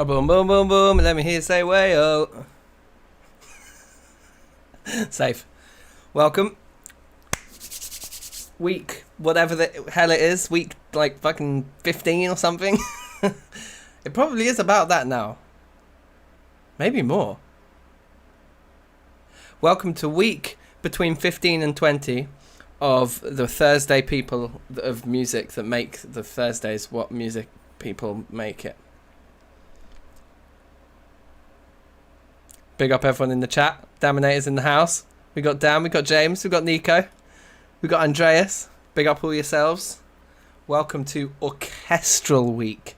Oh, boom, boom, boom, boom. Let me hear you say way oh. Safe. Welcome. Week, whatever the hell it is. Week, like, fucking 15 or something. It probably is about that now. Maybe more. Welcome to week between 15 and 20 of the Thursday people of music that make the Thursdays what music people make it. Big up everyone in the chat. Daminators in the house. We got Dan, we got James, we got Nico, we got Andreas. Big up all yourselves. Welcome to Orchestral Week.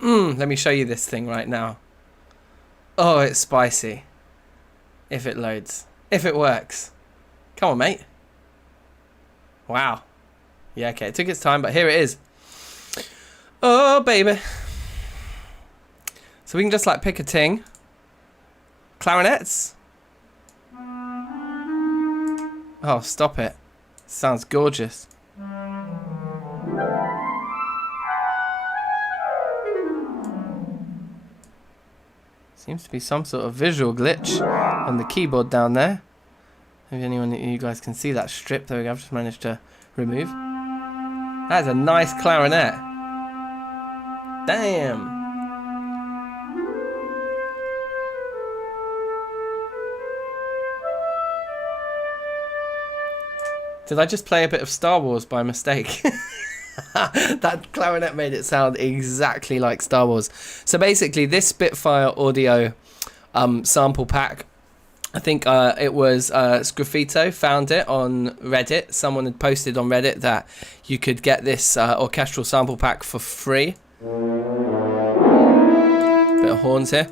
Let me show you this thing right now. Oh, it's spicy. If it loads. If it works. Come on, mate. Wow. Yeah, okay, it took its time, but here it is. Oh, baby. So we can just like pick a ting. Clarinets. Oh, stop it. Sounds gorgeous. Seems to be some sort of visual glitch on the keyboard down there. If anyone of you guys can see that strip, there we go. I've just managed to remove. That is a nice clarinet. Damn. Did I just play a bit of Star Wars by mistake? That clarinet made it sound exactly like Star Wars. So basically, this Spitfire audio sample pack, I think it was Sgraffito found it on Reddit. Someone had posted on Reddit that you could get this orchestral sample pack for free. Bit of horns here.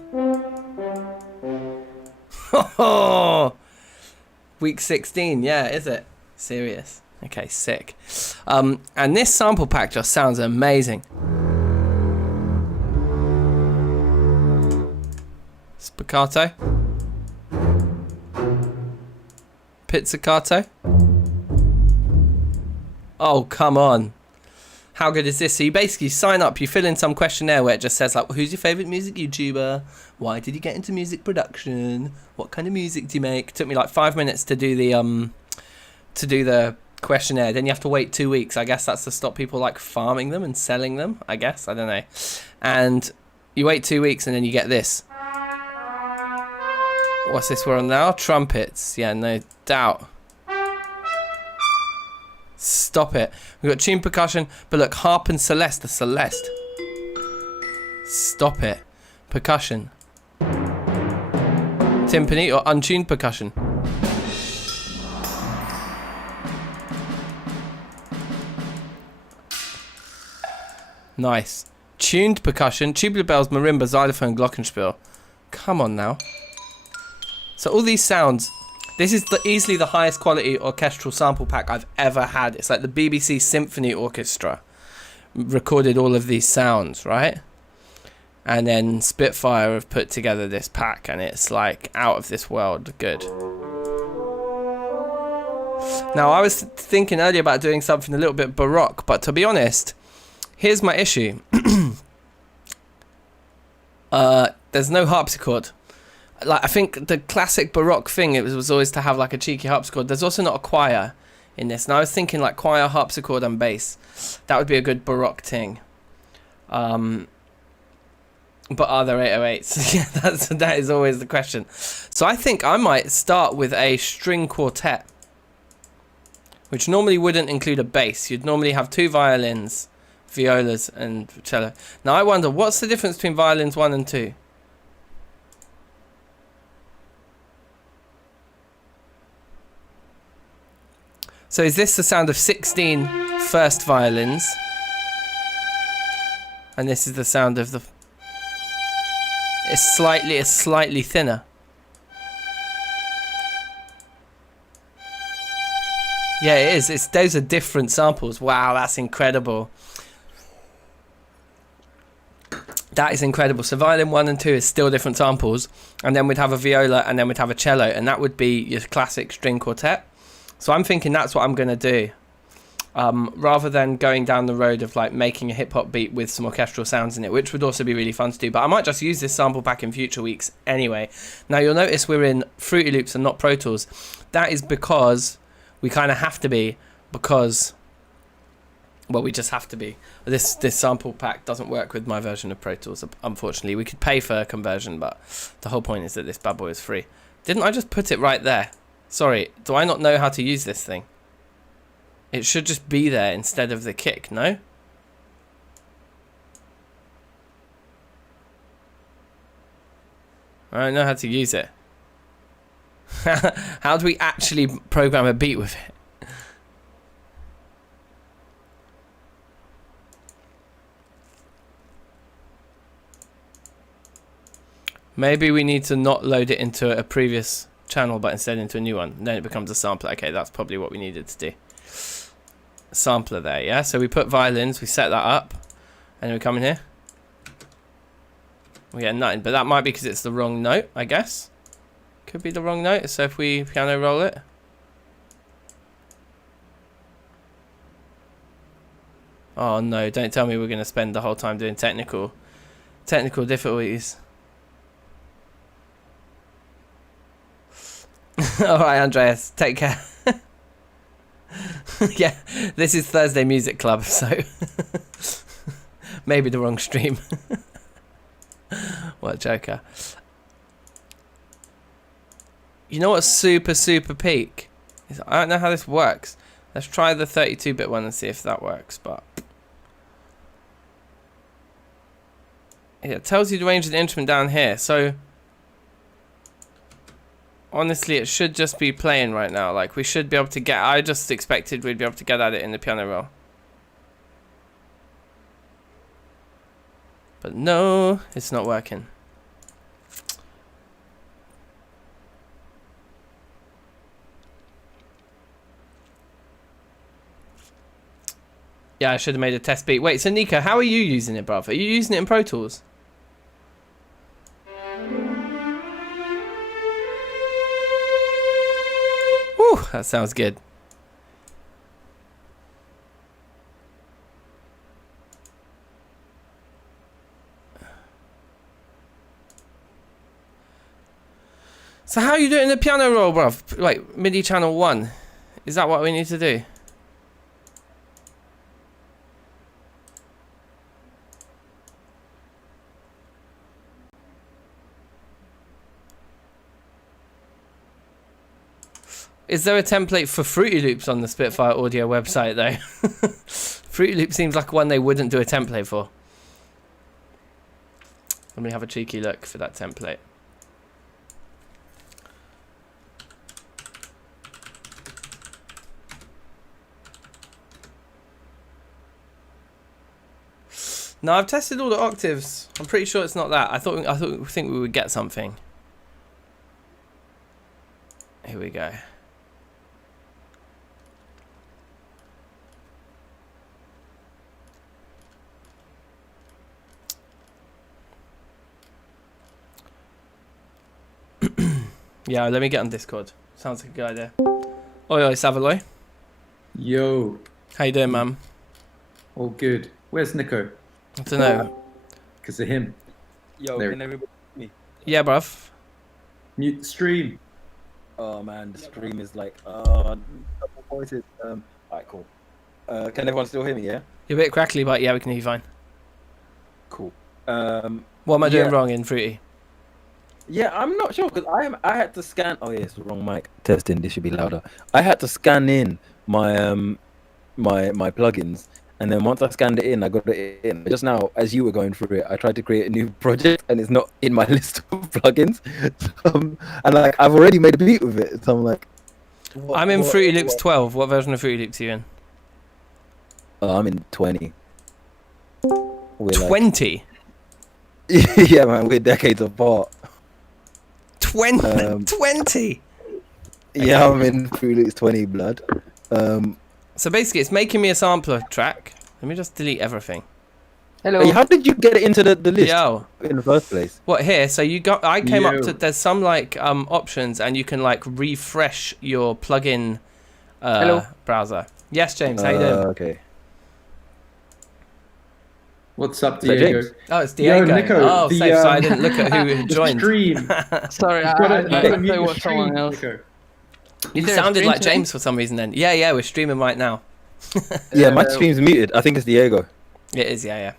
Week 16, yeah, is it? Serious. Okay, sick. And this sample pack just sounds amazing. Spiccato. Pizzicato. Oh, come on. How good is this? So you basically sign up, you fill in some questionnaire where it just says like, who's your favourite music YouTuber? Why did you get into music production? What kind of music do you make? It took me like 5 minutes to do the questionnaire. Then you have to wait 2 weeks. I guess that's to stop people like farming them and selling them, I guess. I don't know. And you wait 2 weeks and then you get this. What's this we're on now? Trumpets. Yeah, no doubt. Stop it. We've got tuned percussion, but look, harp and celeste. The celeste. Stop it. Percussion. Timpani or untuned percussion. Nice. Tuned percussion, tubular bells, marimba, xylophone, glockenspiel. Come on now. So all these sounds, this is easily the highest quality orchestral sample pack I've ever had. It's like the BBC Symphony Orchestra recorded all of these sounds, right? And then Spitfire have put together this pack and it's like out of this world good. Now I was thinking earlier about doing something a little bit baroque, but to be honest, here's my issue. There's no harpsichord. Like, I think the classic baroque thing was always to have like a cheeky harpsichord. There's also not a choir in this. And I was thinking like choir, harpsichord and bass. That would be a good baroque thing. But are there 808s? Yeah, that is always the question. So I think I might start with a string quartet, which normally wouldn't include a bass. You'd normally have 2 violins, violas and cello. Now I wonder, what's the difference between violins 1 and 2? So is this the sound of 16 first violins? And this is the sound of the... It's slightly thinner. Yeah, it is. Those are different samples. Wow, that's incredible. That is incredible. So violin 1 and 2 is still different samples. And then we'd have a viola and then we'd have a cello. And that would be your classic string quartet. So I'm thinking that's what I'm going to do. Rather than going down the road of like making a hip-hop beat with some orchestral sounds in it, which would also be really fun to do. But I might just use this sample pack in future weeks anyway. Now you'll notice we're in Fruity Loops and not Pro Tools. That is because we kind of have to be, because... Well, we just have to be. This sample pack doesn't work with my version of Pro Tools, unfortunately. We could pay for a conversion, but the whole point is that this bad boy is free. Didn't I just put it right there? Sorry, do I not know how to use this thing? It should just be there instead of the kick, no? I don't know how to use it. How do we actually program a beat with it? Maybe we need to not load it into a previous channel but instead into a new one. Then it becomes a sampler. Okay, that's probably what we needed to do. Sampler there, yeah? So we put violins, we set that up, and then we come in here. We get nothing, but that might be because it's the wrong note, I guess. Could be the wrong note, so if we piano roll it. Oh no, don't tell me we're going to spend the whole time doing technical difficulties. All right, Andreas, take care. Yeah, this is Thursday Music Club, so maybe the wrong stream. What a joker. You know what's super peak? I don't know how this works. Let's try the 32-bit one and see if that works, but it tells you the range of the instrument down here, so honestly it should just be playing right now. Like, we should be able to get, I just expected we'd be able to get at it in the piano roll. But no, it's not working. Yeah, I should have made a test beat. Wait, so Nico, how are you using it, bruv? Are you using it in Pro Tools? Whew, that sounds good. So how are you doing the piano roll, bruv? Wait, MIDI channel 1. Is that what we need to do? Is there a template for Fruity Loops on the Spitfire Audio website, though? Fruity Loops seems like one they wouldn't do a template for. Let me have a cheeky look for that template. No, I've tested all the octaves. I'm pretty sure it's not that. I think we would get something. Here we go. Yeah, let me get on Discord. Sounds like a good idea. Oi, Savaloy. Yo. How you doing, man? All good. Where's Nico? I don't know. Because of him. Yo, There. can everybody hear me? Yeah, bruv. Mute stream. Oh man, the stream is like double voices. Alright, cool. Can everyone still hear me? Yeah. You're a bit crackly, but yeah, we can hear you fine. Cool. What am I doing wrong in Fruity? Yeah, I'm not sure because I had to scan. Oh yeah, it's the wrong mic. Testing. This should be louder. I had to scan in my my plugins, and then once I scanned it in, I got it in. Just now, as you were going through it, I tried to create a new project, and it's not in my list of plugins. And like I've already made a beat with it, so I'm like, I'm in Fruity Loops 12. What version of Fruity Loops are you in? I'm in 20. We're 20? yeah, man, we're decades apart. 20? 20? Yeah, I'm in Fruity Loops 20, blood. So basically, it's making me a sampler track. Let me just delete everything. Hello. Hey, how did you get it into the list Yo. in the first place? What, here? So you got... I came up Yo. to... There's some, like, options, and you can, like, refresh your plugin Hello. browser. Yes, James, how you doing? Okay. What's up, Is that Diego? James? Oh, it's Diego. Nico, oh, the, safe, so I didn't look at who The joined. stream. Sorry, I Gotta thought mute it your was stream, someone else. Nico. You Is there a sounded stream like today? James for some reason then. Yeah, we're streaming right now. Yeah, my stream's muted. I think it's Diego. It is, yeah.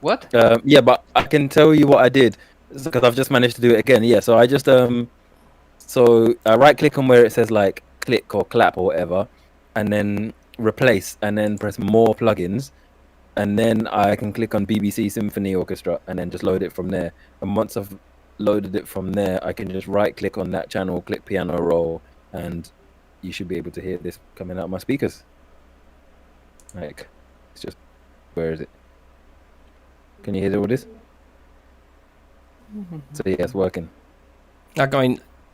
What? Yeah, but I can tell you what I did because I've just managed to do it again. Yeah, so I just so I right click on where it says like click or clap or whatever, and then replace, and then press more plugins, and then I can click on BBC Symphony Orchestra, and then just load it from there. And once I've loaded it from there, I can just right click on that channel, click piano roll, and you should be able to hear this coming out of my speakers. Like, it's just, where is it? Can you hear all this? So yeah, it's working.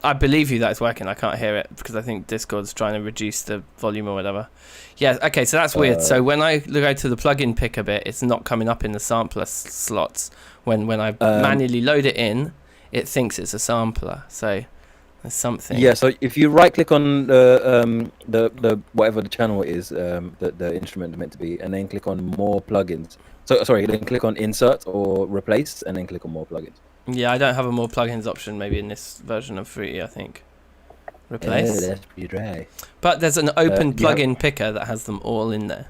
I believe you that it's working. I can't hear it because I think Discord's trying to reduce the volume or whatever. Yeah, okay, so that's weird. So when I go to the plugin picker bit, it's not coming up in the sampler slots. When I manually load it in, it thinks it's a sampler. So there's something. Yeah, so if you right click on the whatever the channel is, the instrument is meant to be, and then click on more plugins. So sorry, then click on insert or replace, and then click on more plugins. Yeah, I don't have a more plugins option maybe in this version of Fruity, I think. replace. that's pretty dry. But there's an open do you have- plugin picker that has them all in there.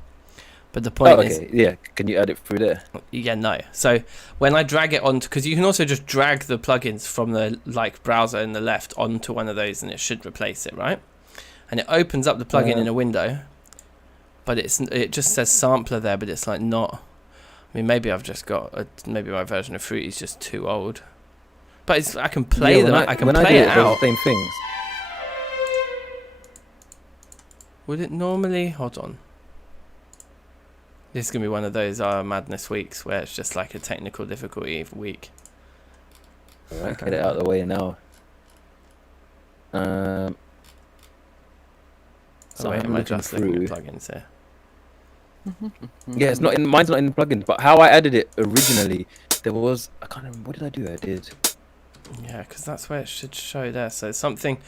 But the Oh, point okay. Yeah. Can you add it through there? is, yeah, no. So when I drag it onto, because you can also just drag the plugins from the browser in the left onto one of those, and it should replace it, right? And it opens up the plugin in a window, but it just says sampler there, but it's like not. I mean, maybe I've just got maybe my version of Fruity is just too old. But I can play them. I can play it does out. the same things. Would it normally? Hold on. This is gonna be one of those madness weeks where it's just like a technical difficulty week. Alright, get it out of the way now. So wait, I'm am I looking just looking through. at plugins here? Yeah, it's not in. Mine's not in the plugin. But how I added it originally, there was. I can't remember. What did I do? I did. Yeah, because that's where it should show there. So something.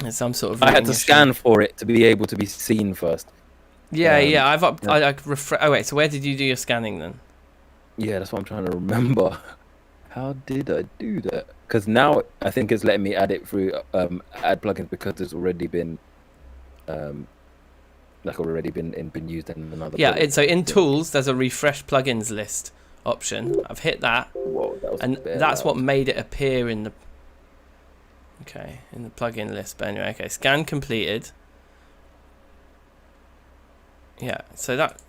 It's some sort of. I had routing to issue. scan for it to be able to be seen first. Yeah, yeah. I've yeah. I refresh. Oh wait, so where did you do your scanning then? Yeah, that's what I'm trying to remember. How did I do that? Because now I think it's letting me add it through add plugins because it's already been been used in another. Yeah, plugin. so in tools there's a refresh plugins list option. I've hit that, Whoa, that was and bare that's loud. what made it appear in the. Okay, in the plugin list. But anyway, okay, scan completed. Yeah, so that.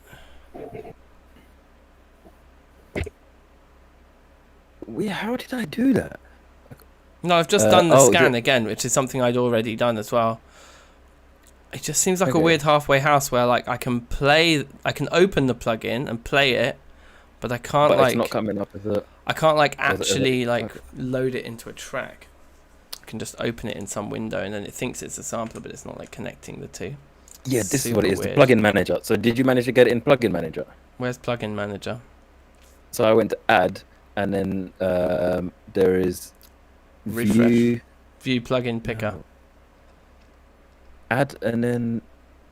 Yeah, how did I do that? No, I've just done the oh, scan yeah. again, which is something I'd already done as well. It just seems like a Okay. weird halfway house where like I can open the plugin and play it, but I can't But like it's not coming up as a. I can't like as a- actually like okay. load it into a track. I can just open it in some window and then it thinks it's a sampler, but it's not like connecting the two. Yeah, this is what it is. Super The plugin manager. So did you manage to get it in plugin manager? Where's plugin manager? So I went to add, and then there is Refresh. view, View plugin picker. no. Add, and then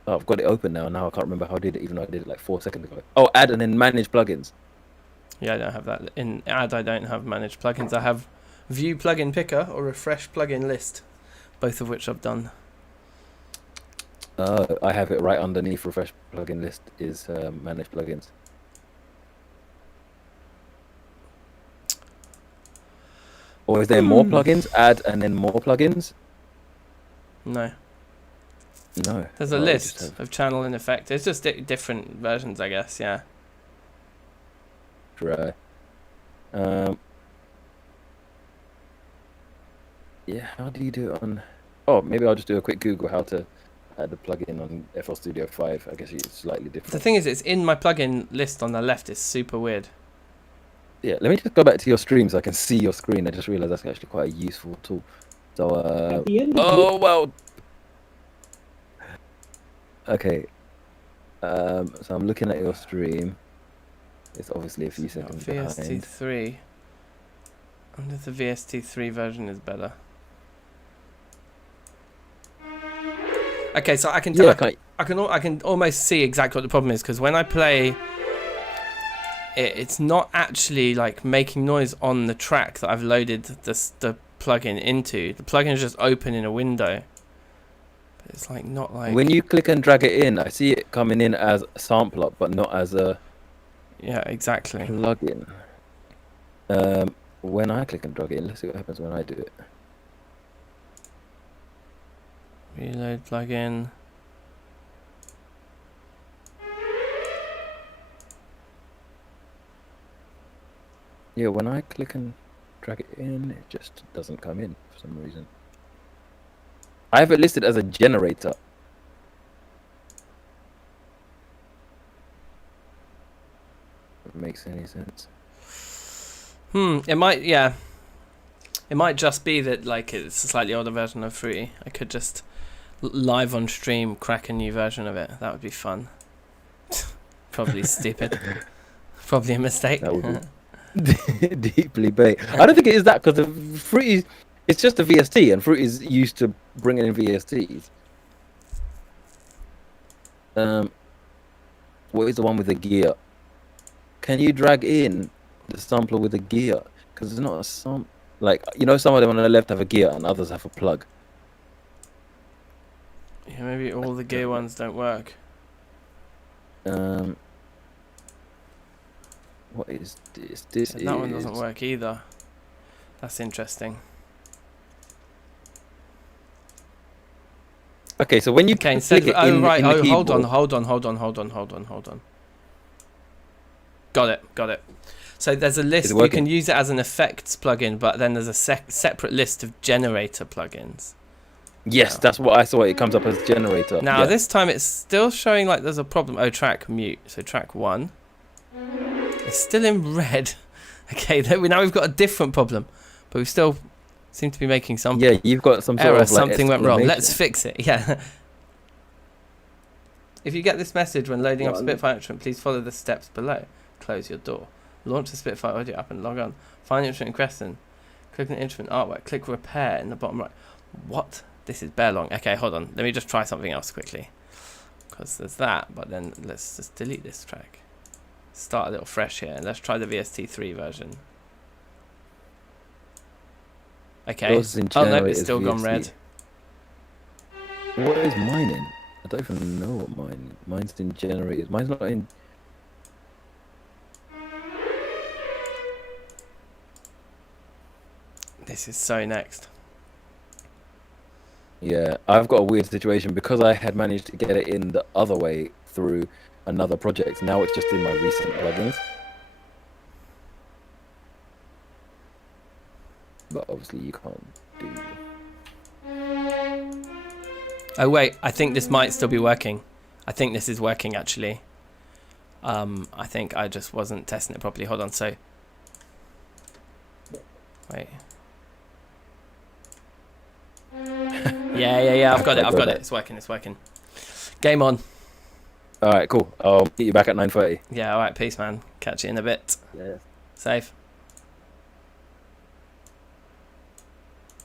I've got it open now. Now I can't remember how I did it, even though I did it like 4 seconds ago. Oh, add and then manage plugins. Yeah, I don't have that. In add, I don't have managed plugins. I have view plugin picker or refresh plugin list, both of which I've done. I have it right underneath refresh plugin list is manage plugins. Or is there more plugins? Add and then more plugins? No. No. There's a Oh, I just list have- of channel and effect. It's just different versions, I guess. Yeah. Try. Yeah, how do you do it on? Oh, maybe I'll just do a quick Google how to add the plugin on FL Studio 5. I guess it's slightly The different. thing is, it's in my plugin list on the left. It's super weird. Yeah, let me just go back to your stream so I can see your screen. I just realized that's actually quite a useful tool. So, oh well. Okay. So I'm looking at your stream. It's obviously a few seconds behind. VST3. I wonder if the VST3 version is better. Okay, so I can Yeah, I can almost see exactly what the problem is, because when I play it's not actually like making noise on the track that I've loaded the plugin into. The plugin is just open in a window, but it's like not like when you click and drag it in, I see it coming in as a sampler, but not as a yeah, exactly. plugin. When I click and drag it in, let's see what happens when I do it. Reload plugin. Yeah, when I click and drag it in, it just doesn't come in for some reason. I have it listed as a generator. If it makes any sense. It might, yeah. It might just be that like it's a slightly older version of Fruity. I could just live on stream crack a new version of it. That would be fun. Probably stupid. Probably a mistake. That would be deeply bait. I don't think it is that, because the Fruity, it's just a VST, and Fruity is used to bringing in VSTs. What is the one with the gear? Can you drag in the sampler with a gear? Because it's not a like, you know, some of them on the left have a gear and others have a plug. Yeah, maybe all the gear ones don't work. What is this? This So is that one doesn't work either. That's interesting. Okay, so when you Okay, click instead it of, in, right, in the hold on, keyboard, Got it. So there's a list, you working? can use it as an effects plugin, but then there's a separate list of generator plugins. yes, that's what I saw. It comes up as generator. Now Yeah. this time it's still showing like there's a problem. Oh, track mute. So track 1. It's still in red. Okay, now we've got a different problem, but we still seem to be making some Yeah, you've got some sort error. of like Something went wrong. Let's exclamation. fix it. Yeah. If you get this message when loading up Well, Spitfire instrument, please follow the steps below. Close your door. Launch the Spitfire audio app and log on. Find the instrument in Crescent. Click on the instrument artwork. Click repair in the bottom right. What? This is bare long. Okay, hold on. Let me just try something else quickly. Because there's that, but then let's just delete this track. Start a little fresh here. Let's try the VST3 version. Okay. Yours is in Oh no, generator it's still gone VST. red. What is mine in? I don't even know what mine. Mine's in generators. Mine's not in. This is so next. Yeah, I've got a weird situation because I had managed to get it in the other way through another project. Now it's just in my recent plugins. But obviously you can't do. Oh wait, I think this might still be working. I think this is working actually. I think I just wasn't testing it properly. Hold on, so wait. Yeah, I've got it. It's working. Game on. All right, cool. I'll meet you back at 9:30. Yeah, alright, peace man. Catch you in a bit. Yeah. Safe.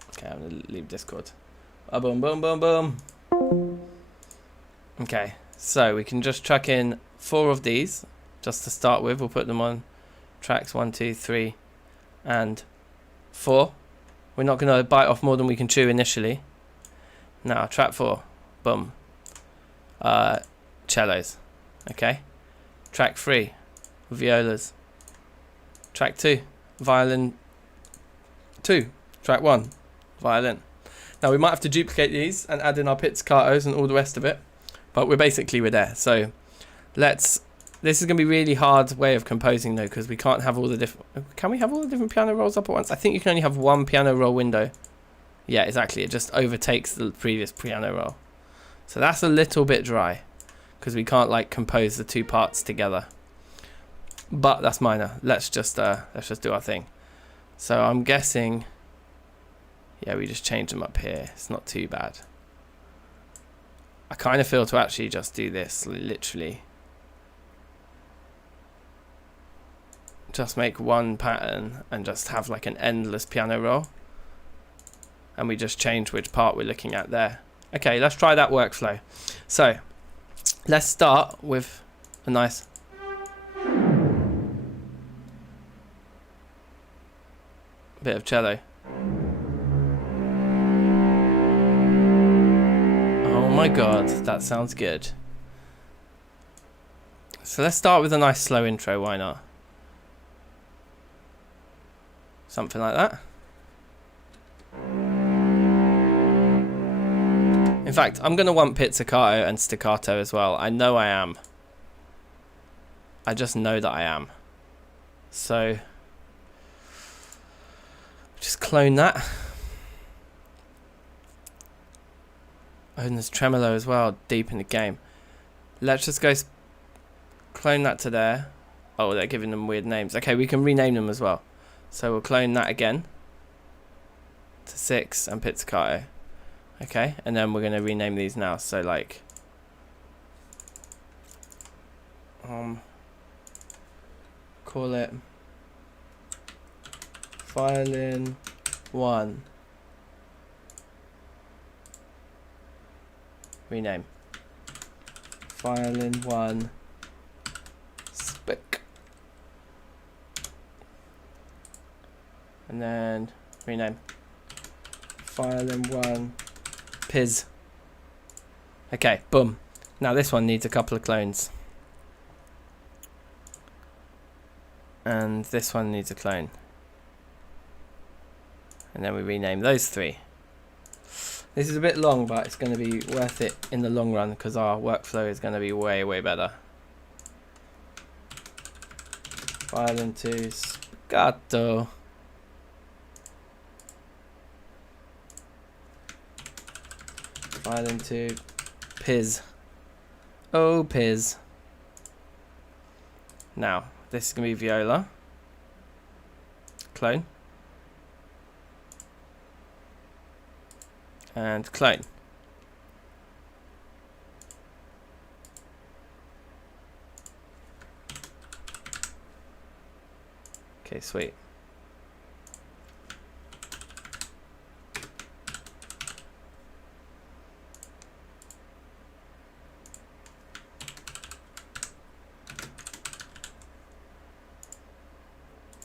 Okay, I'm gonna leave Discord. Boom, boom, boom, boom. Okay, so we can just chuck in 4 of these just to start with. We'll put them on tracks 1, 2, 3, and 4. We're not going to bite off more than we can chew initially. Now, track 4, boom. Cellos, okay. Track 3, violas. Track 2, violin 2. Track 1, violin. Now we might have to duplicate these and add in our pizzicatos and all the rest of it, but we're there. So this is going to be a really hard way of composing though, because we can't have all the different. Can we have all the different piano rolls up at once? I think you can only have one piano roll window. Yeah, exactly. It just overtakes the previous piano roll. So that's a little bit dry because we can't like compose the 2 parts together. But that's minor. Let's just do our thing. So I'm guessing. Yeah, we just change them up here. It's not too bad. I kind of feel to actually just do this, literally. Just make one pattern and just have like an endless piano roll. And we just change which part we're looking at there. Okay, let's try that workflow. So, let's start with a nice... bit of cello. Oh my god, that sounds good. So let's start with a nice slow intro, why not? Something like that. In fact, I'm going to want pizzicato and staccato as well. I know I am. I just know that I am. So, just clone that. Oh, and there's tremolo as well, deep in the game. Let's just go clone that to there. Oh, they're giving them weird names. Okay, we can rename them as well. So we'll clone that again to 6 and pizzicato. Okay, and then we're going to rename these now. So like, call it violin 1. Rename. Violin 1 spick. And then rename. Violin 1 Piz. Okay, boom. Now this one needs a couple of clones. And this one needs a clone. And then we rename those 3. This is a bit long, but it's going to be worth it in the long run because our workflow is going to be way, way better. Violin to spiccato. Violin to piz. Oh, piz. Now, this is going to be viola. Clone. And clone. Okay, sweet.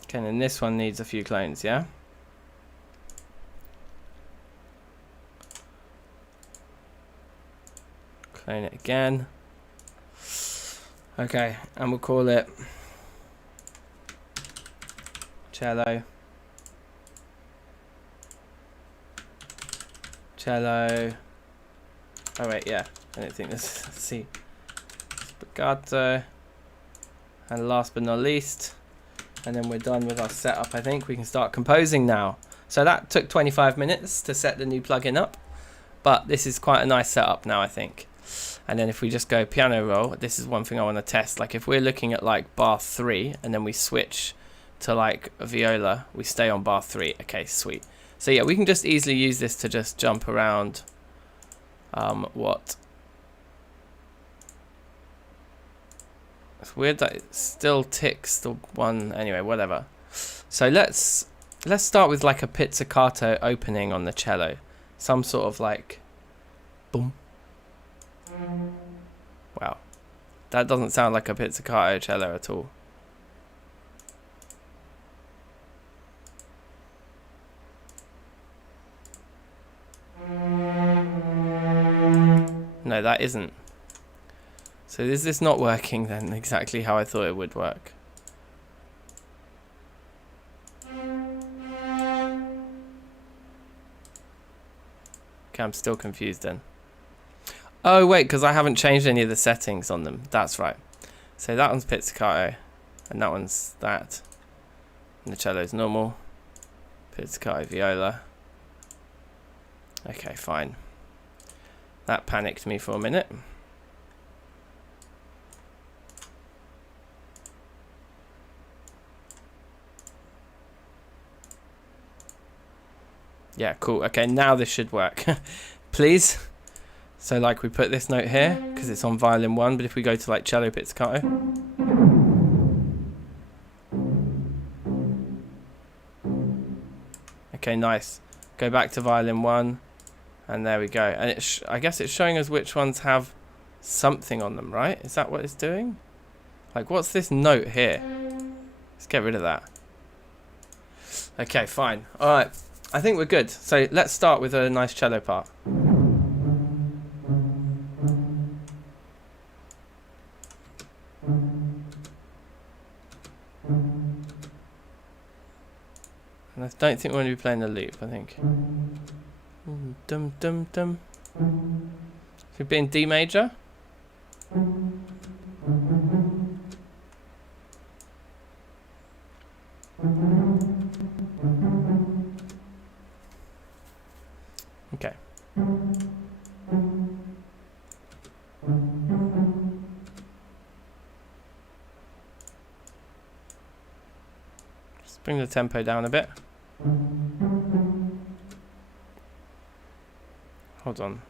Okay, and then this one needs a few clones, yeah? Clone it again. Okay, and we'll call it cello. Cello. Oh wait, yeah. I don't think this. Let's see. Spiccato. And last but not least, and then we're done with our setup. I think we can start composing now. So that took 25 minutes to set the new plugin up, but this is quite a nice setup now, I think. And then if we just go piano roll, this is one thing I want to test. Like if we're looking at like bar 3 and then we switch to like a viola, we stay on bar 3. Okay, sweet. So yeah, we can just easily use this to just jump around. What? It's weird that it still ticks the one. Anyway, whatever. So let's start with like a pizzicato opening on the cello. Some sort of like boom. Wow, that doesn't sound like a pizzicato cello at all. No, that isn't. So is this not working then exactly how I thought it would work? Okay, I'm still confused then. Oh wait, because I haven't changed any of the settings on them. That's right. So that one's pizzicato, and that one's that. And the cello's normal. Pizzicato viola. Okay, fine. That panicked me for a minute. Yeah, cool. Okay, now this should work. Please. So like we put this note here because it's on violin 1, but if we go to like cello pizzicato, okay, nice. Go back to violin 1, and there we go. And I guess it's showing us which ones have something on them, right? Is that what it's doing? Like, what's this note here? Let's get rid of that. Okay, fine. All right, I think we're good. So let's start with a nice cello part. And I don't think we're going to be playing the loop, I think. Dum dum dum. Should be in D major. Okay. Just bring the tempo down a bit. Hold on.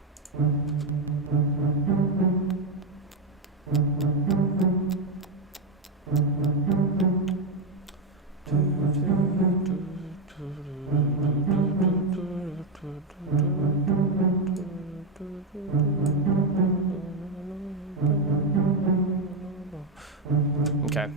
Okay.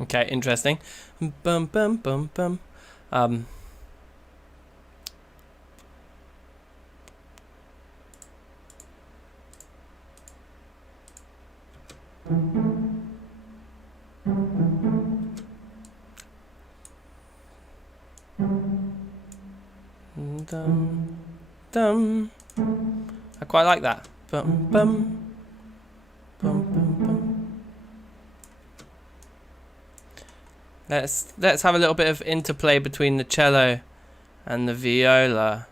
Okay, interesting. Bum bum bum bum. Dum dum. I quite like that. Bum bum bum bum bum. Let's have a little bit of interplay between the cello and the viola.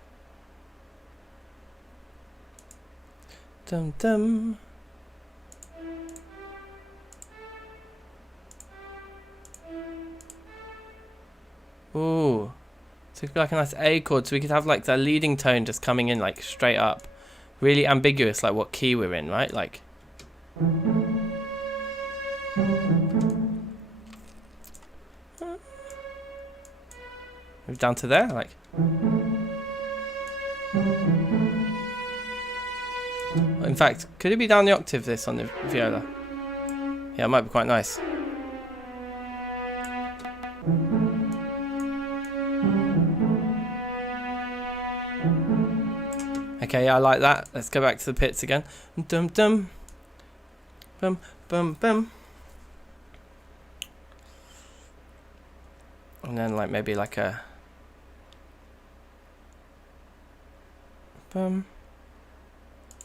Dum dum. Ooh. So it could be like a nice A chord, so we could have like the leading tone just coming in like straight up. Really ambiguous, like what key we're in, right? Like. Move down to there, like. In fact, could it be down the octave this on the viola? Yeah, it might be quite nice. Okay, yeah, I like that. Let's go back to the pits again. Dum dum. Bum bum bum. And then like maybe like a bum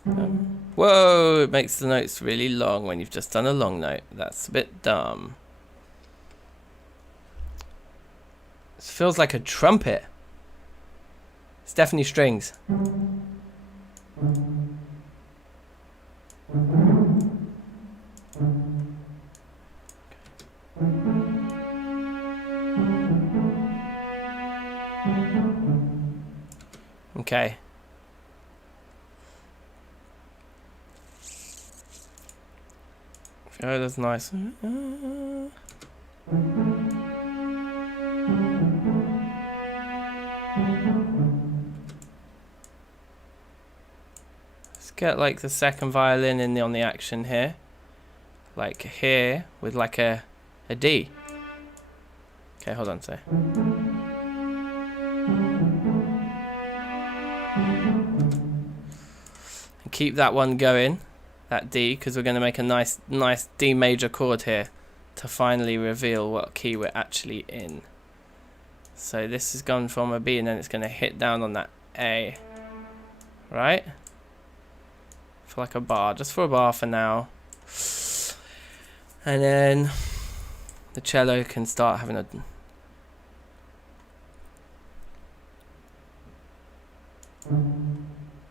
bum. Whoa, it makes the notes really long when you've just done a long note. That's a bit dumb. This feels like a trumpet. It's definitely strings. Okay. Oh, that's nice. Let's get like the second violin in on the action here. Like here with like a D. Okay, hold on, so. And keep that one going, that D, because we're going to make a nice D major chord here to finally reveal what key we're actually in. So this has gone from a B and then it's going to hit down on that A. Right? For like a bar, just for a bar for now. And then the cello can start having a...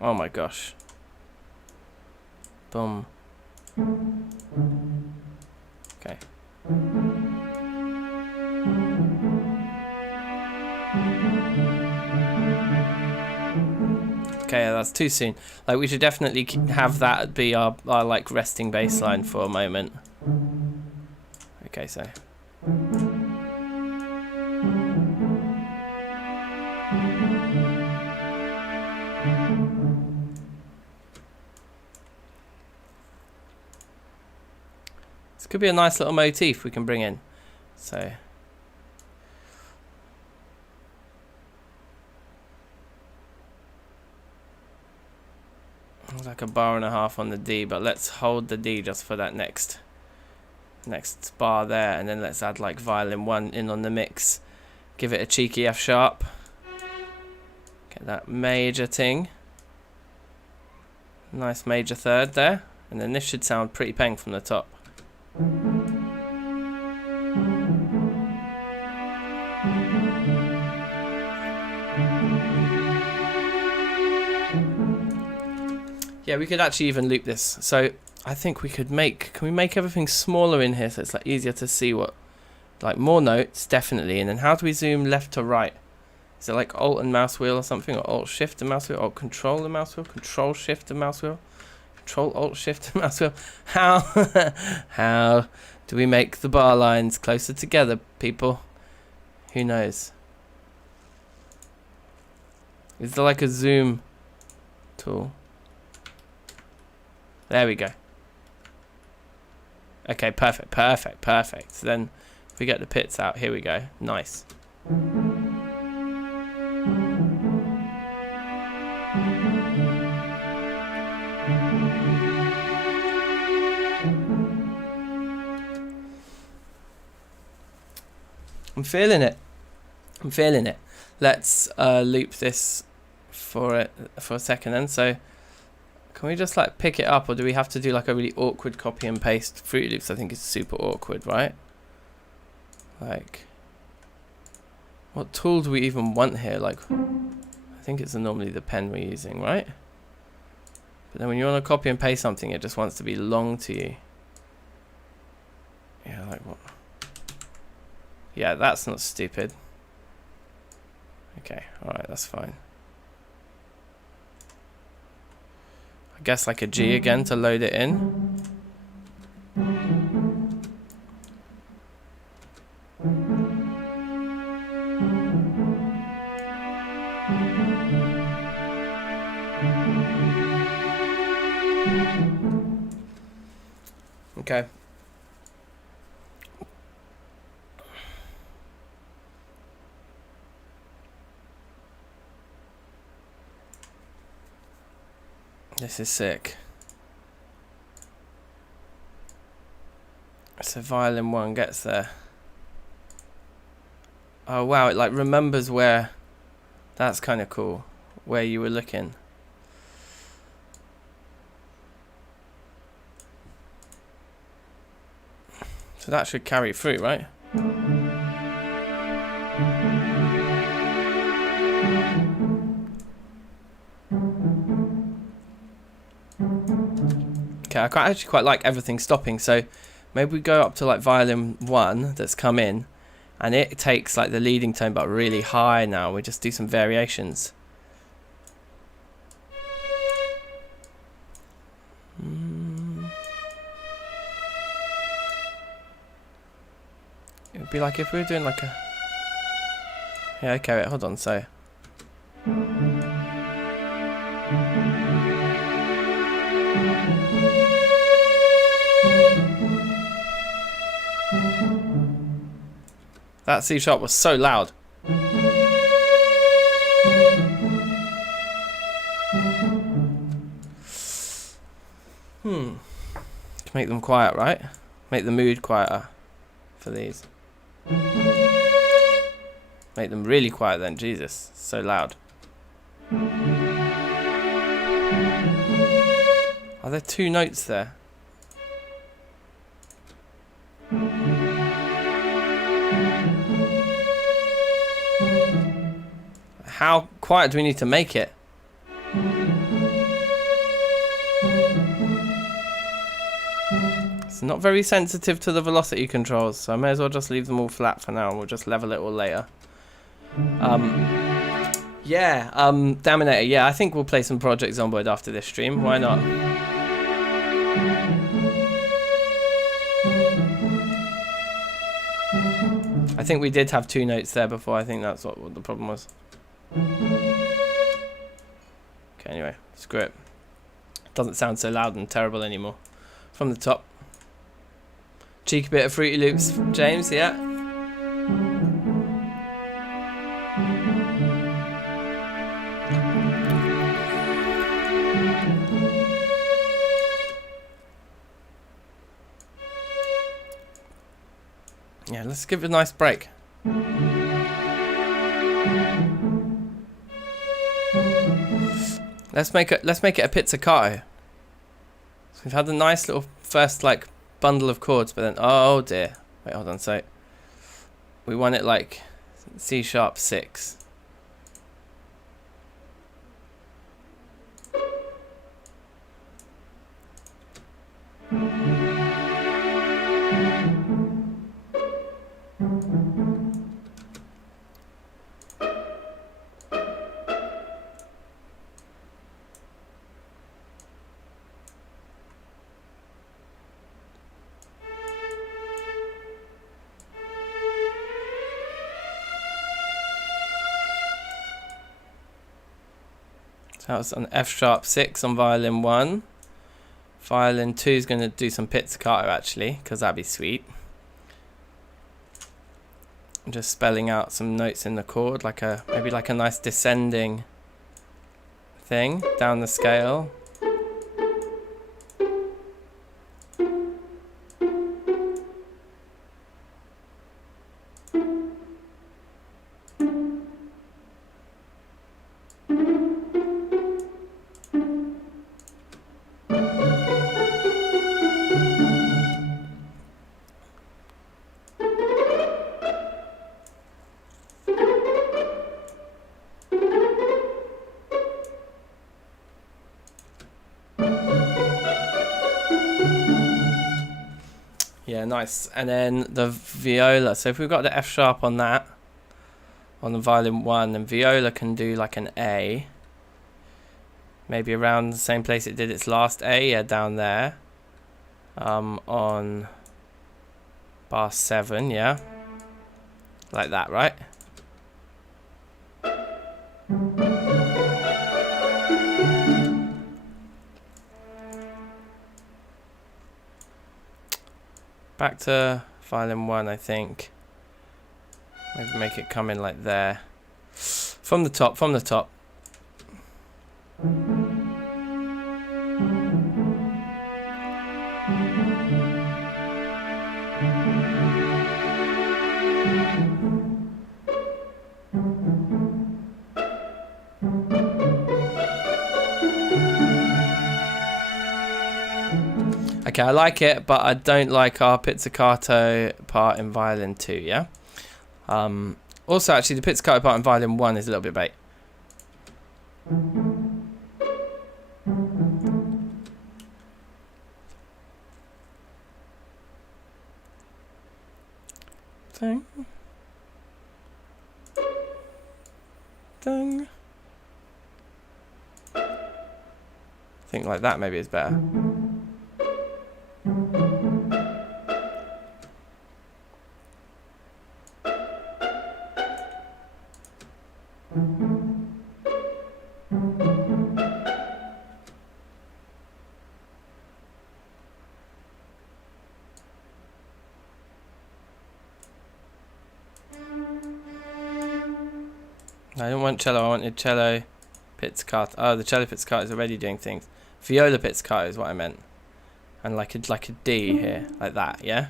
Oh my gosh. Boom. Okay. Okay, that's too soon. Like we should definitely have that be our like resting bass line for a moment. Okay, so. This could be a nice little motif we can bring in. So. Like a bar and a half on the D, but let's hold the D just for that next bar there, and then let's add like violin 1 in on the mix. Give it a cheeky F sharp. Get that major ting. Nice major third there, and then this should sound pretty peng from the top. Yeah, we could actually even loop this. So I think we could can we make everything smaller in here so it's like easier to see what Like more notes, definitely. And then how do we zoom left to right? Is it like Alt and mouse wheel or something? Or Alt Shift and mouse wheel? Or Control and mouse wheel? Control Shift and mouse wheel? Control Alt Shift and mouse wheel? How? How do we make the bar lines closer together, people? Who knows? Is there like a zoom tool? There we go. Okay, perfect, perfect, perfect. So then if we get the pits out, here we go. Nice. I'm feeling it. I'm feeling it. Let's loop this for a second then. So can we just like pick it up, or do we have to do like a really awkward copy and paste? Fruity Loops I think is super awkward, right? Like, what tool do we even want here? Like, I think it's normally the pen we're using, right? But then when you want to copy and paste something, it just wants to be long to you. Yeah, like what? Yeah, that's not stupid. Okay, alright, that's fine. I guess like a G again to load it in. Okay. This is sick. So violin 1 gets there. Oh wow, it like remembers where. That's kind of cool. Where you were looking. So that should carry through, right? Okay, I actually quite like everything stopping, so maybe we go up to like violin 1 that's come in, and it takes like the leading tone but really high now. We just do some variations. It would be like if we were doing like a... Yeah, okay, wait, hold on, so... That C sharp was so loud. Make them quiet, right? Make the mood quieter for these. Make them really quiet then, Jesus, so loud. Are there 2 notes there? How quiet do we need to make it? It's not very sensitive to the velocity controls, so I may as well just leave them all flat for now and we'll just level it all later. Yeah, Daminator, yeah, I think we'll play some Project Zomboid after this stream, why not? I think we did have 2 notes there before, I think that's what the problem was. Okay, anyway, screw it. Doesn't sound so loud and terrible anymore. From the top. Cheeky bit of Fruity Loops, James, yeah? Yeah, let's give it a nice break. Let's make it a pizzicato. So we've had a nice little first like bundle of chords, but then oh dear. Wait, hold on. So we want it like C sharp 6. So that was an F sharp 6 on violin 1. Violin 2 is going to do some pizzicato actually, because that'd be sweet. I'm just spelling out some notes in the chord, like maybe like a nice descending thing down the scale. Yeah, nice. And then the viola. So if we've got the F sharp on that, on the violin 1, then viola can do like an A. Maybe around the same place it did its last A, yeah, down there. On bar 7, yeah. Like that, right? Back to violin 1, I think. Maybe make it come in like there. From the top, from the top. Okay, I like it, but I don't like our pizzicato part in violin 2, yeah? Also, actually, the pizzicato part in violin 1 is a little bit bait. Ding. Ding. I think like that maybe is better. I didn't want cello, I wanted cello pizzicato. Oh, the cello pizzicato is already doing things. Viola pizzicato is what I meant. And like a D here, like that, yeah?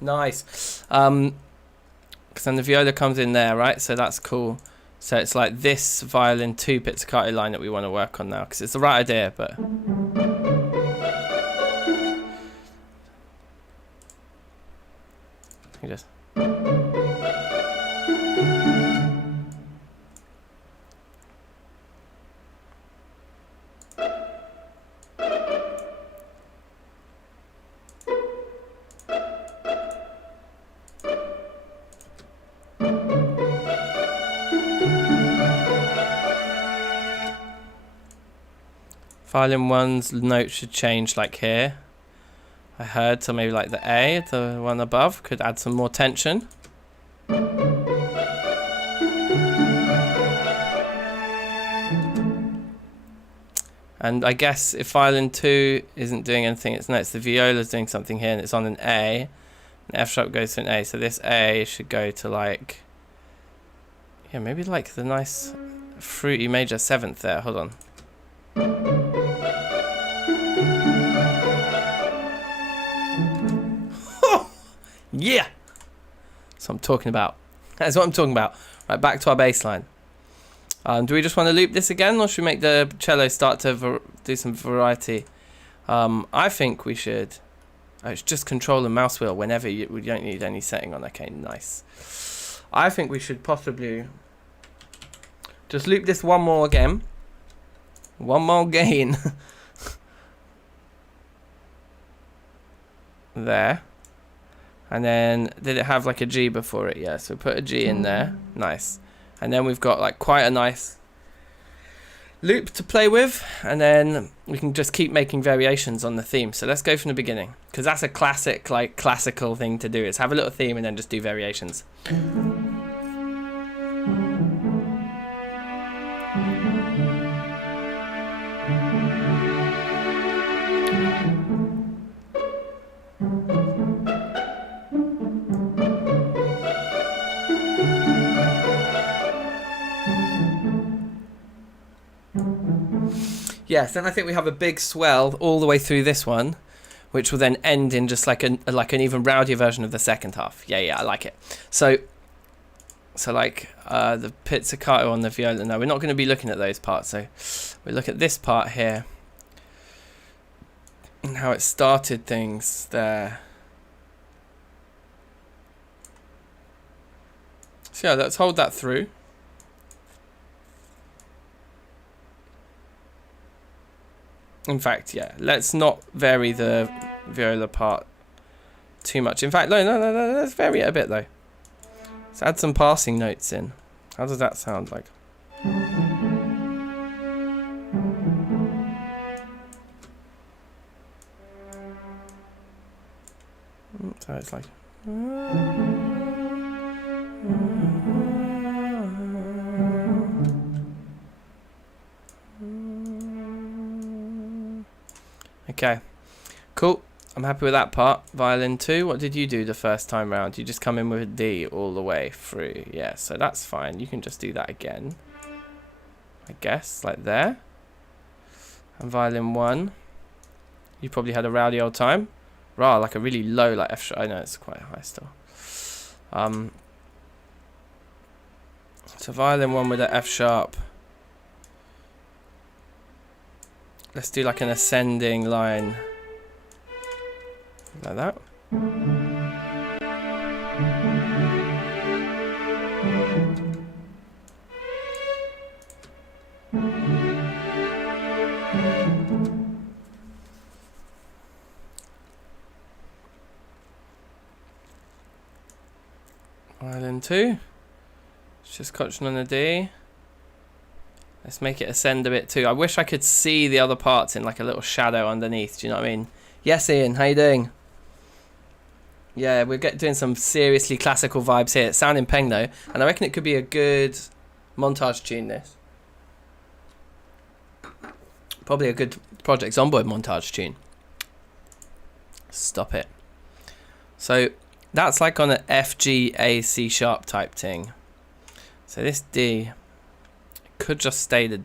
Nice. Because then the viola comes in there, right? So that's cool. So it's like this violin 2 pizzicato line that we want to work on now, because it's the right idea, but... You just... Violin 1's note should change like here. I heard, so maybe like the A, the one above, could add some more tension. And I guess if violin 2 isn't doing anything, it's notes, the viola's doing something here and it's on an A. And F sharp goes to an A, so this A should go to like... Yeah, maybe like the nice fruity major 7th there, hold on. Yeah! That's what I'm talking about. That's what I'm talking about. Right, back to our bass line. Do we just want to loop this again, or should we make the cello start to do some variety? I think we should. Oh, it's just control the mouse wheel whenever we don't need any setting on. Okay, nice. I think we should possibly just loop this one more again. One more gain. There. And then, did it have like a G before it? Yeah, so put a G in there. Nice. And then we've got like quite a nice loop to play with. And then we can just keep making variations on the theme. So let's go from the beginning. Because that's a classic, like classical thing to do, is have a little theme and then just do variations. Yes, then I think we have a big swell all the way through this one, which will then end in just like an even rowdier version of the second half. Yeah, I like it. So like the pizzicato on the viola. No, we're not going to be looking at those parts. So we look at this part here and how it started things there. So yeah, let's hold that through. In fact, yeah, let's not vary the viola part too much. In fact, no, let's vary it a bit, though. Let's add some passing notes in. How does that sound like? So it's like... Okay, cool. I'm happy with that part. Violin 2, what did you do the first time round? You just come in with a D all the way through. Yeah, so that's fine. You can just do that again, I guess, like there. And violin 1, you probably had a rowdy old time. Rah, like a really low, like F sharp. I know it's quite high still. So violin 1 with an F sharp. Let's do like an ascending line. Like that. Violin 2. It's just coaching on a D. Let's make it ascend a bit too. I wish I could see the other parts in like a little shadow underneath. Do you know what I mean? Yes, Ian. How you doing? Yeah, we're doing some seriously classical vibes here. It's sounding peng though, and I reckon it could be a good montage tune. This probably a good Project Zomboid montage tune. Stop it. So that's like on an F, G, A, C sharp type thing. So this D could just stay the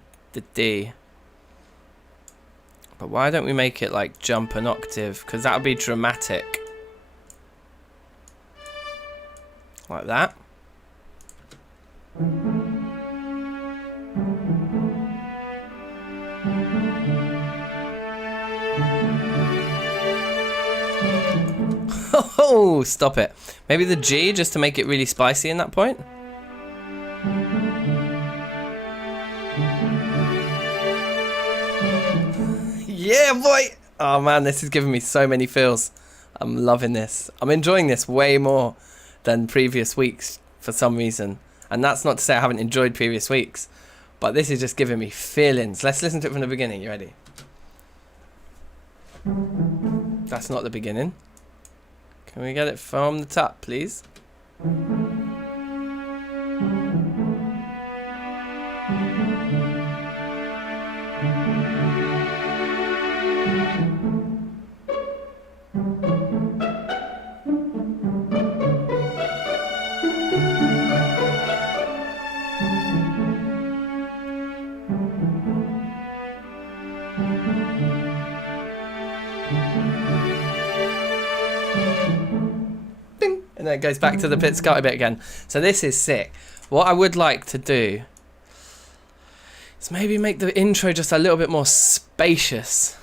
D, but why don't we make it like jump an octave, because that would be dramatic, like that. Oh, stop it. Maybe the G just to make it really spicy in that point. Yeah, boy! Oh man, this is giving me so many feels. I'm loving this. I'm enjoying this way more than previous weeks for some reason. And that's not to say I haven't enjoyed previous weeks, but this is just giving me feelings. Let's listen to it from the beginning. You ready? That's not the beginning. Can we get it from the top, please? And then it goes back to the pizzicato bit again. So this is sick. What I would like to do Let's maybe make the intro just a little bit more spacious.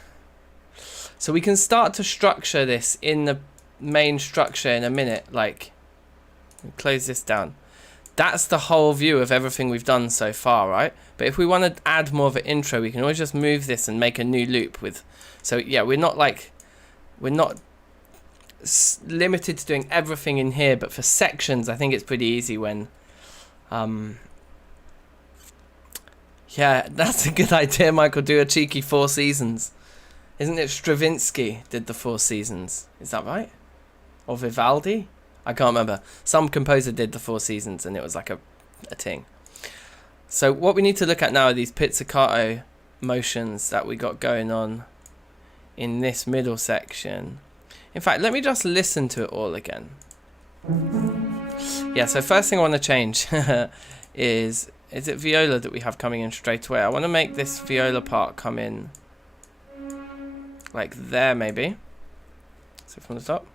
So we can start to structure this in the main structure in a minute. Like, close this down. That's the whole view of everything we've done so far, right? But if we want to add more of an intro, we can always just move this and make a new loop with. So yeah, we're not limited to doing everything in here, but for sections, I think it's pretty easy when. Yeah, that's a good idea, Michael. Do a cheeky 4 seasons. Isn't it Stravinsky did the 4 seasons? Is that right? Or Vivaldi? I can't remember. Some composer did the 4 seasons and it was like a thing. So what we need to look at now are these pizzicato motions that we got going on in this middle section. In fact, let me just listen to it all again. Yeah, so first thing I want to change is it viola that we have coming in straight away? I want to make this viola part come in like there, maybe. So from the top.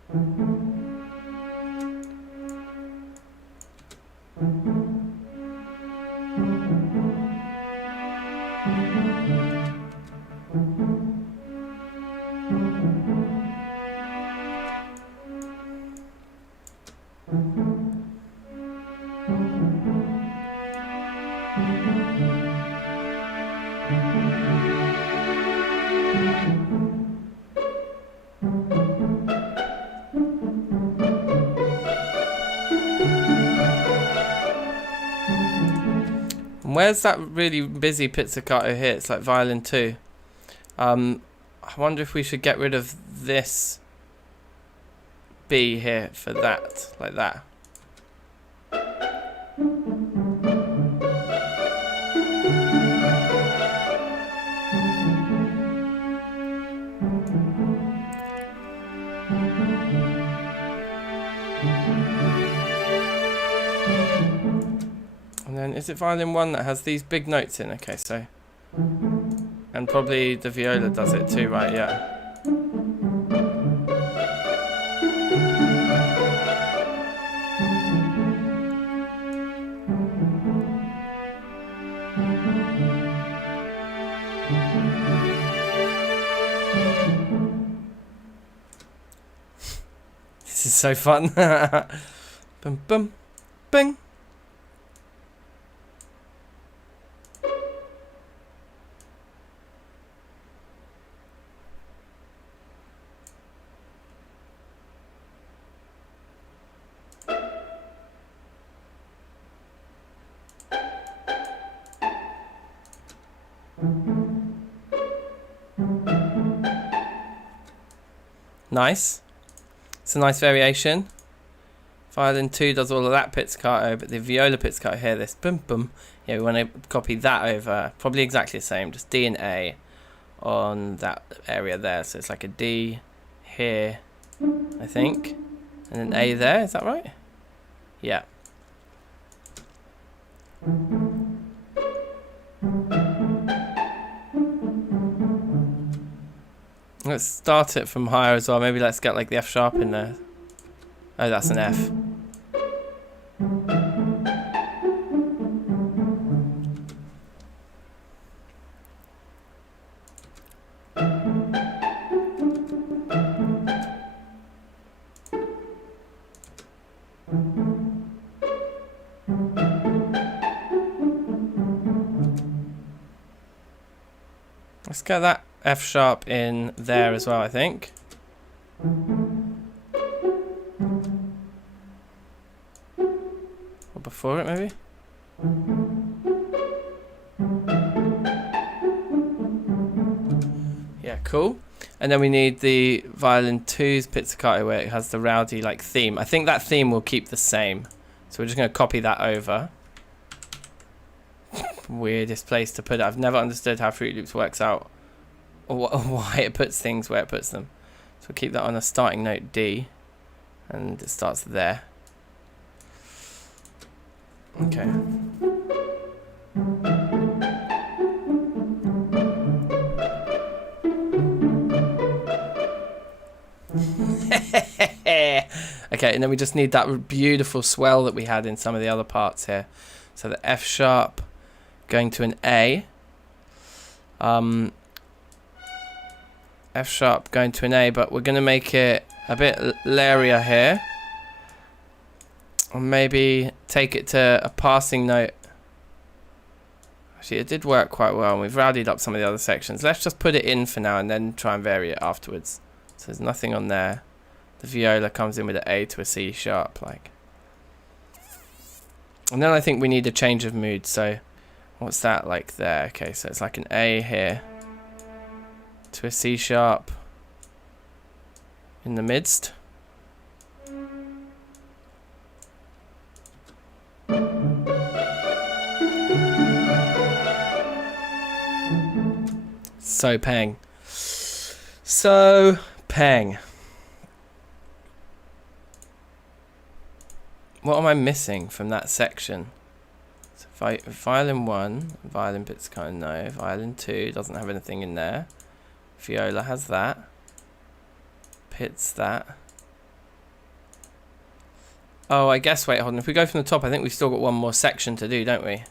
Where's that really busy pizzicato here? It's like violin 2. I wonder if we should get rid of this B here for that, like that. And then is it violin 1 that has these big notes in? Okay, so. And probably the viola does it too, right? Yeah. This is so fun. Bum bum bing. Nice. It's a nice variation. Violin 2 does all of that pizzicato, but the viola pizzicato here, this boom boom. Yeah, we want to copy that over. Probably exactly the same, just D and A on that area there. So it's like a D here, I think. And an A there, is that right? Yeah. Let's start it from higher as well. Maybe let's get like the F sharp in there. Oh, that's an F. Let's get that F sharp in there as well, I think. Or before it, maybe? Yeah, cool. And then we need the violin 2's pizzicato where it has the rowdy like theme. I think that theme will keep the same. So we're just going to copy that over. Weirdest place to put it. I've never understood how Fruity Loops works out. Or why it puts things where it puts them. So we'll keep that on a starting note D. And it starts there. Okay. Okay, and then we just need that beautiful swell that we had in some of the other parts here. So the F sharp going to an A, F sharp going to an A, but we're going to make it a bit lairier here. Or maybe take it to a passing note. Actually, it did work quite well, and we've rowdied up some of the other sections. Let's just put it in for now and then try and vary it afterwards. So there's nothing on there. The viola comes in with an A to a C sharp, like. And then I think we need a change of mood, so what's that like there? Okay, so it's like an A here to a C sharp in the midst. So pang. So pang. What am I missing from that section? So violin 1, violin bit's kind of no. Violin 2 doesn't have anything in there. Viola has that. Pit's that. Oh, I guess, wait, hold on. If we go from the top, I think we've still got one more section to do, don't we?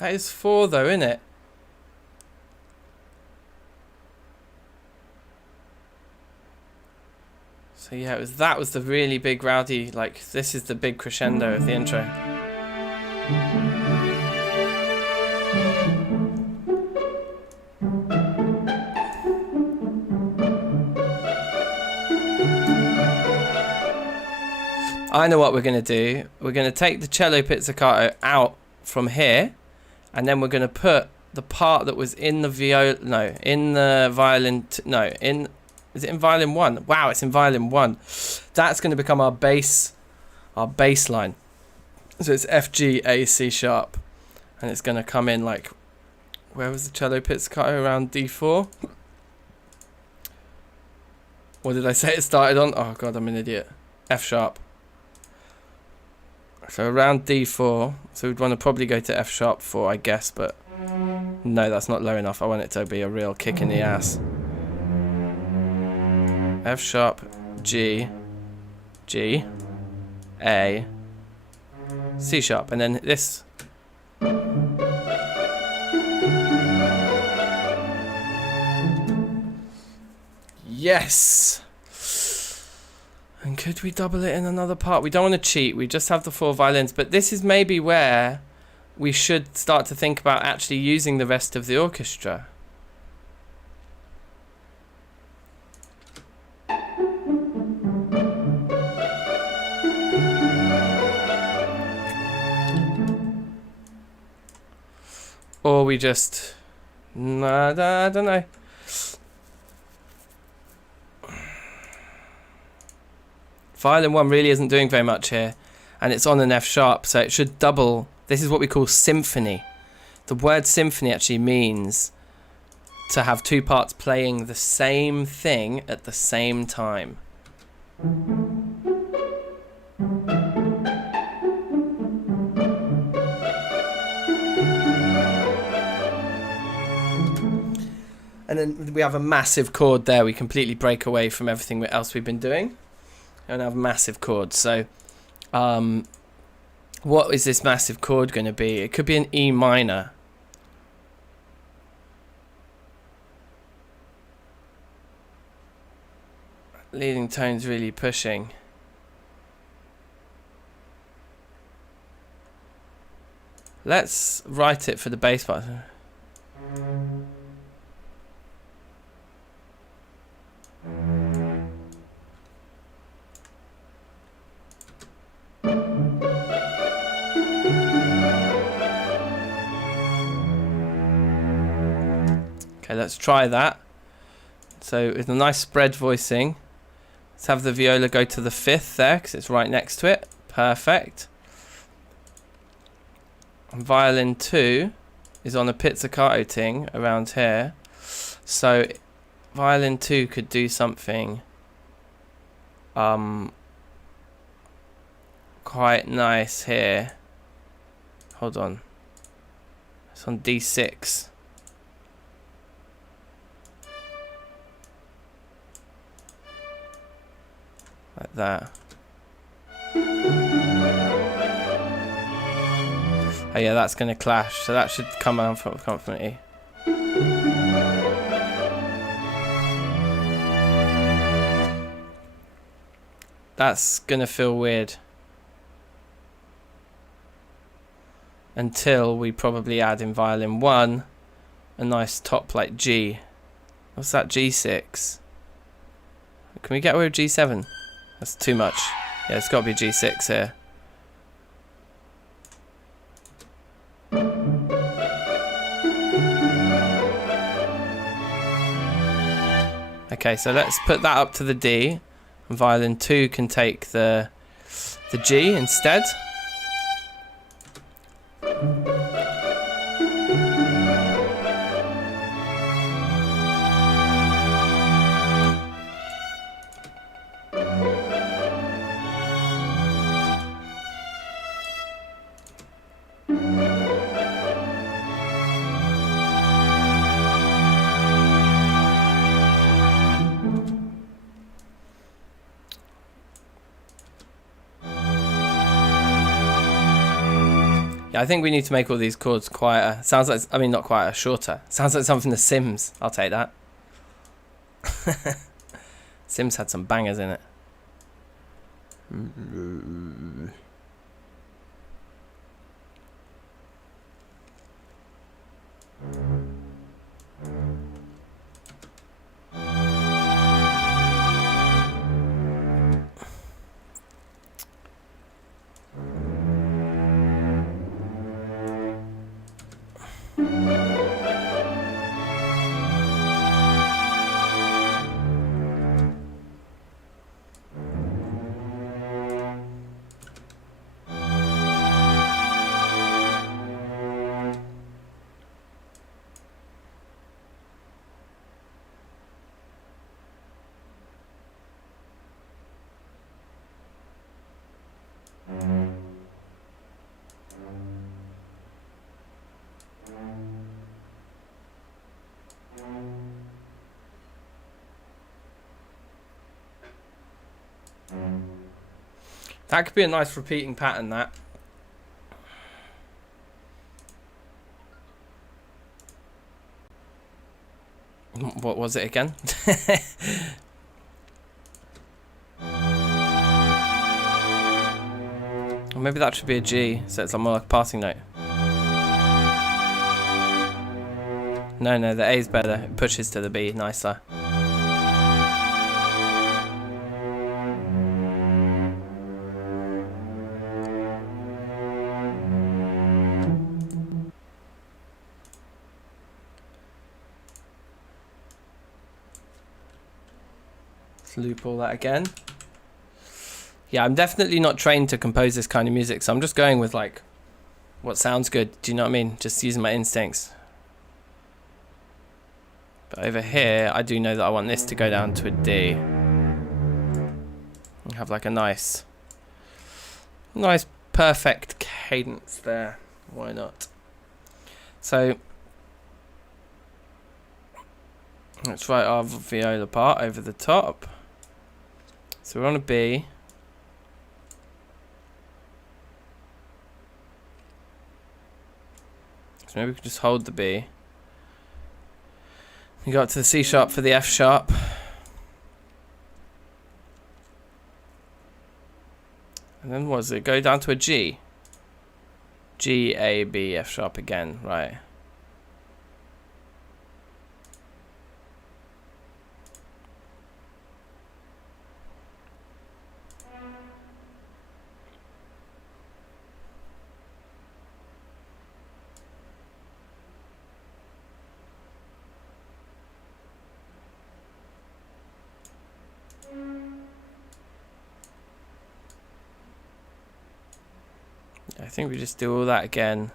That is 4 though, isn't it? So yeah, that was the really big rowdy, like, this is the big crescendo of the intro. I know what we're going to do. We're going to take the cello pizzicato out from here, and then we're going to put the part that was in the viola, no, in the violin, no, in, is it in violin 1? Wow, it's in violin 1. That's going to become our bass line. So it's F, G, A, C sharp. And it's going to come in like, where was the cello pizzicato? Around D4? What did I say it started on? Oh god, I'm an idiot. F sharp. So around D4, so we'd want to probably go to F sharp 4, I guess, but no, that's not low enough. I want it to be a real kick in the ass. F sharp, G, G, A, C sharp, and then this. Yes! And could we double it in another part? We don't want to cheat. We just have the 4 violins. But this is maybe where we should start to think about actually using the rest of the orchestra. Or we just... Nah, I don't know. Violin 1 really isn't doing very much here, and it's on an F sharp, so it should double. This is what we call symphony. The word symphony actually means to have 2 parts playing the same thing at the same time. And then we have a massive chord there. We completely break away from everything else we've been doing. And have massive chords. So what is this massive chord going to be? It could be an E minor. Leading tone's really pushing. Let's write it for the bass part. Okay, let's try that. So with a nice spread voicing, Let's have the viola go to the 5th there, because it's right next to it. Perfect. And violin 2 is on a pizzicato ting around here. So violin 2 could do something quite nice here. Hold on. It's on D6. Like that. Oh yeah, that's going to clash. So that should come out confidently. That's going to feel weird. Until we probably add in violin 1 a nice top like G. What's that? G6. Can we get away with G7? That's too much. Yeah, it's got to be G6 here. Okay, so let's put that up to the D. And violin 2 can take the G instead. Yeah, I think we need to make all these chords quieter. Sounds like, I mean, not quieter, shorter. Sounds like something The Sims. I'll take that. Sims had some bangers in it. That could be a nice repeating pattern, that. What was it again? Or maybe that should be a G, so it's more like a passing note. No, the A is better. It pushes to the B nicer. Loop all that again. Yeah, I'm definitely not trained to compose this kind of music, so I'm just going with like what sounds good. Do you know what I mean? Just using my instincts. But over here, I do know that I want this to go down to a D. And have like a nice perfect cadence there. Why not? So let's write our viola part over the top. So we're on a B. So maybe we can just hold the B. We got to the C sharp for the F sharp. And then what does it go down to a G? G, A, B, F sharp again, right. I think we just do all that again.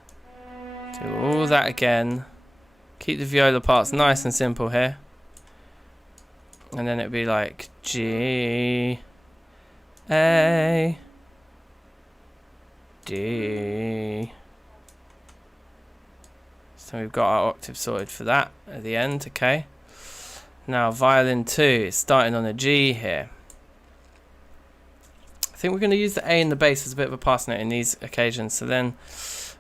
Do all that again. Keep the viola parts nice and simple here. And then it'd be like G, A, D. So we've got our octave sorted for that at the end, okay. Now violin 2 is starting on a G here. I think we're going to use the A in the bass as a bit of a pass note in these occasions. So then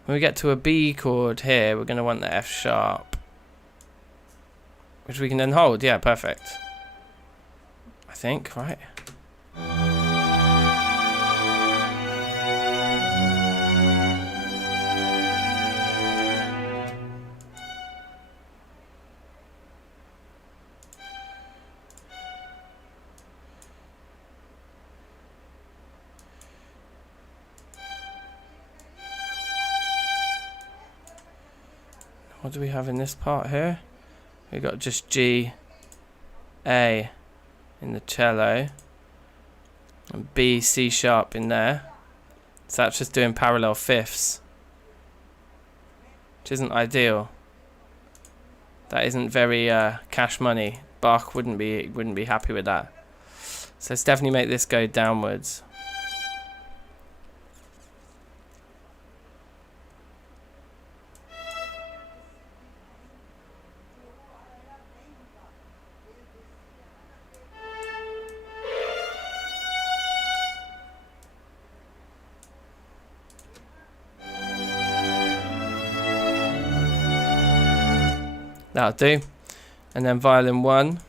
when we get to a B chord here, we're going to want the F sharp, which we can then hold. Yeah, perfect. I think, right? What do we have in this part here? We got just G, A in the cello, and B, C sharp in there. So that's just doing parallel fifths, which isn't ideal. That isn't very cash money. Bach wouldn't be happy with that. So let's definitely make this go downwards. That'll do. And then violin 1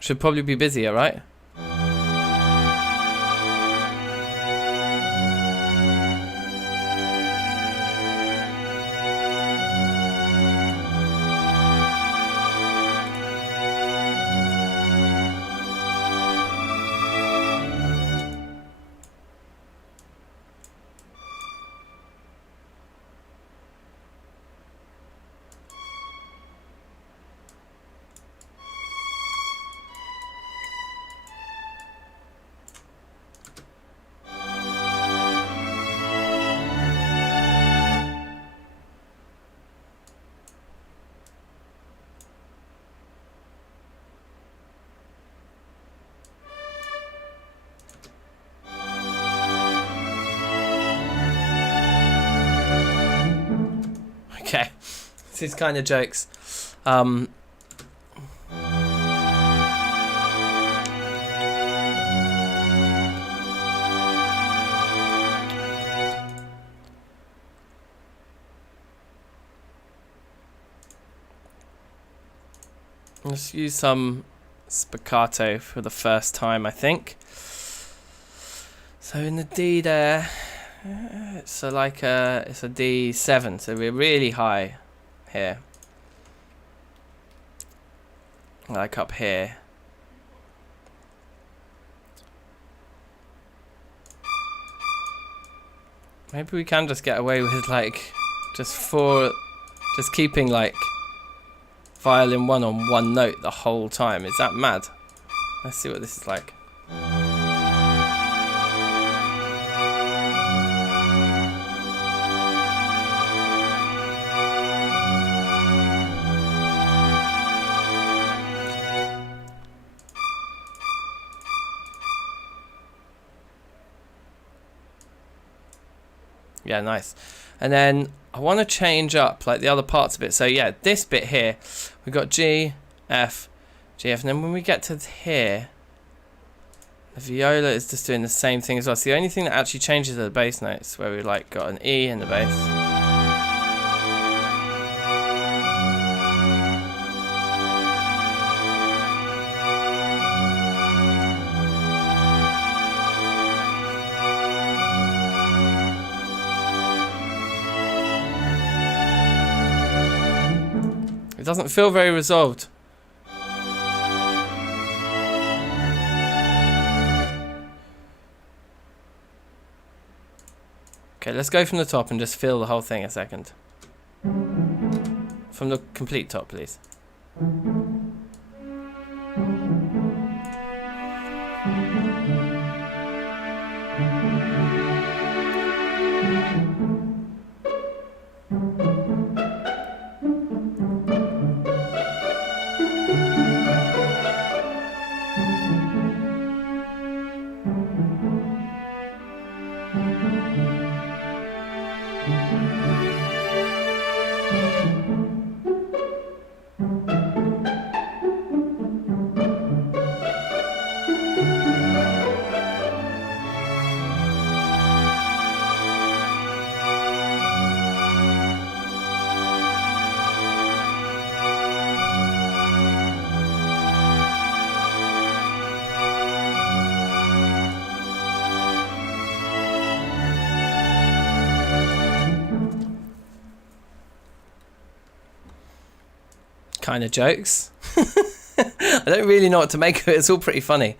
should probably be busier, right? Okay, this is kind of jokes. Let's use some spiccato for the first time, I think. So in the D there, it's a D7, so we're really high here, like up here. Maybe we can just get away with like just keeping like violin 1 on one note the whole time. Is that mad? Let's see what this is like. Yeah, nice. And then I want to change up like the other parts of it. So yeah, this bit here, we've got G, F, G, F. And then when we get to here, the viola is just doing the same thing as well. So the only thing that actually changes are the bass notes, where we like got an E in the bass. It doesn't feel very resolved. Okay, let's go from the top and just feel the whole thing a second. From the complete top, please. kind of jokes. I don't really know what to make of it. It's all pretty funny.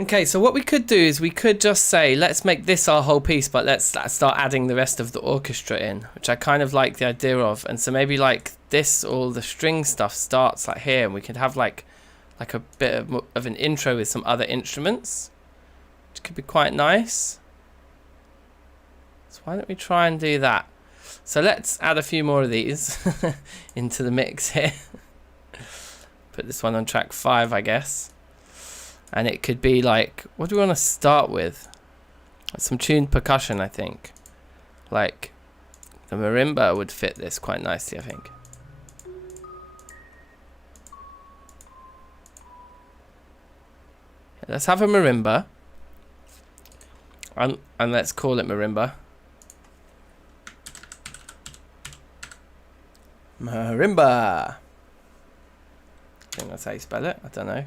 Okay, so what we could do is we could just say, let's make this our whole piece, but let's start adding the rest of the orchestra in, which I kind of like the idea of. And so maybe like this, all the string stuff starts like here, and we could have like a bit of an intro with some other instruments, which could be quite nice. So why don't we try and do that? So let's add a few more of these into the mix here. Put this one on track 5, I guess. And it could be like, what do we want to start with? Some tuned percussion, I think. Like, the marimba would fit this quite nicely, I think. Let's have a marimba. And let's call it marimba. Marimba. I think that's how you spell it. I don't know.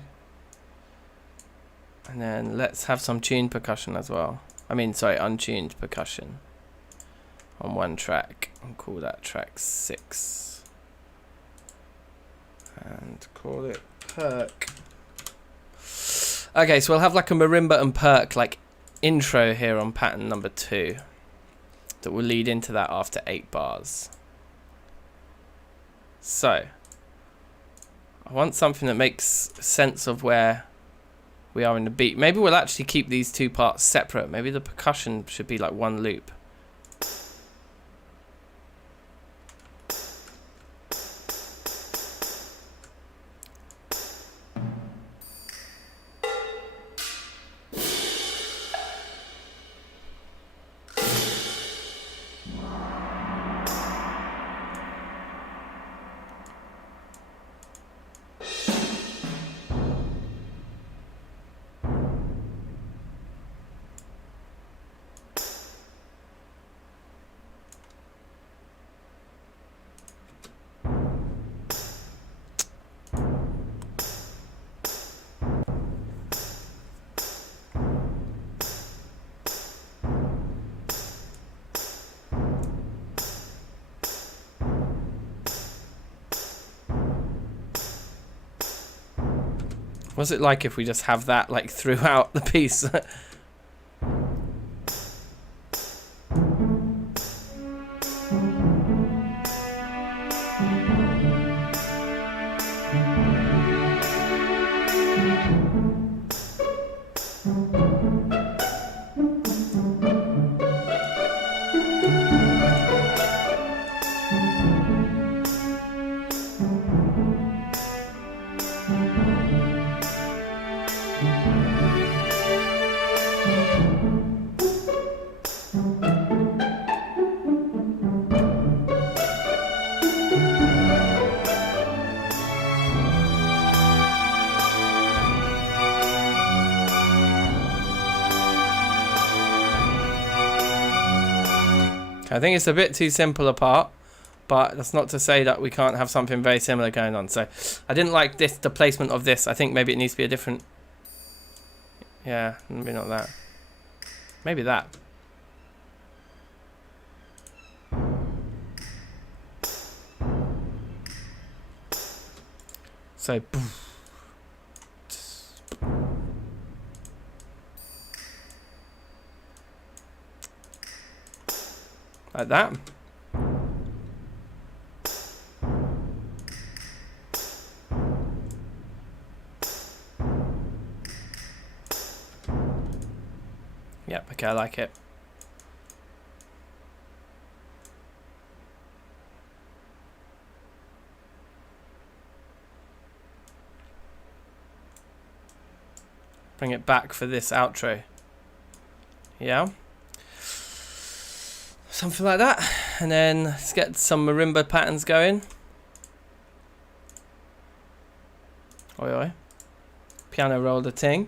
And then let's have some tuned percussion as well. I mean, sorry, untuned percussion on one track. And call that track 6. And call it perk. Okay, so we'll have like a marimba and perk like intro here on pattern number 2 that will lead into that after 8 bars. So I want something that makes sense of where we are in the beat. Maybe we'll actually keep these two parts separate. Maybe the percussion should be like one loop. What's it like if we just have that like throughout the piece? I think it's a bit too simple a part, but that's not to say that we can't have something very similar going on. So I didn't like this, the placement of this. I think maybe it needs to be a different... Yeah, maybe not that. Maybe that. So... like that. Okay, I like it. Bring it back for this outro. Yeah. Something like that. And then let's get some marimba patterns going. Oi oi. Piano roll the ting.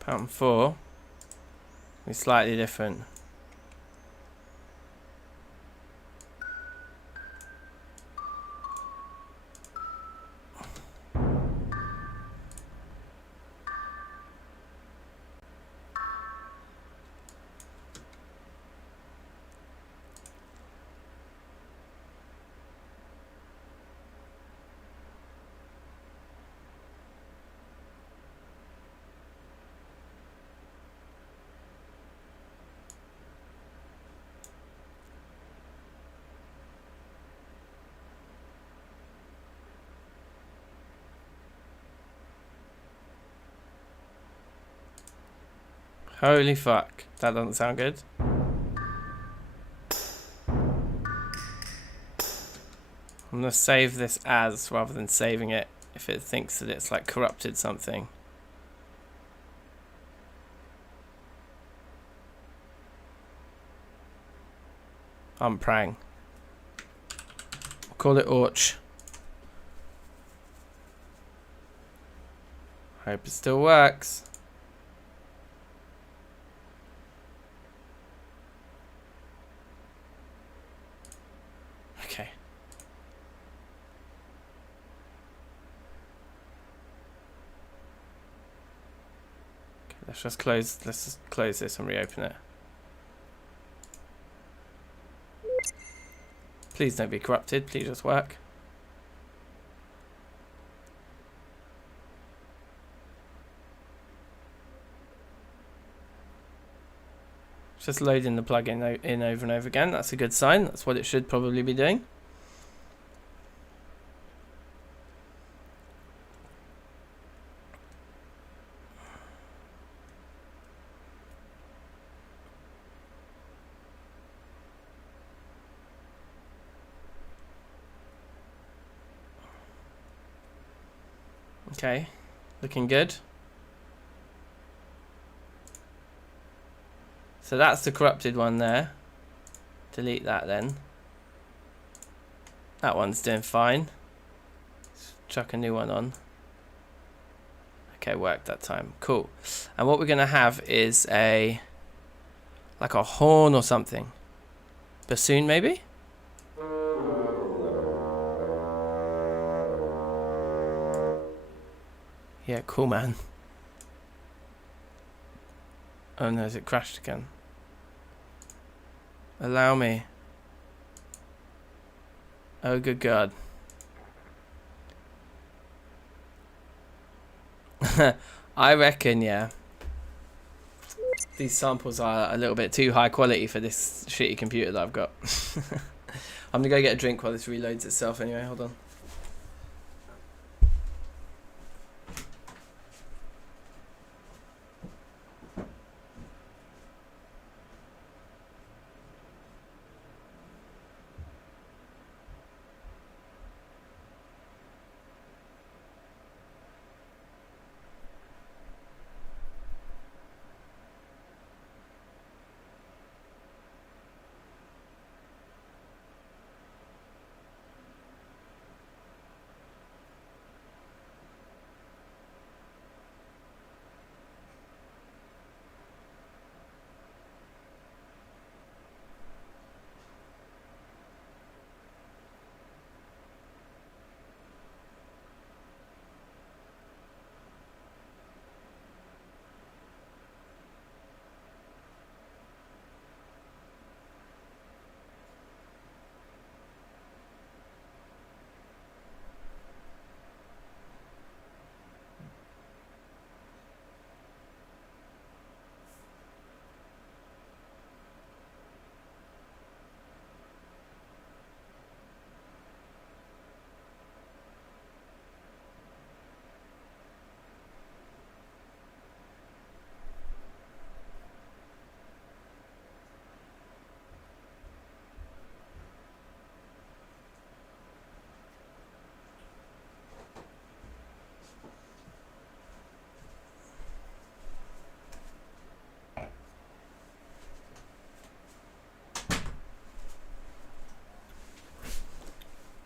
Pattern 4 is slightly different. Holy fuck, that doesn't sound good. I'm gonna save this as rather than saving it if it thinks that it's like corrupted something. I'm praying. We'll call it Orch. Hope it still works. Okay. Let's just close this and reopen it. Please don't be corrupted, please just work. Just loading the plugin in over and over again. That's a good sign. That's what it should probably be doing. Okay, looking good. So that's the corrupted one there. Delete that then. That one's doing fine. Let's chuck a new one on. Okay, worked that time. Cool. And what we're gonna have is like a horn or something. Bassoon maybe? Yeah, cool, man. Oh no, has it crashed again? Allow me. Oh, good God. I reckon, yeah. These samples are a little bit too high quality for this shitty computer that I've got. I'm gonna go get a drink while this reloads itself anyway, hold on.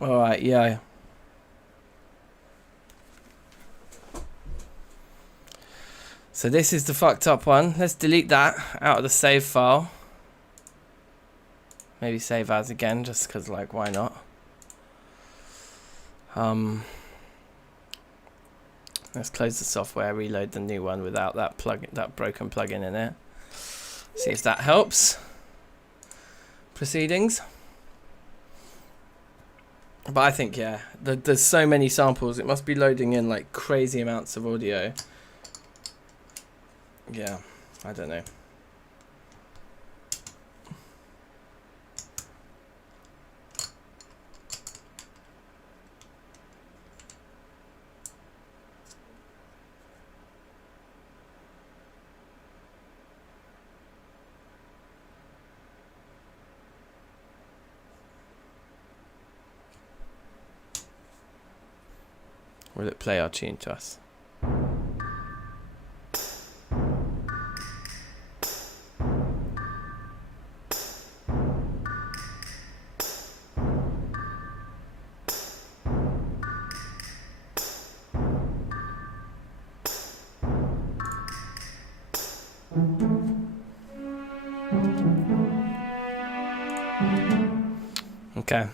Alright, yeah. So this is the fucked up one. Let's delete that out of the save file. Maybe save as again, just because, like, why not? Let's close the software, reload the new one without that broken plugin in it. See if that helps. Proceedings. But I think, yeah, there's so many samples. It must be loading in like crazy amounts of audio. Yeah, I don't know. Will it play our tune to us? Okay.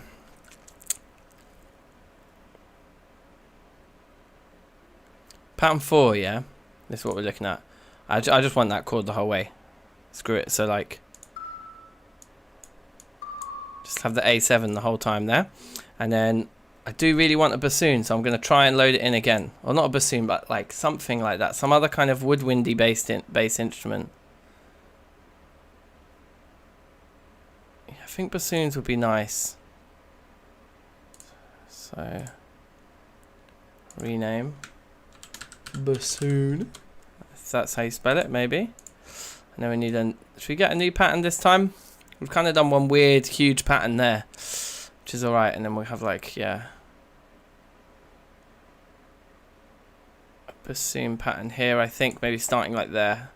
Pattern 4, yeah? This is what we're looking at. I just want that chord the whole way. Screw it. So, like, just have the A7 the whole time there. And then I do really want a bassoon, so I'm going to try and load it in again. Or not a bassoon, but like something like that. Some other kind of woodwindy bass instrument. Yeah, I think bassoons would be nice. So, rename. Bassoon. If that's how you spell it, maybe. And then we need should we get a new pattern this time? We've kind of done one weird, huge pattern there, which is alright. And then we'll have like, yeah, a bassoon pattern here, I think, maybe starting like there.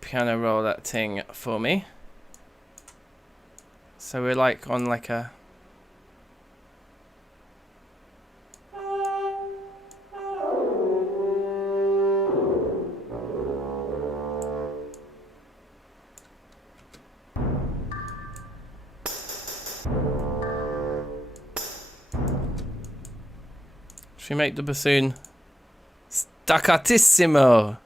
Piano roll that thing for me. So we're like on like a... Should we make the bassoon staccatissimo?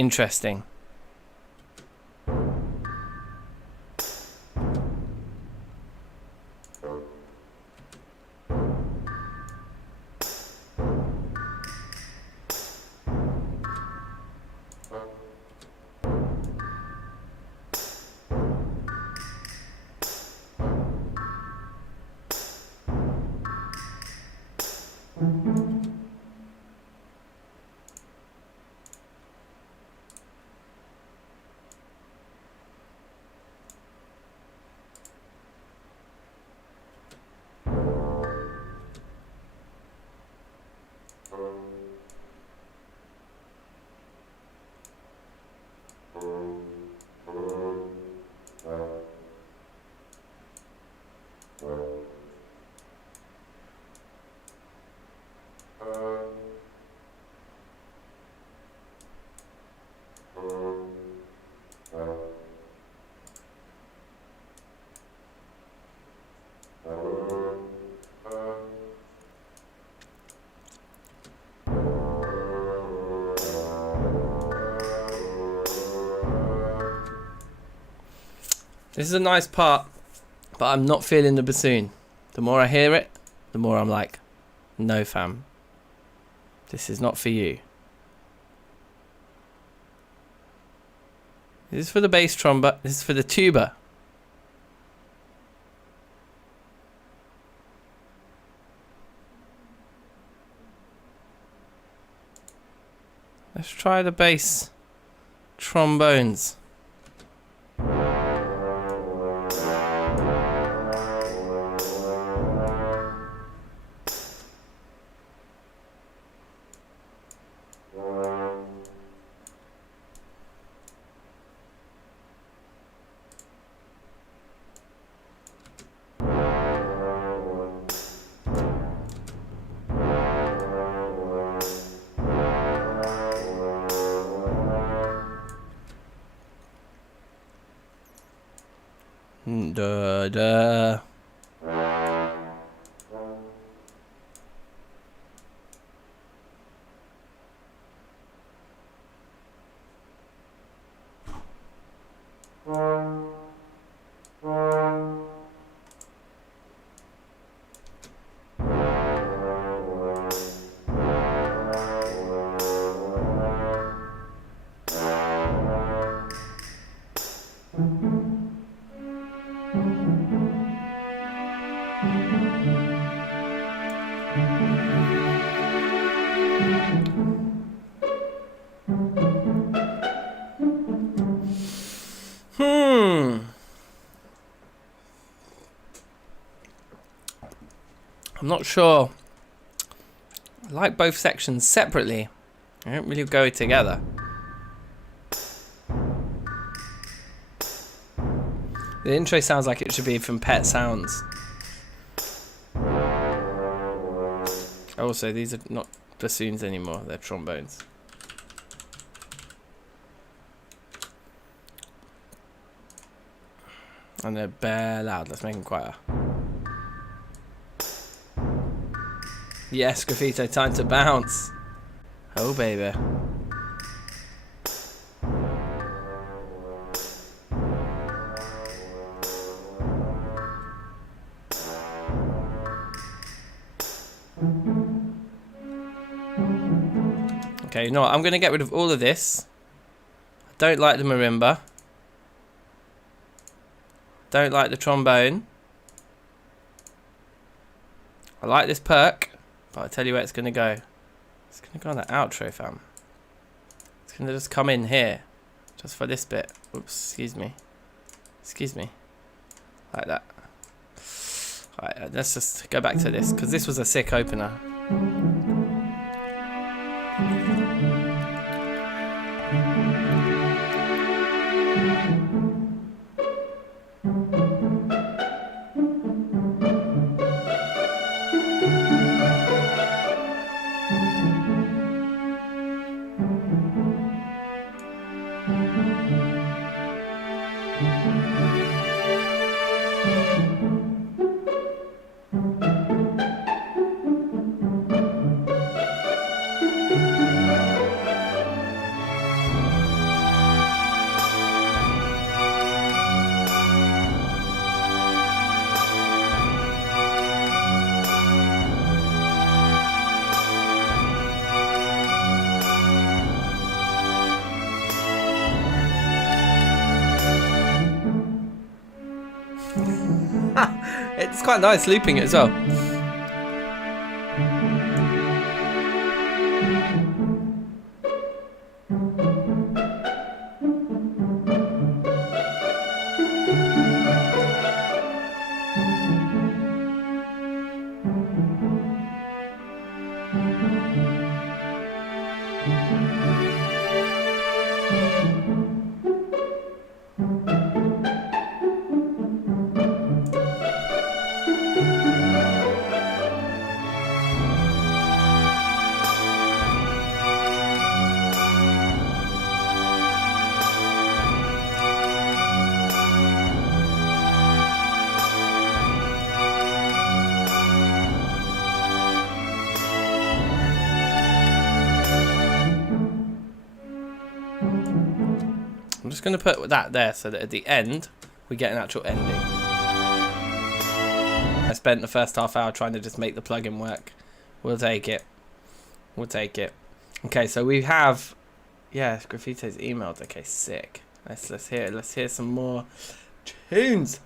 interesting. This is a nice part, but I'm not feeling the bassoon. The more I hear it, the more I'm like, no fam. This is not for you. This is for the bass trombone. This is for the tuba. Let's try the bass trombones. Da da. I'm not sure. I like both sections separately. I don't really go together. The intro sounds like it should be from Pet Sounds. Also, these are not bassoons anymore, they're trombones. And they're bare loud. Let's make them quieter. Yes, Graffito, time to bounce. Oh, baby. Okay, you know what? I'm going to get rid of all of this. I don't like the marimba. Don't like the trombone. I like this perk, but I'll tell you where it's going to go. It's going to go on the outro, fam. It's going to just come in here. Just for this bit. Oops, excuse me. Excuse me. Like that. Alright, let's just go back to this, because this was a sick opener. It's quite nice looping it as well. I'm just going to put that there so that at the end we get an actual ending. I spent the first half hour trying to just make the plugin work. We'll take it. We'll take it. Okay, so we have, yeah, Graffito's emailed. Okay, sick. Let's hear some more tunes.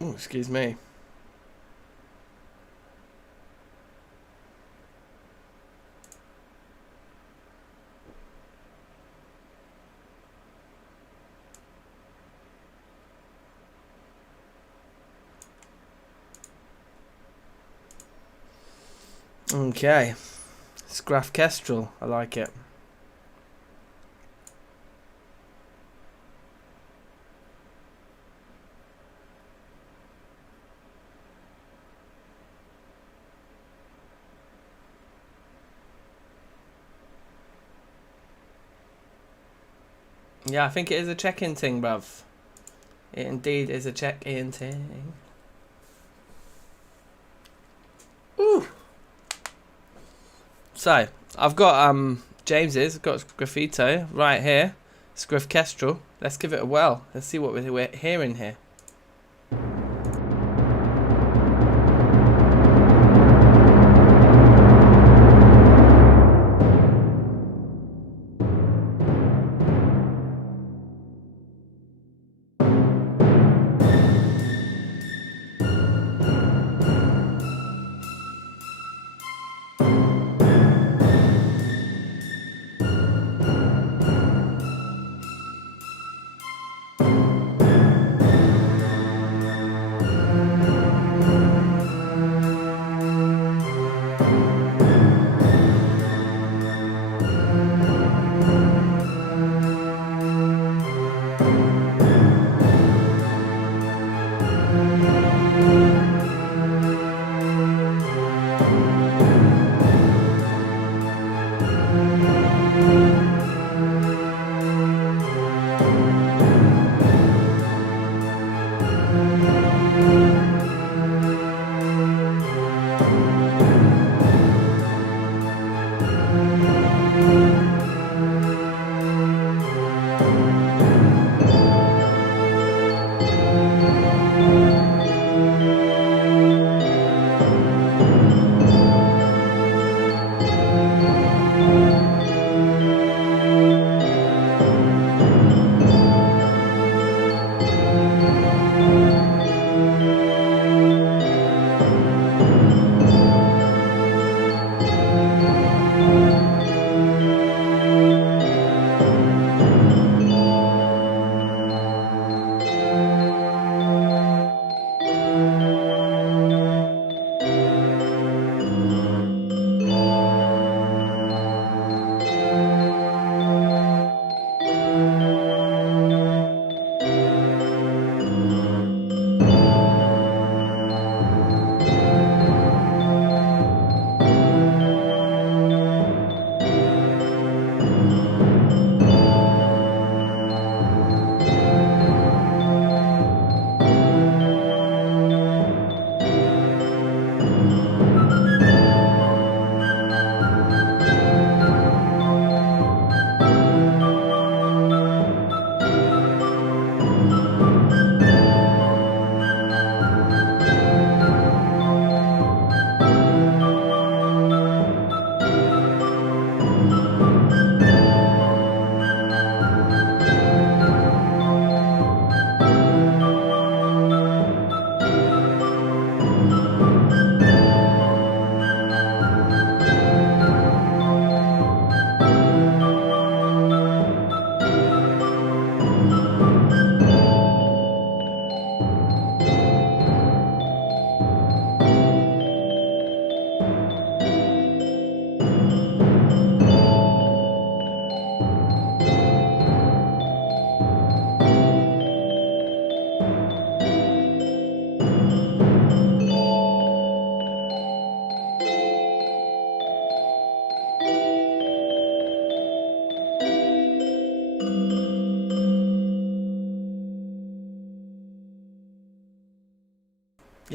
Oh, excuse me. Okay, Scruff Kestrel, I like it. Yeah, I think it is a check-in thing, bruv. It indeed is a check-in thing. Ooh. So, I've got James's, I've got Graffito right here. Scruff Kestrel. Let's give it a whirl. Let's see what we're hearing here.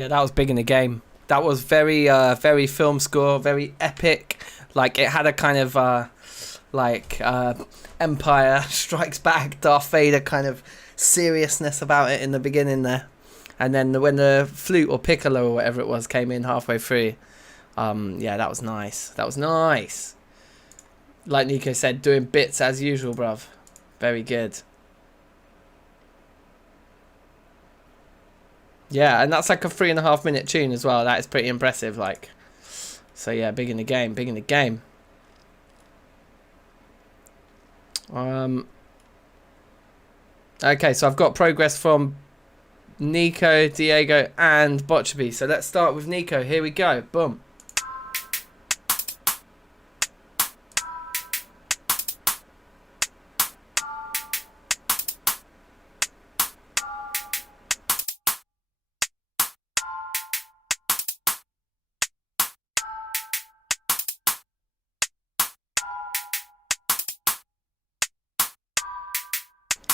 Yeah, that was big in the game. That was very, very film score, very epic. Like it had a kind of Empire Strikes Back, Darth Vader kind of seriousness about it in the beginning there, and then when the flute or piccolo or whatever it was came in halfway through, yeah, that was nice. That was nice. Like Nico said, doing bits as usual, bruv. Very good. Yeah, and that's like a 3.5 minute tune as well. That is pretty impressive. Like, so yeah, big in the game. Big in the game. Okay, so I've got progress from Nico, Diego, and Botchaby. So let's start with Nico. Here we go. Boom.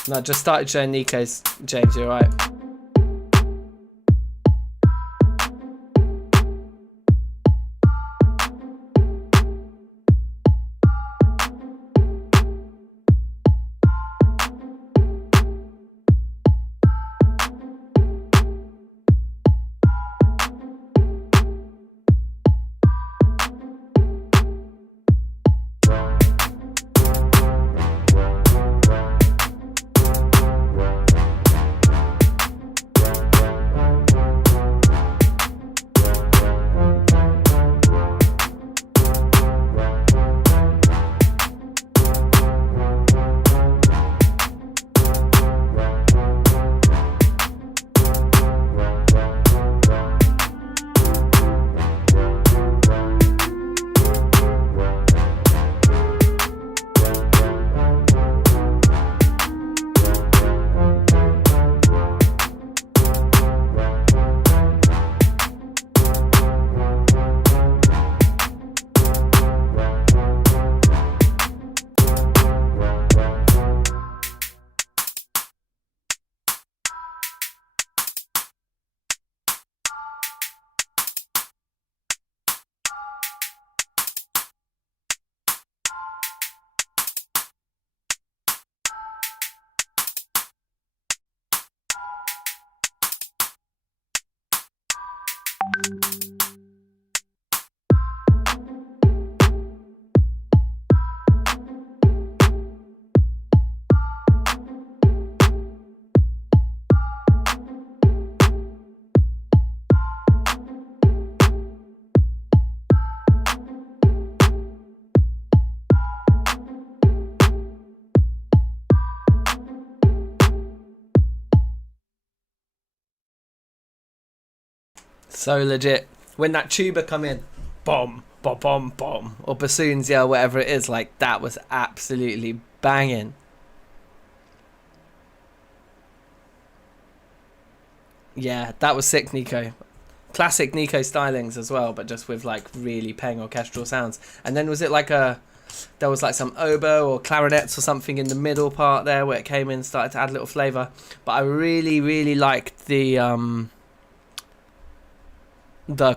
No, just started showing Nico's. James, you're right. So legit. When that tuba come in, bomb, bomb, bomb, bomb, or bassoons, yeah, whatever it is, like that was absolutely banging. Yeah, that was sick, Nico. Classic Nico stylings as well, but just with like really paying orchestral sounds. And then was it like there was like some oboe or clarinets or something in the middle part there where it came in and started to add a little flavour. But I really, really liked the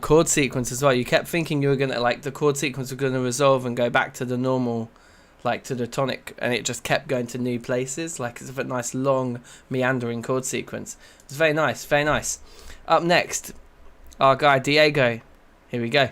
chord sequence as well. You kept thinking you were gonna like the chord sequence was gonna resolve and go back to the normal, like to the tonic, and it just kept going to new places. Like it's a nice long meandering chord sequence. It's very nice, very nice. Up next, our guy Diego. Here we go.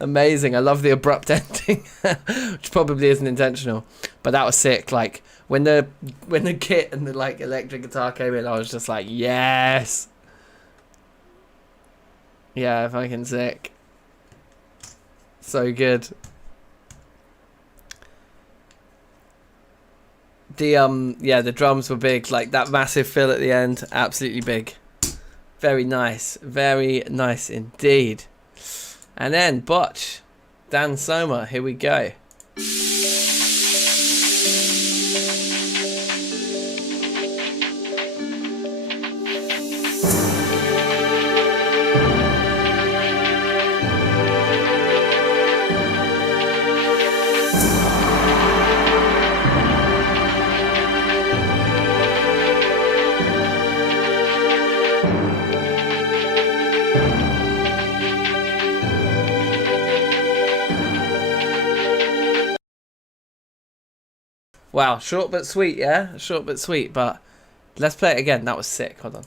Amazing. I love the abrupt ending, which probably isn't intentional, but that was sick. Like when the kit and the like electric guitar came in, I was just like, yes. Yeah, fucking sick. So good. The drums were big, like that massive fill at the end, absolutely big. Very nice indeed. And then Botch, Dan Soma, here we go. Wow, short but sweet, yeah? Short but sweet, but let's play it again. That was sick. Hold on.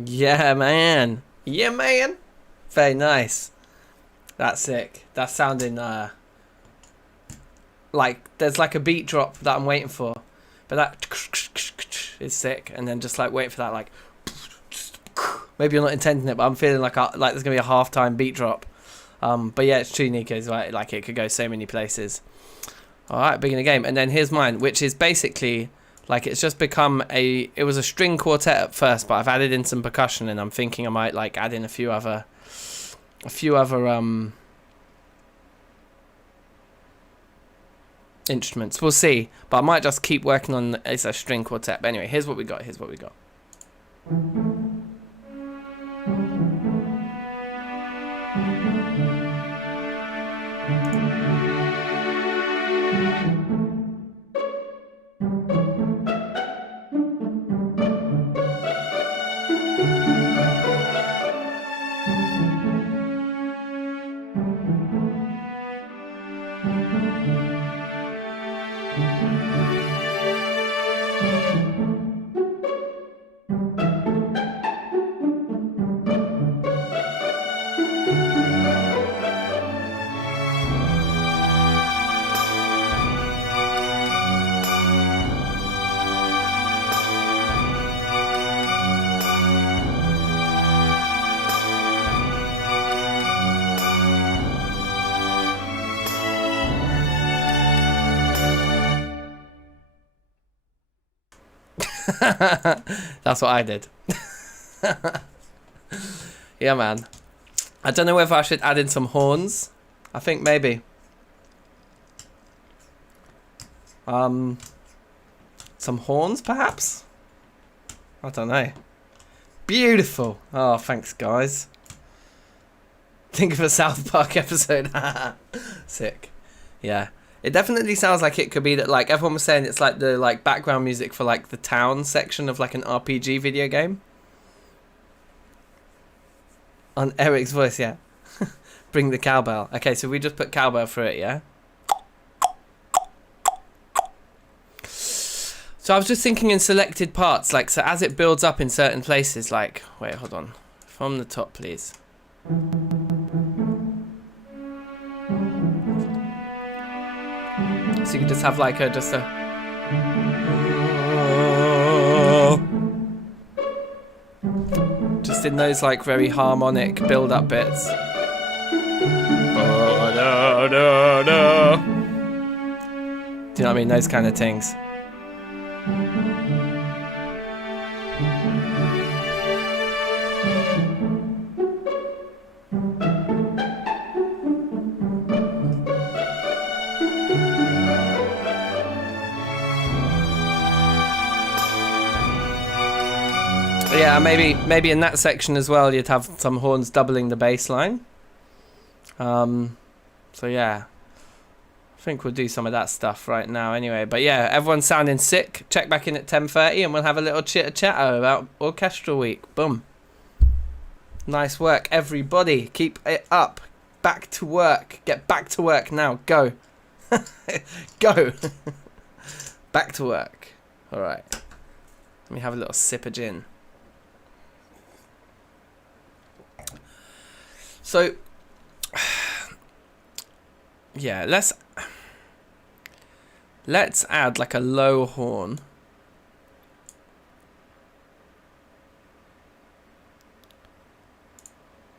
Yeah, man. Yeah, man. Very nice. That's sick. That's sounding like there's like a beat drop that I'm waiting for, but that is sick. And then just like wait for that, like maybe you're not intending it, but I'm feeling like there's gonna be a halftime beat drop. But yeah, it's true, Nico's right. Like it could go so many places. All right, big in the game. And then here's mine, which is basically. Like it's just become it was a string quartet at first, but I've added in some percussion, and I'm thinking I might like add in a few other instruments. We'll see, but I might just keep working on it's a string quartet. But anyway, here's what we got. That's what I did. Yeah, man. I don't know whether I should add in some horns. I think maybe. Some horns, perhaps? I don't know. Beautiful. Oh, thanks, guys. Think of a South Park episode. Sick. Yeah. It definitely sounds like it could be that, like, everyone was saying it's like the, like, background music for, like, the town section of, like, an RPG video game. On Eric's voice, yeah. Bring the cowbell. Okay, so we just put cowbell through it, yeah? So I was just thinking in selected parts, like, so as it builds up in certain places, like, wait, hold on. From the top, please. So you can just have like just in those like very harmonic build up bits. Do you know what I mean? Those kind of things. yeah, maybe in that section as well, you'd have some horns doubling the bass line. So yeah, I think we'll do some of that stuff right now anyway. But yeah, everyone's sounding sick. Check back in at 10:30 and we'll have a little chitter-chatter about Orchestral Week. Boom. Nice work, everybody. Keep it up. Back to work. Get back to work now. Go. Go. Back to work. All right. Let me have a little sip of gin. So, yeah, let's add like a low horn.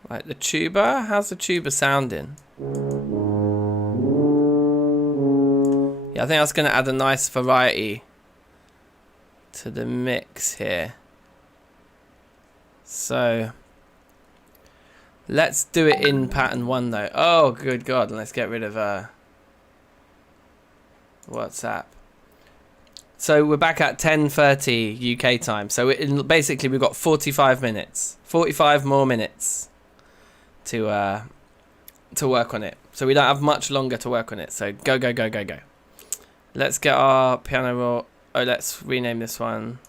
Like the tuba. How's the tuba sounding? Yeah, I think that's going to add a nice variety to the mix here. So let's do it in pattern 1 though. Oh, good God. Let's get rid of WhatsApp. So we're back at 10:30 UK time. So basically we've got 45 minutes. 45 more minutes to work on it. So we don't have much longer to work on it. So go, go, go, go, go. Let's get our piano roll. Oh, let's rename this one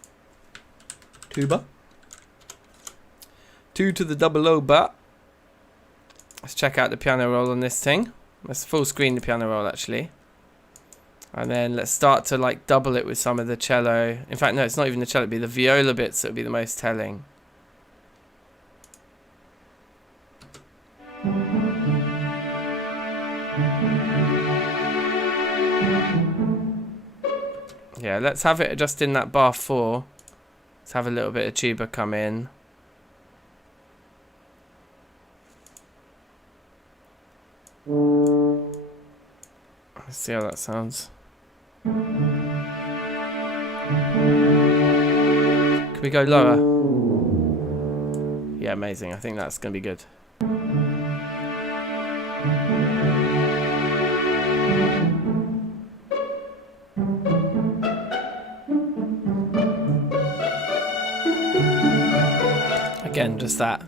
tuba. 2 to the double O bar. Let's check out the piano roll on this thing. Let's full screen the piano roll actually. And then let's start to like double it with some of the cello. In fact, no, it's not even the cello, it'd be the viola bits that would be the most telling. Yeah, let's have it just in that bar 4. Let's have a little bit of tuba come in. Let's see how that sounds. Can we go lower? Yeah, amazing. I think that's going to be good. Again, just that.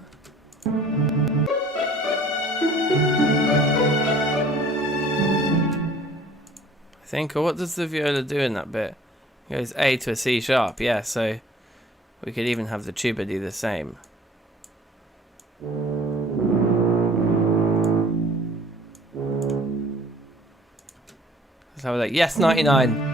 I think, or what does the viola do in that bit? It goes A to a C sharp, yeah, so we could even have the tuba do the same. Let's have a look. Yes, 99.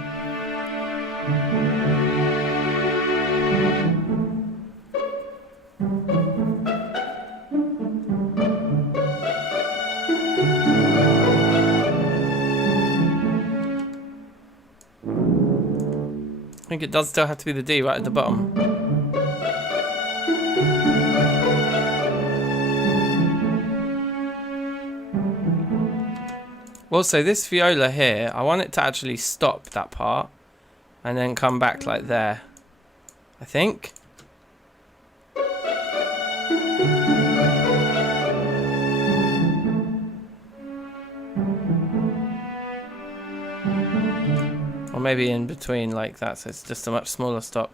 I think it does still have to be the D right at the bottom. Also, this viola here, I want it to actually stop that part and then come back like there, I think. Or maybe in between like that, so it's just a much smaller stop.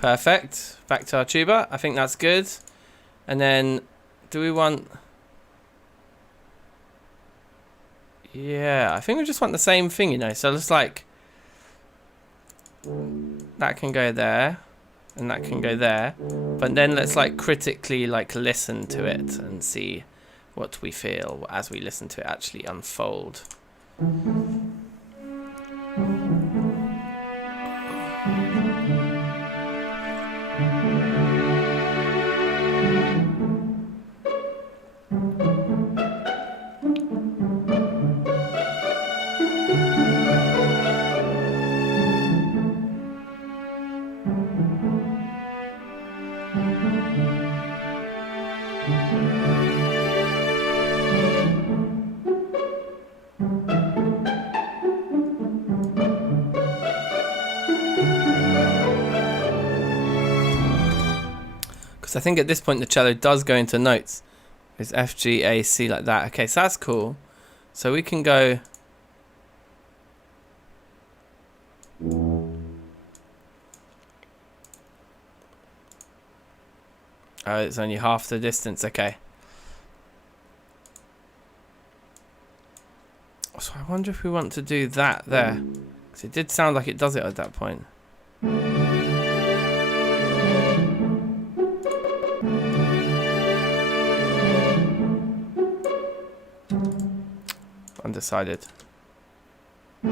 Perfect. Back to our tuba. I think that's good. And then, do we want... Yeah, I think we just want the same thing, you know. So it's like... That can go there. And that can go there. But then let's like critically like listen to it and see what we feel as we listen to it actually unfold. I think at this point the cello does go into notes. It's F, G, A, C like that. Okay, so that's cool. So we can go Oh, it's only half the distance. Okay. So I wonder if we want to do that there. Because it did sound like it does it at that point. Undecided. I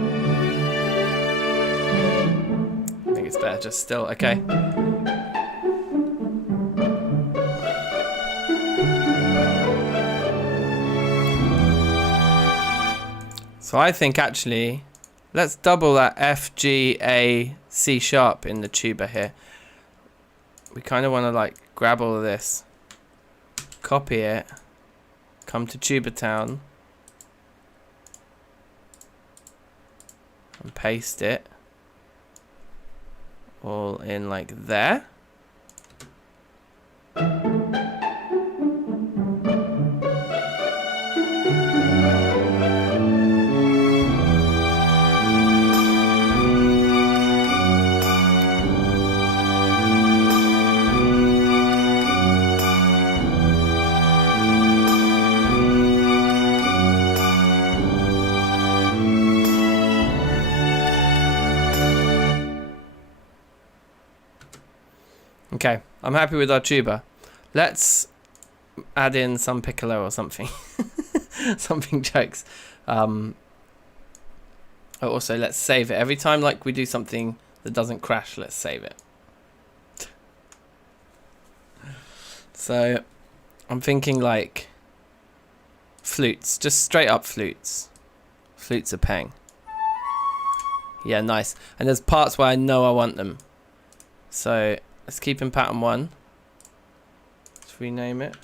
think it's better just still. Okay. So I think actually, let's double that F, G, A, C sharp in the tuba here. We kind of want to like grab all of this, copy it, come to Tuba Town, and paste it all in like there. Okay, I'm happy with our tuba. Let's add in some piccolo or something. Something jokes. Also, let's save it. Every time like we do something that doesn't crash, let's save it. So, I'm thinking like flutes. Just straight up flutes. Flutes are peng. Yeah, nice. And there's parts where I know I want them. So, let's keep in pattern 1. Let's rename it.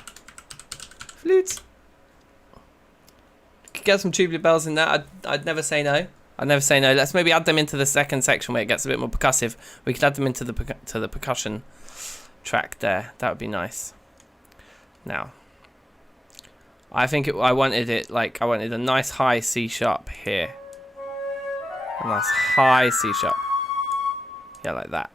Flutes. Could get some tubular bells in that. I'd never say no. I'd never say no. Let's maybe add them into the second section where it gets a bit more percussive. We could add them into the percussion track there. That would be nice. Now, I think I wanted it like I wanted a nice high C sharp here. A nice high C sharp. Yeah, like that.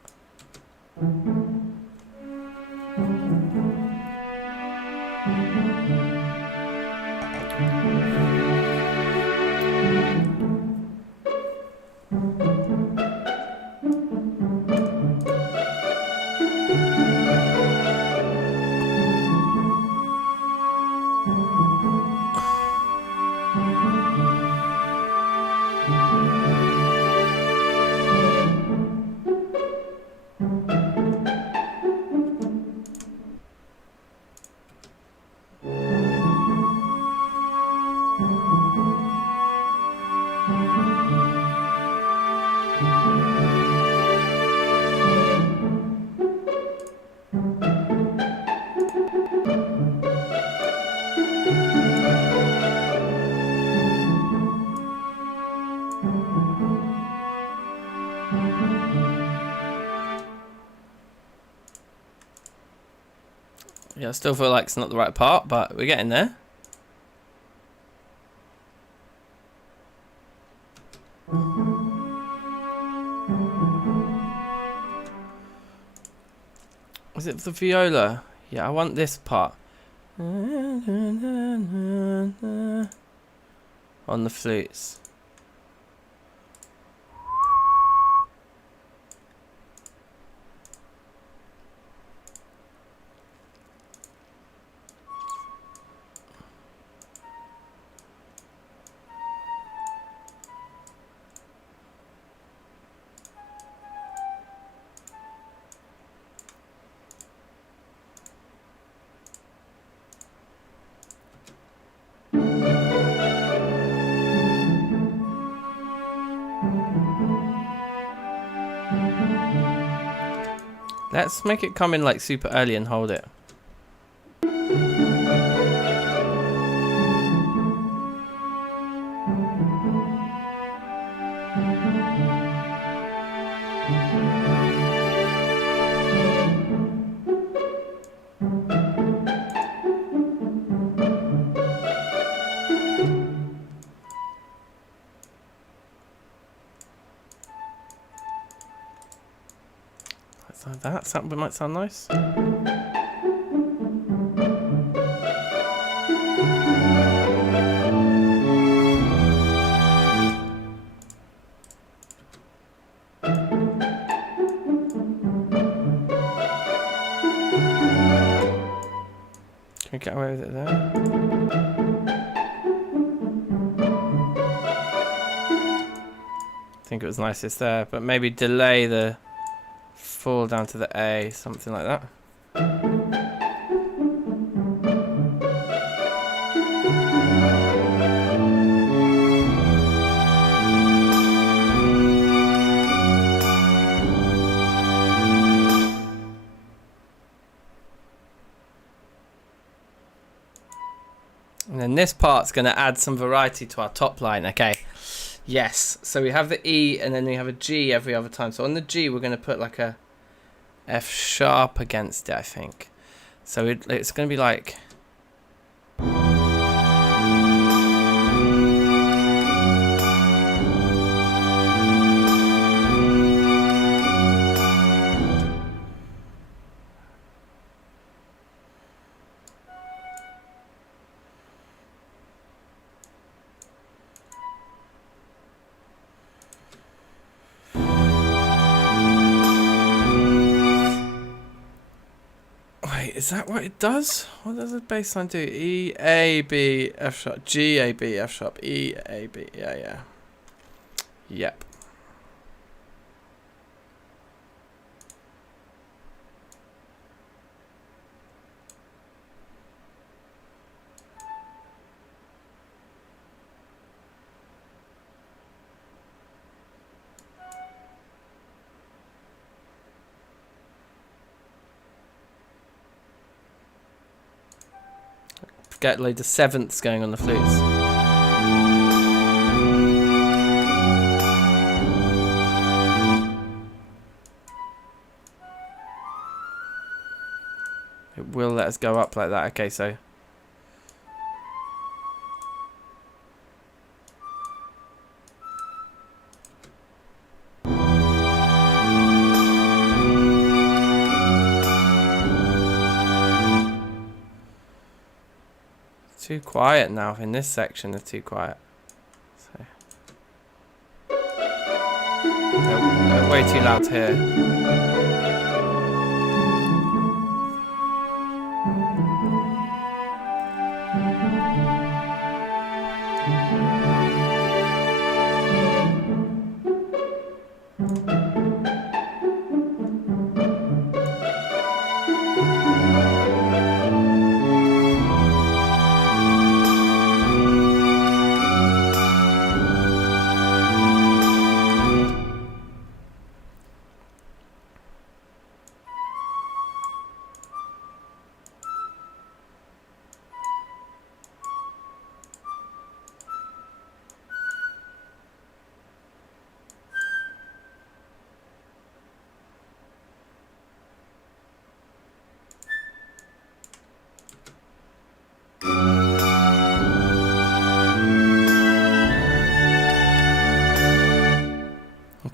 Yeah, I still feel like it's not the right part, but we're getting there. Is it the viola? Yeah, I want this part. On the flutes. Let's make it come in like super early and hold it. Like that, that might sound nice. away with it there. I think it was nicest there, but maybe delay the fall down to the A, something like that. And then this part's going to add some variety to our top line, okay? Yes, so we have the E and then we have a G every other time. So on the G, we're going to put like a F sharp against it, I think. So it's going to be like... Is that what it does? What does the bass line do? E, A, B, F sharp, G, A, B, F sharp, E, A, B. Yeah. Yep. Get loads of sevenths going on the flutes. It will let us go up like that. Okay, so too quiet now in this section. They're too quiet. So they're way too loud to hear.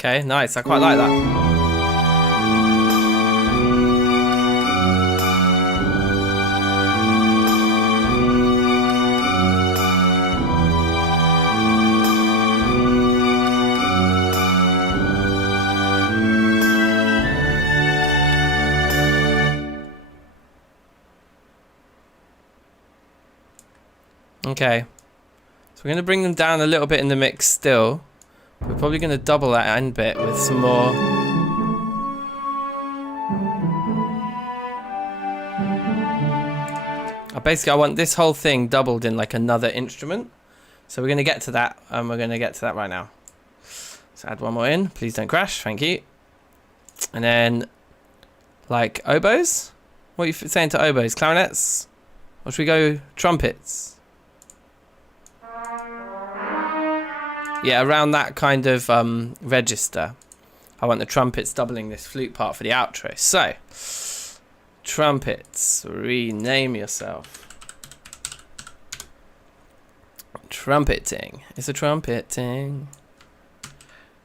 Okay, nice. I quite like that. Okay, so we're going to bring them down a little bit in the mix still. We're probably going to double that end bit with some more. Basically, I want this whole thing doubled in like another instrument. So we're going to get to that, and we're going to get to that right now. So add one more in. Please don't crash. Thank you. And then, like, oboes? What are you saying to oboes? Clarinets? Or should we go trumpets? Yeah, around that kind of register. I want the trumpets doubling this flute part for the outro. So, trumpets, rename yourself. Trumpeting. It's a trumpeting.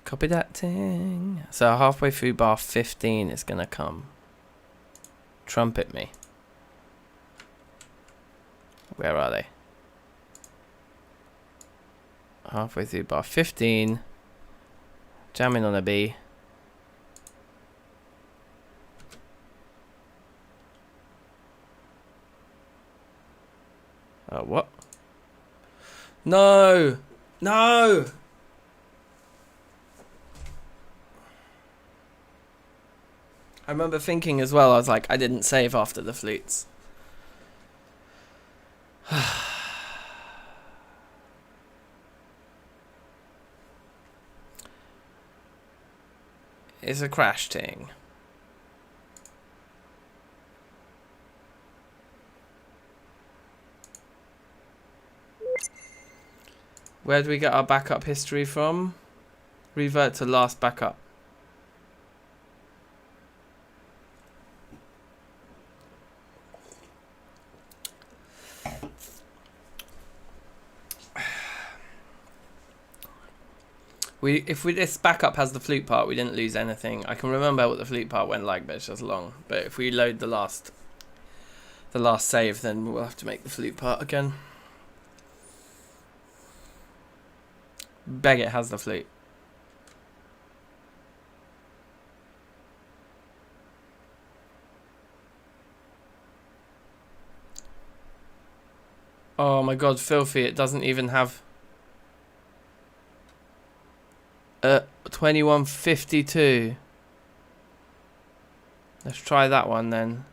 Copy that ting. So halfway through bar 15 is gonna come. Trumpet me. Where are they? Halfway through bar 15, jamming on a B. what? No! No! I remember thinking as well, I was like, I didn't save after the flutes. It's a crash thing. Where do we get our backup history from? Revert to last backup. If this backup has the flute part, we didn't lose anything. I can remember what the flute part went like, but it's just long. But if we load the last save, then we'll have to make the flute part again. Beg it has the flute. Oh my god, filthy, it doesn't even have 2152. Let's try that one then.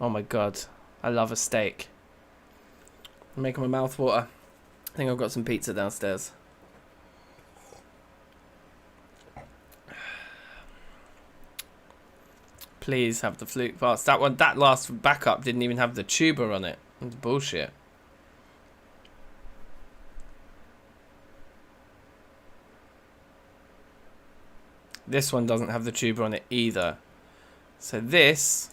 Oh my god, I love a steak. I'm making my mouth water. I think I've got some pizza downstairs. Please have the flute parts. That one, that last backup didn't even have the tuba on it. It's bullshit. This one doesn't have the tuba on it either. So this,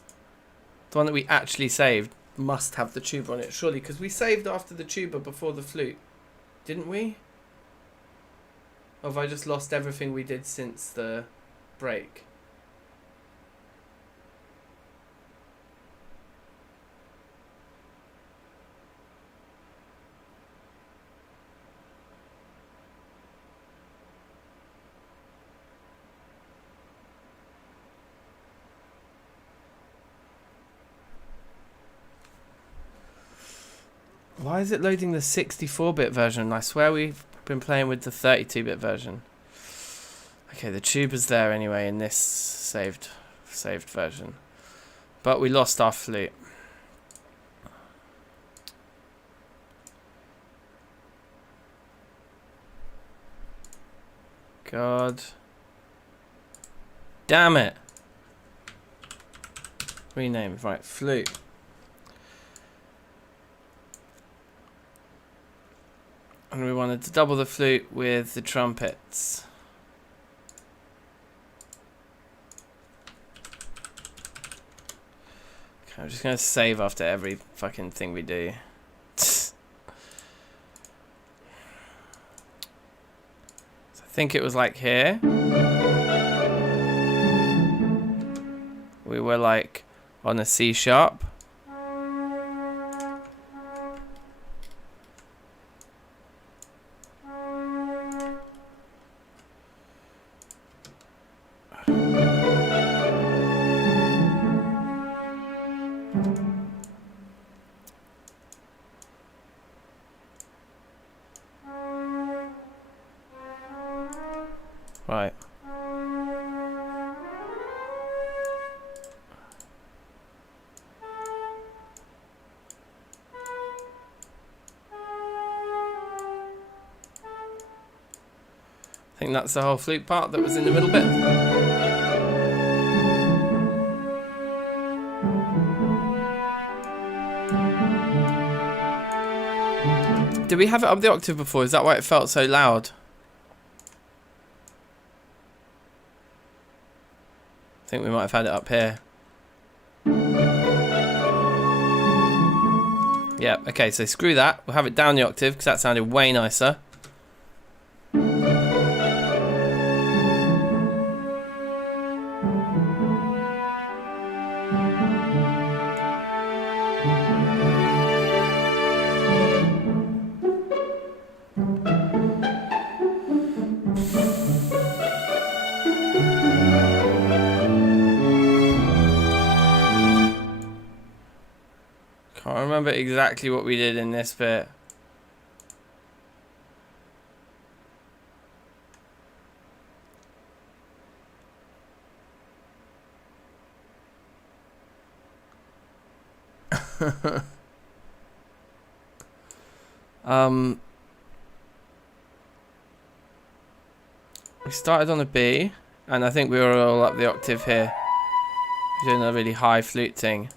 the one that we actually saved, must have the tuba on it, surely, because we saved after the tuba before the flute, didn't we? Or have I just lost everything we did since the break? Why is it loading the 64-bit version? I swear we've been playing with the 32-bit version. Okay, the tuba's there anyway in this saved version. But we lost our flute. God. Damn it. Rename. Right, flute. And we wanted to double the flute with the trumpets. Okay, I'm just going to save after every fucking thing we do. So I think it was like here. We were like on a C sharp. Right. I think that's the whole flute part that was in the middle bit. Did we have it up the octave before? Is that why it felt so loud? I think we might have had it up here. Yeah, okay, so screw that. We'll have it down the octave because that sounded way nicer. remember exactly what we did in this bit. We started on a B, and I think we were all up the octave here. We're doing a really high flute thing.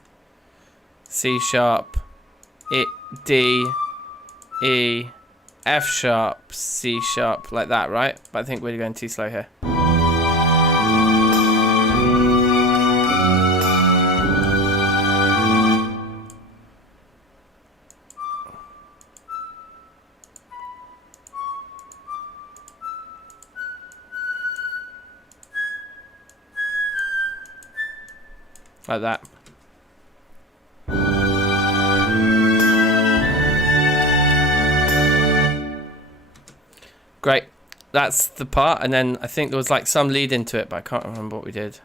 C sharp, D, E, F sharp, C sharp, like that, right? But I think we're going too slow here. Like that. Great. That's the part, and then I think there was like some lead into it, but I can't remember what we did.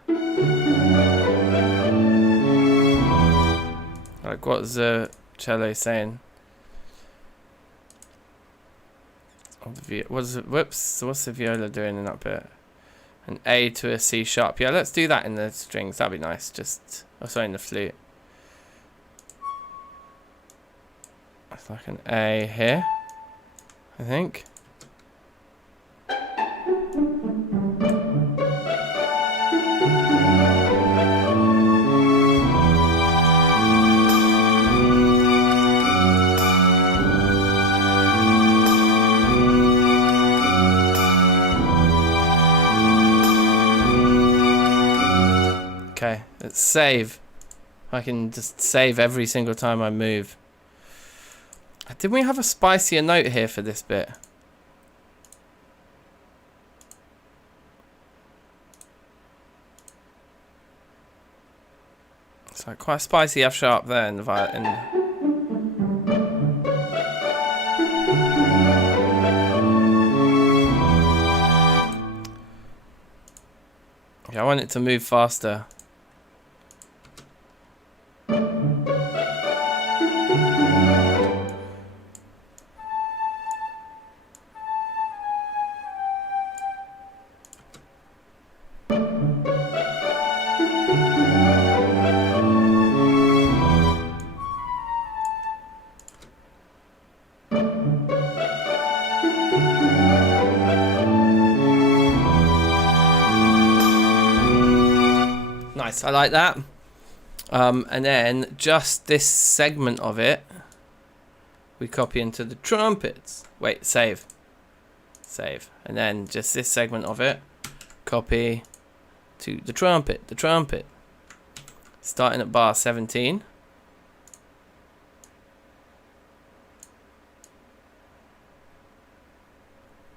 Like, what was the cello saying? What's the viola doing in that bit? An A to a C sharp. Yeah, let's do that in the strings. That'd be nice. Just, oh, sorry, in the flute. It's like an A here, I think. Okay, let's save. I can just save every single time I move. Didn't we have a spicier note here for this bit? It's like quite a spicy F sharp there in the violin. Okay, I want it to move faster. Nice, I like that. And then just this segment of it, we copy into the trumpets. Wait, save. Save. And then just this segment of it, copy to the trumpet. Starting at bar 17.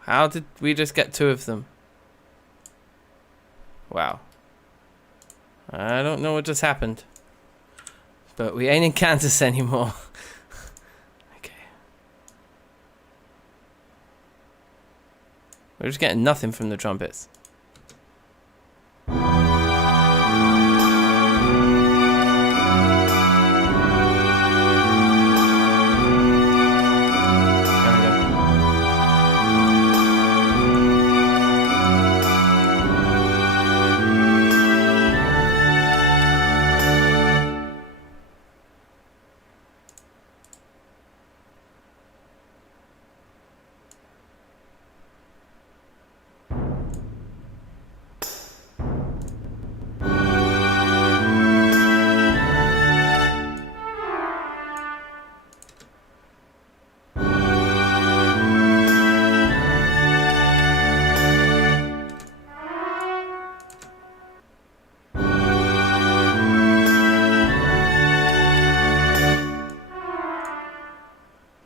How did we just get two of them? Wow. I don't know what just happened. But we ain't in Kansas anymore. Okay. We're just getting nothing from the trumpets.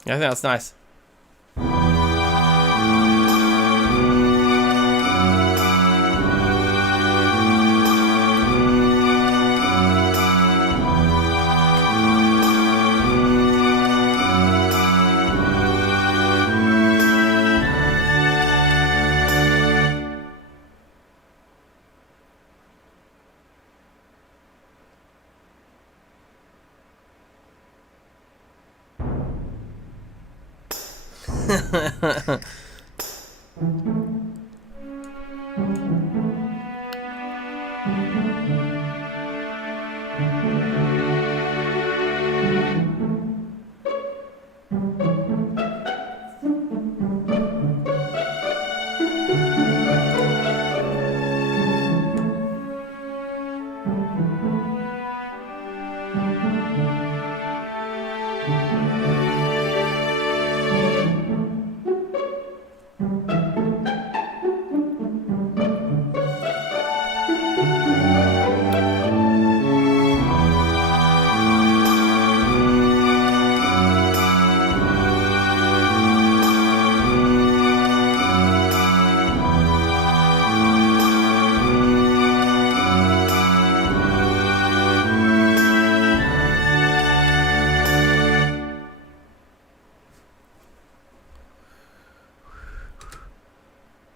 I think that's nice.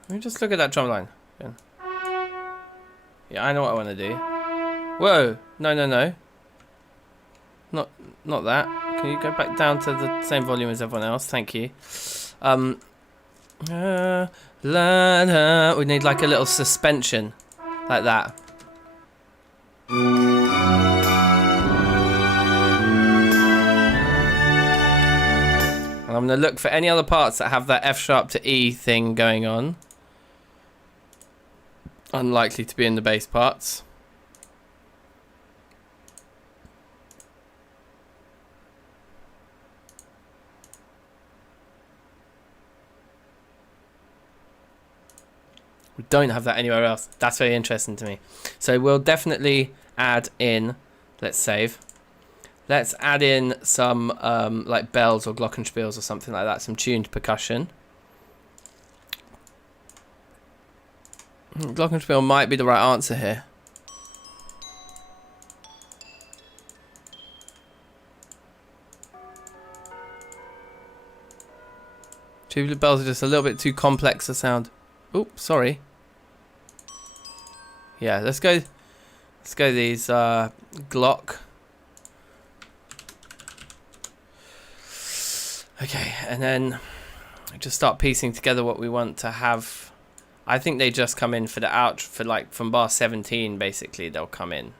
Let me just look at that drum line. Yeah, I know what I want to do. Whoa! No, no, no. Not that. Can you go back down to the same volume as everyone else? Thank you. We need like a little suspension, like that. And I'm gonna look for any other parts that have that F sharp to E thing going on. Unlikely to be in the bass parts. We don't have that anywhere else. That's very interesting to me. So we'll definitely add in, let's save. Let's add in some like bells or glockenspiels or something like that, some tuned percussion. Glockenspiel might be the right answer here. Tubular bells are just a little bit too complex a sound. Oh, sorry. Yeah, let's go these Glock. Okay, and then just start piecing together what we want to have. I think they just come in for the out for like from bar 17 basically they'll come in.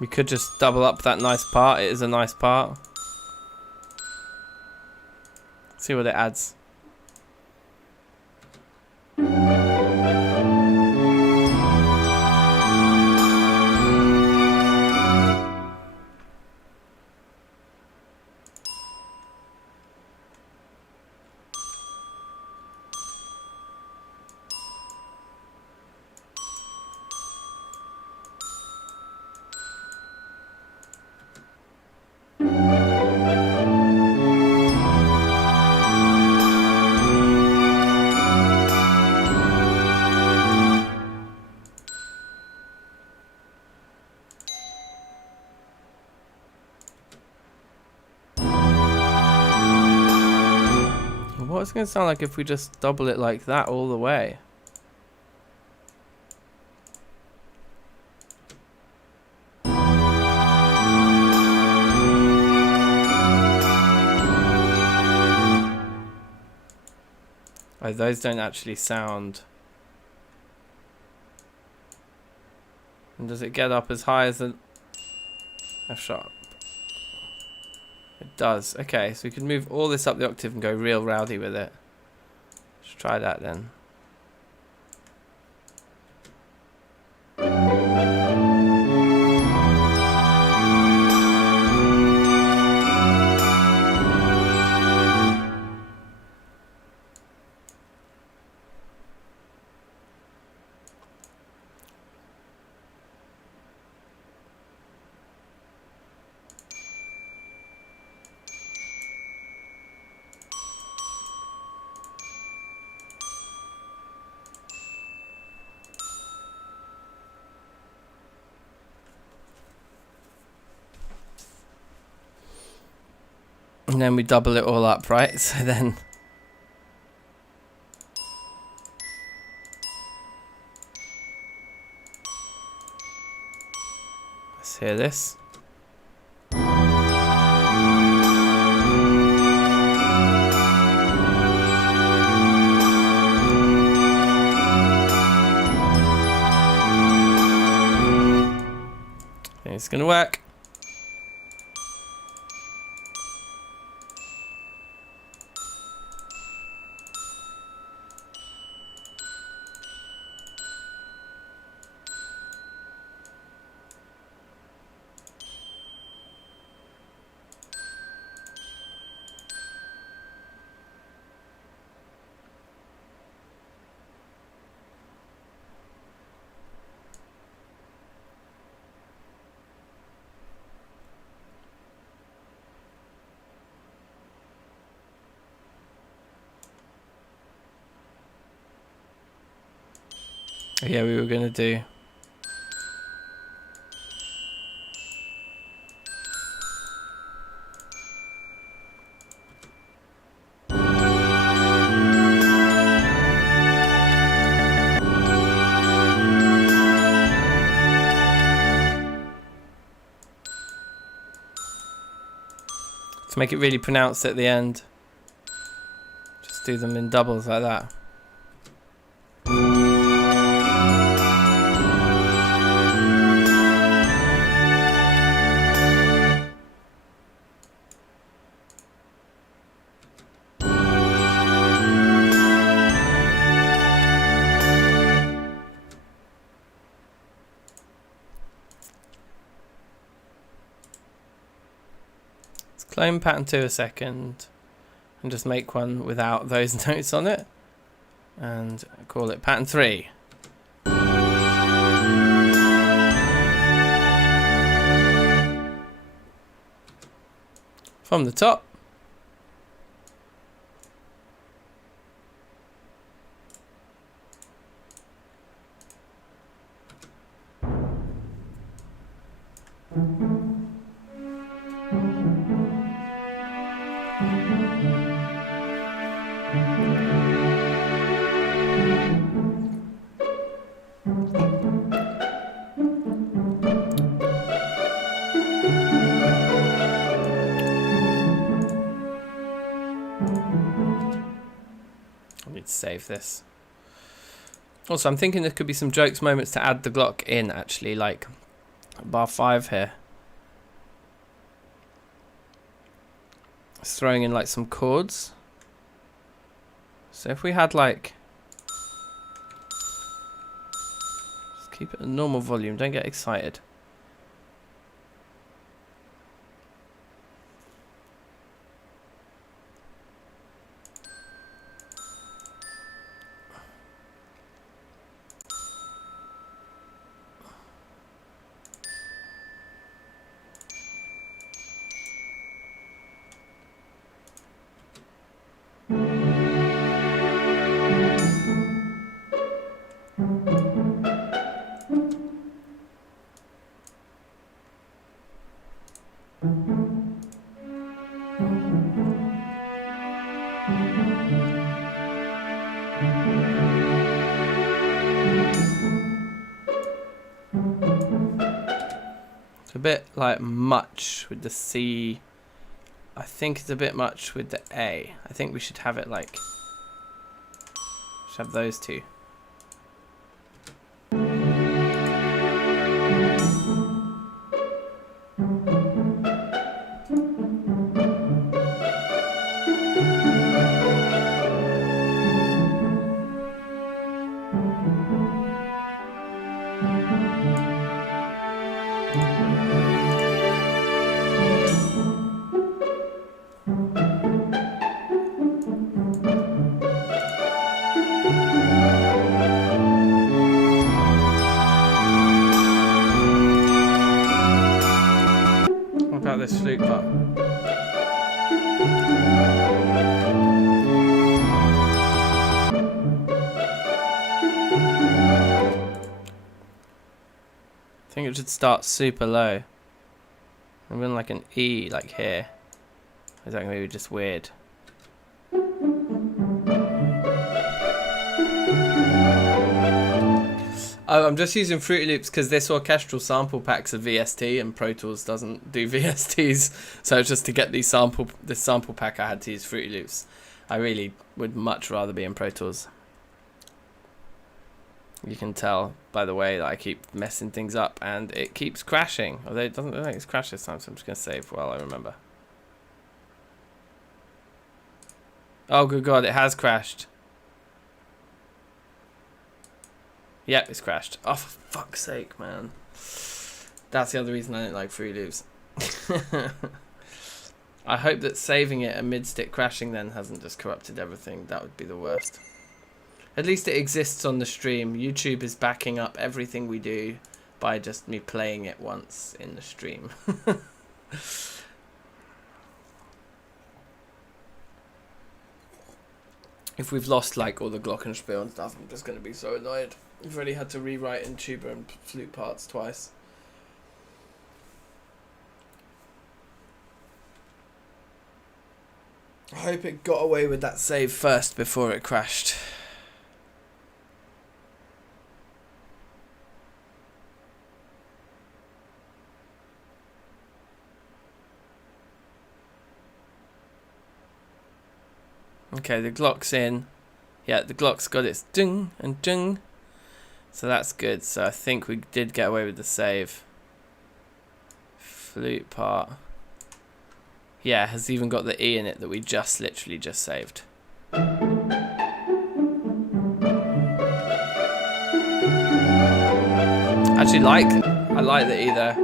We could just double up that nice part. It is a nice part. See what it adds. What's it going to sound like if we just double it like that all the way? Oh, those don't actually sound. And does it get up as high as the F sharp? It does. Okay, so we can move all this up the octave and go real rowdy with it. Let's try that then. And then we double it all up, right? So then Let's hear this. I think it's gonna work. Yeah, we were gonna do. To make it really pronounced at the end. Just do them in doubles like that. Clone pattern 2 a second and just make one without those notes on it and call it pattern 3. From the top. I need to save this. Also, I'm thinking there could be some jokes moments to add the Glock in, actually, like bar 5 here. It's throwing in like some chords. So if we had like, just keep it at normal volume, don't get excited. It's a bit like much with the C. I think it's a bit much with the A. I think we should have it like, should have those two. What about this flute part? I think it should start super low. And then like an E like here. Is that gonna be just weird? Oh, I'm just using Fruity Loops because this orchestral sample pack's a VST and Pro Tools doesn't do VSTs. So it's just to get this sample pack, I had to use Fruity Loops. I really would much rather be in Pro Tools. You can tell by the way that I keep messing things up and it keeps crashing. Although it doesn't look like it's crashed this time, so I'm just going to save while I remember. Oh, good God, it has crashed. Yep, it's crashed. Oh, for fuck's sake, man. That's the other reason I don't like Fruity Loops. I hope that saving it amidst it crashing then hasn't just corrupted everything. That would be the worst. At least it exists on the stream. YouTube is backing up everything we do by just me playing it once in the stream. If we've lost like all the glockenspiel and stuff, I'm just going to be so annoyed. We've already had to rewrite in tuba and flute parts twice. I hope it got away with that save first before it crashed. Okay, the Glock's in. Yeah, the Glock's got its ding and ding. So that's good. So I think we did get away with the save. Flute part. Yeah, it has even got the E in it that we just literally just saved. I actually like it. I like the E there.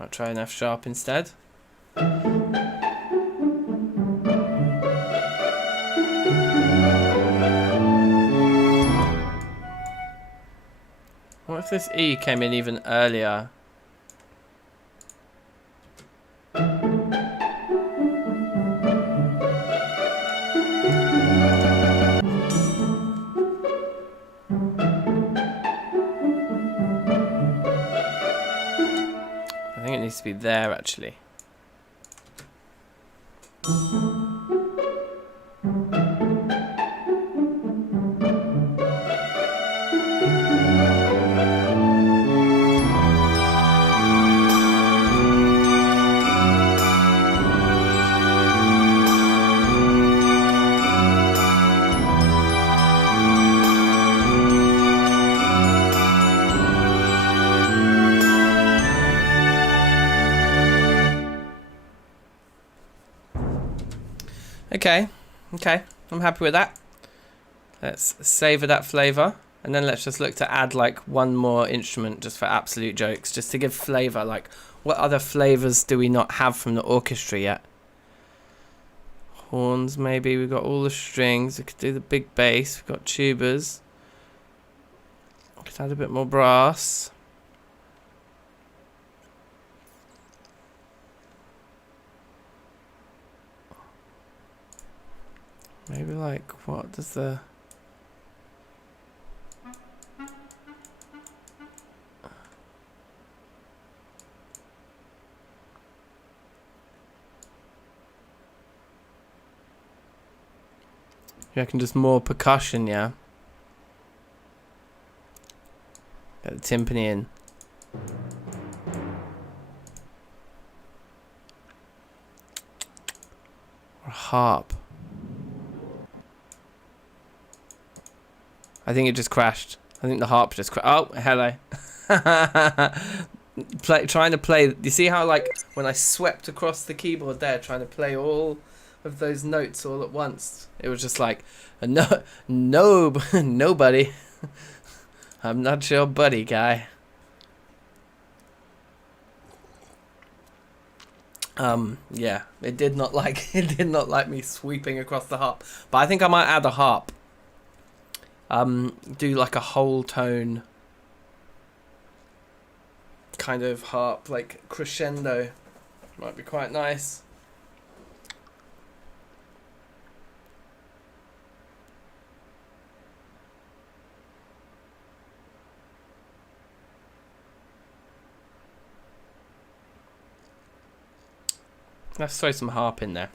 I'll try an F sharp instead. What if this E came in even earlier? I think it needs to be there actually. Okay, I'm happy with that. Let's savor that flavor, and then let's just look to add like one more instrument just for absolute jokes, just to give flavor. Like, what other flavors do we not have from the orchestra yet? Horns, maybe. We've got all the strings. We could do the big bass. We've got tubas. We could add a bit more brass. Maybe like, what does the... You reckon just more percussion, yeah? Get the timpani in. Or a harp. I think it just crashed. I think the harp just crashed. Oh, hello. Trying to play. You see how, like, when I swept across the keyboard there, trying to play all of those notes all at once, it was just like, nobody. I'm not your buddy, guy. Yeah, it did not like me sweeping across the harp. But I think I might add a harp. Do like a whole tone kind of harp, like crescendo. Might be quite nice. Let's throw some harp in there.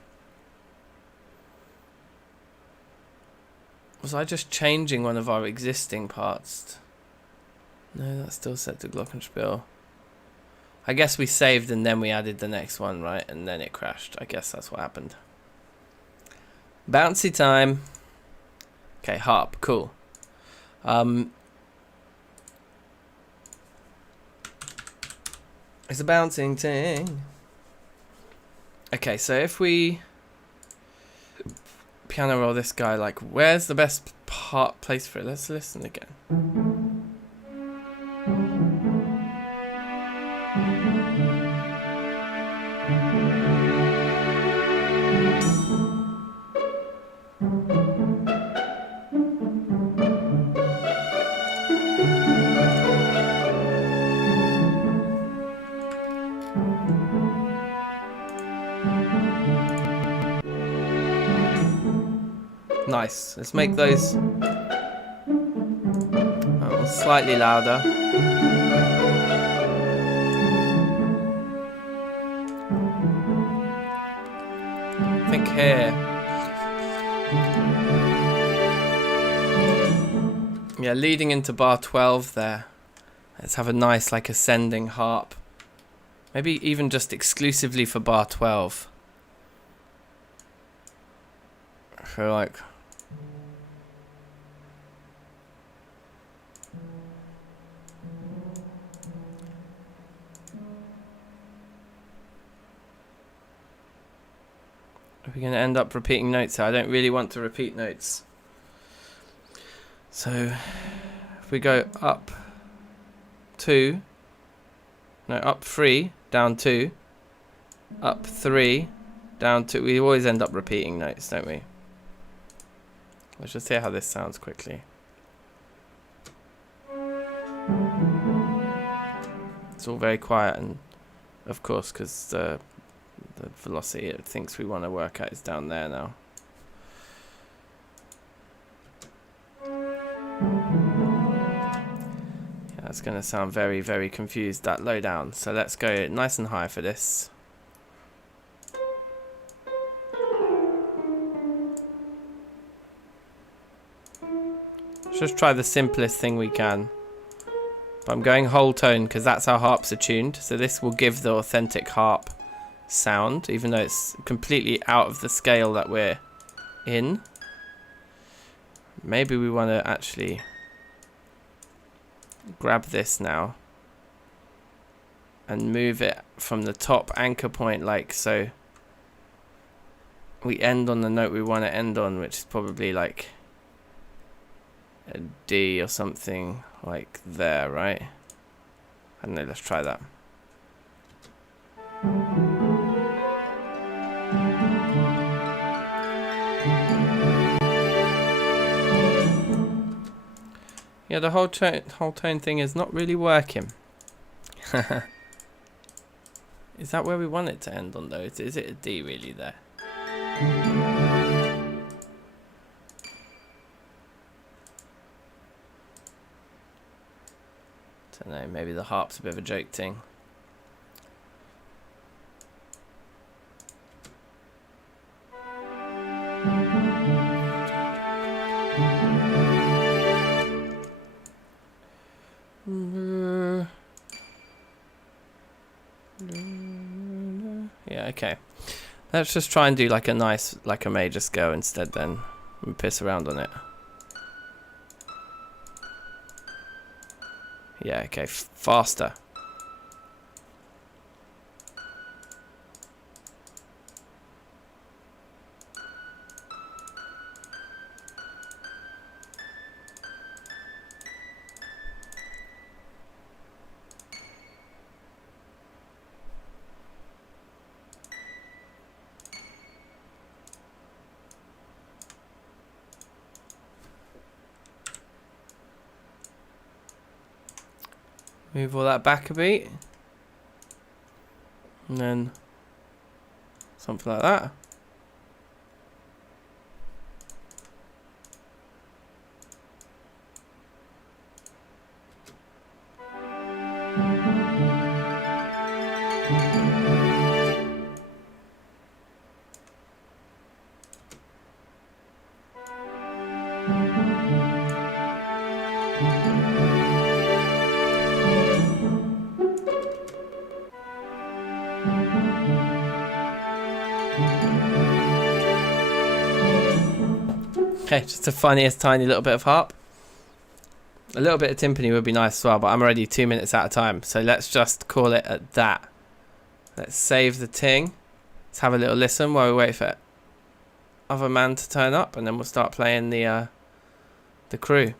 Was I just changing one of our existing parts? No, that's still set to Glockenspiel. I guess we saved and then we added the next one, right? And then it crashed. I guess that's what happened. Bouncy time. Okay, harp. Cool. It's a bouncing thing. Okay, so if we piano roll this guy, like, where's the best place for it? Let's listen again. Nice. Let's make those slightly louder. I think here. Yeah, leading into bar 12 there. Let's have a nice, like, ascending harp. Maybe even just exclusively for bar 12. I feel like... We're going to end up repeating notes here. I don't really want to repeat notes. So, if we go up 2, no, up 3, down 2, up 3, down 2. We always end up repeating notes, don't we? Let's just hear how this sounds quickly. It's all very quiet, and of course, because the velocity it thinks we want to work at is down there now. Yeah, that's going to sound very, very confused, that low down. So let's go nice and high for this. Let's just try the simplest thing we can. But I'm going whole tone because that's how harps are tuned. So this will give the authentic harp sound, even though it's completely out of the scale that we're in. Maybe we want to actually grab this now and move it from the top anchor point, like so. We end on the note we want to end on, which is probably like a D or something like there, right? I don't know, let's try that. Yeah, the whole tone thing is not really working. Is that where we want it to end on though? Is it a D really there? Don't know, maybe the harp's a bit of a joke thing. Yeah, okay. Let's just try and do like a nice, like a major scale instead then. And piss around on it. Yeah, okay, faster. Move all that back a beat. And then something like that. Okay, just the funniest tiny little bit of harp. A little bit of timpani would be nice as well, but I'm already 2 minutes out of time, so let's just call it at that. Let's save the ting. Let's have a little listen while we wait for other man to turn up, and then we'll start playing the crew.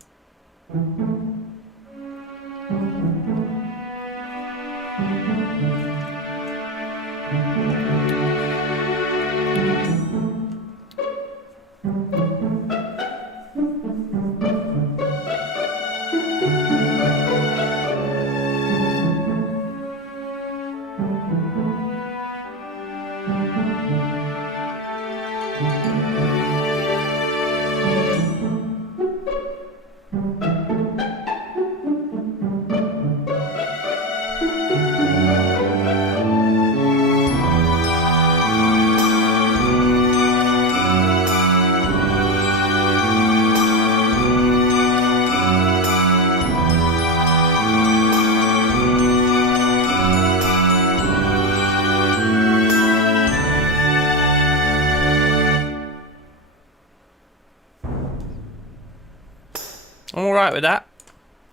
I'm alright with that.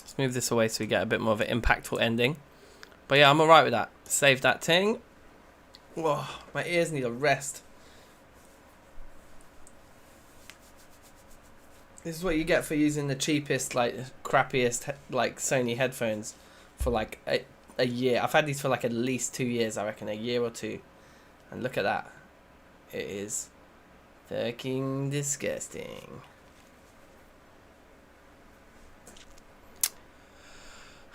Let's move this away so we get a bit more of an impactful ending. But yeah, I'm alright with that. Save that ting. Whoa, my ears need a rest. This is what you get for using the cheapest, like, crappiest, like, Sony headphones for, like, a year. I've had these for, like, at least 2 years, I reckon. A year or two. And look at that. It is fucking disgusting.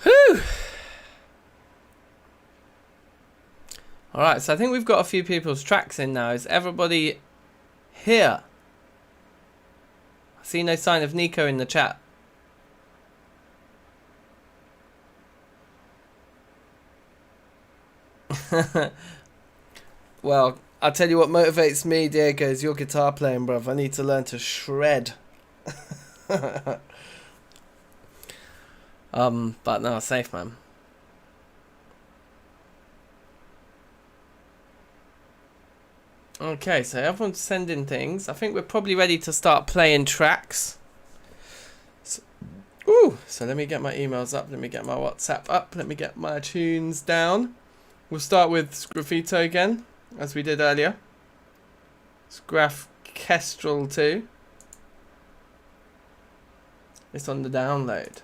Whew. Alright, so I think we've got a few people's tracks in now. Is everybody here? I see no sign of Nico in the chat. Well, I'll tell you what motivates me, Diego, is your guitar playing, bruv. I need to learn to shred. But no, safe, man. Okay, so everyone's sending things. I think we're probably ready to start playing tracks. So let me get my emails up. Let me get my WhatsApp up. Let me get my tunes down. We'll start with Sgraffito again, as we did earlier. Sgraffkestrel 2. It's on the download.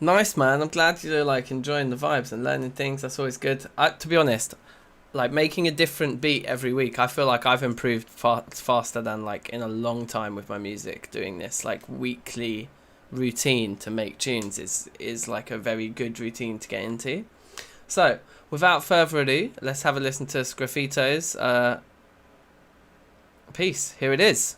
Nice, man. I'm glad you're like enjoying the vibes and learning things. That's always good. To be honest, like making a different beat every week, I feel like I've improved faster than like in a long time with my music. Doing this like weekly routine to make tunes is like a very good routine to get into. So without further ado, let's have a listen to Sgraffito's piece. Here it is.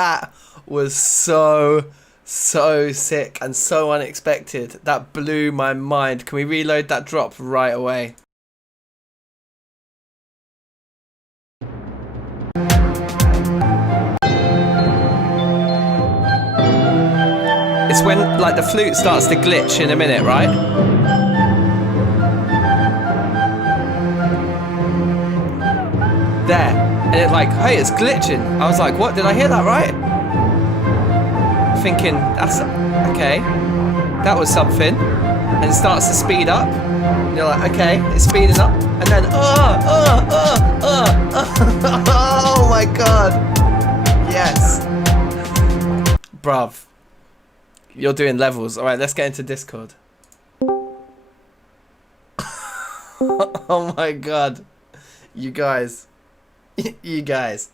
That was so sick and so unexpected. That blew my mind. Can we reload that drop right away? It's when like the flute starts to glitch in a minute, right? There. And it's like, hey, it's glitching. I was like, what? Did I hear that right? Thinking, that's okay. That was something. And it starts to speed up. And you're like, okay, it's speeding up. And then, oh my god. Yes. Bruv. You're doing levels. Alright, let's get into Discord. Oh my god. You guys. You guys.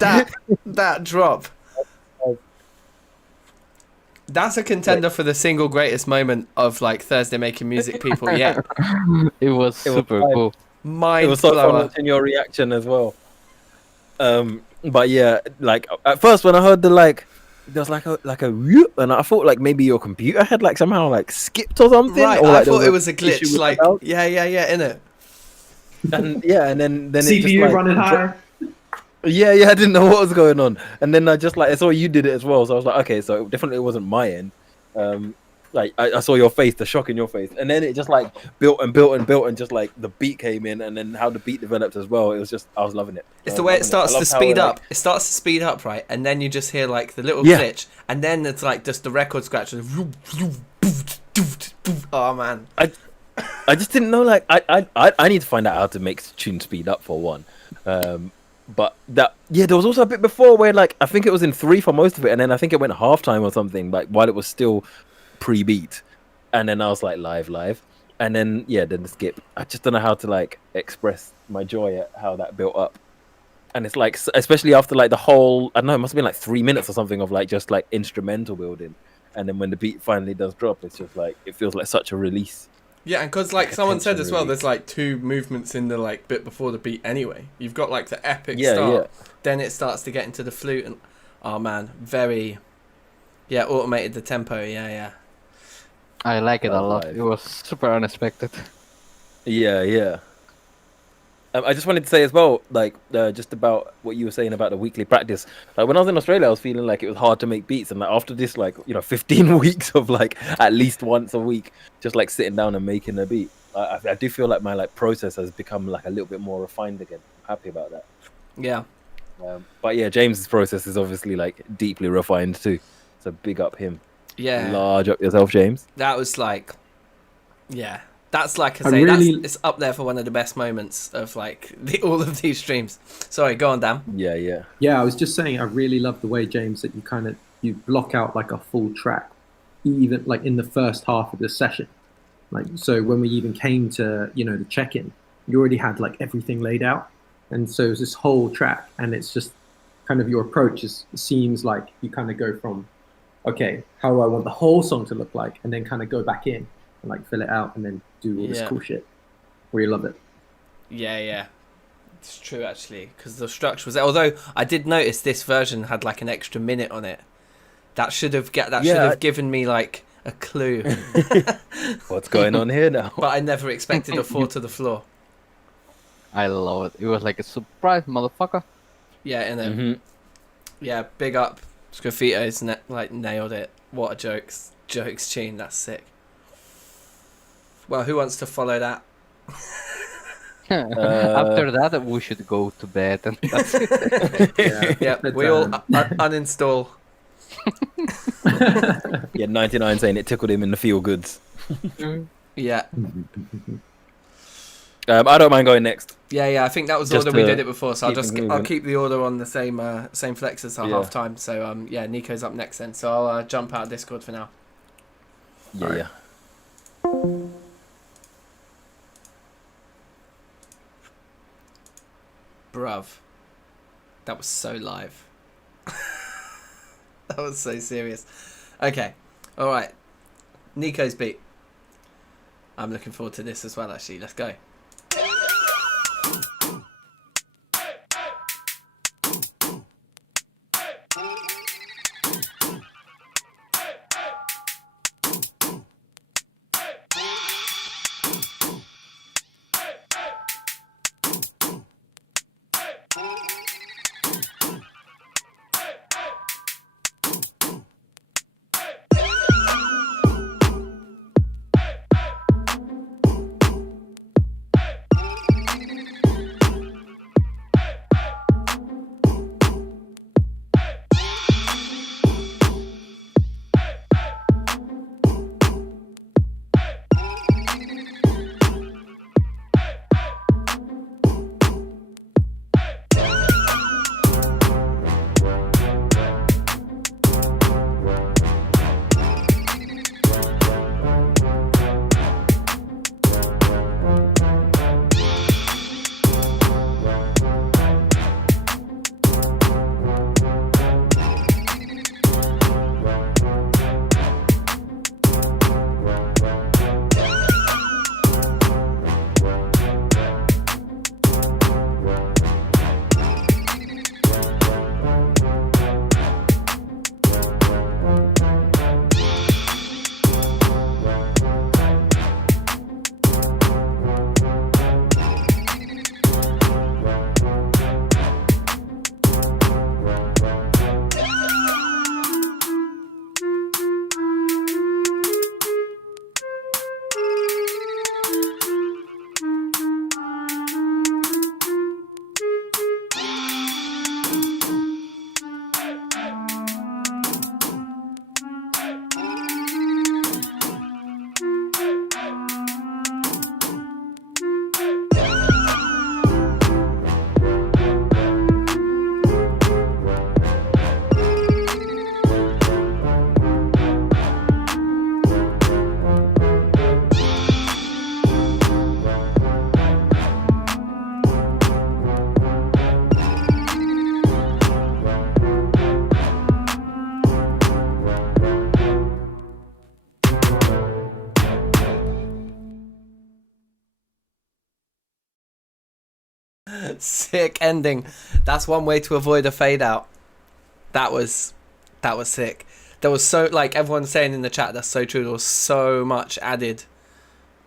That drop. That's a contender for the single greatest moment of like Thursday Making Music people yet. It was super cool. Mind It was so fun blower. watching your reaction as well. But yeah, like at first when I heard the like, there was like a whoop, and I thought like maybe your computer had like somehow like skipped or something. Right, or, I like, there thought it was a issue glitch. with the Like, sound. yeah, innit? And yeah, and then it CPU just like running high. Yeah, I didn't know what was going on, and then I just like I saw you did it as well, so I was like, okay, so definitely it wasn't my end. Like I saw your face, the shock in your face, and then it just like built, and just like the beat came in, and then how the beat developed as well. It was just I was loving it. It's I the was way it loving starts I to loved how, speed like- up. It starts to speed up, right? And then you just hear like the little Yeah. glitch, and then it's like just the record scratch. Oh man. I just didn't know. Like I need to find out how to make tune speed up for one. But that there was also a bit before where like I think it was in 3 for most of it, and then I think it went halftime or something like while it was still pre-beat, and then I was like live, and then then the skip. I just don't know how to like express my joy at how that built up, and it's like especially after like the whole I don't know it must have been like 3 minutes or something of like just like instrumental building, and then when the beat finally does drop, it's just like it feels like such a release. Yeah, and because like someone said attention as well, really. there's like 2 movements in the like bit before the beat anyway. You've got like the epic Yeah, start, then it starts to get into the flute, and oh man, very automated the tempo. Yeah. I like it a Oh, lot. live. It was super unexpected. Yeah. I just wanted to say as well, like, just about what you were saying about the weekly practice. Like, when I was in Australia, I was feeling like it was hard to make beats, and like after this, like 15 weeks of like at least once a week, just like sitting down and making a beat, I do feel like my like process has become like a little bit more refined again. I'm happy about that. Yeah. But yeah, James's process is obviously like deeply refined too. So big up him. Yeah. Large up yourself, James. That was like, yeah. That's like I I say, really- it's up there for one of the best moments of like all of these streams. Sorry, go on, Dan. Yeah. Yeah, I was just saying, I really love the way, James, that you block out like a full track, even like in the first half of the session. Like, so when we even came to, the check-in, you already had like everything laid out. And so it's this whole track, and it's just kind of your approach seems like you kind of go from, okay, how do I want the whole song to look like? And then kind of go back in and like fill it out and then do all this cool shit. We love it. Yeah. It's true actually, because the structure was there. Although I did notice this version had like an extra minute on it. That should have given me like a clue. What's going on here now? But I never expected a 4 to the floor. I love it. It was like a surprise, motherfucker. Yeah, and then Mhm. yeah, big up Sgraffito's like nailed it. What a jokes tune. That's sick. Well, who wants to follow that? After that, we should go to bed, and that's it. Yeah, we all uninstall. Yeah, 99 saying it tickled him in the feel goods. Yeah. I don't mind going next. Yeah. I think that was the Just order we to did it before, so keep I'll moving. keep the order on the same flex as our Yeah. half time. So Nico's up next then. So I'll jump out of Discord for now. Yeah. Bruv, that was so live. That was so serious. Okay, all right. Nico's beat. I'm looking forward to this as well. Actually, let's go. Sick ending. That's one way to avoid a fade out. That was sick. There was so, like everyone's saying in the chat, that's so true. There was so much added.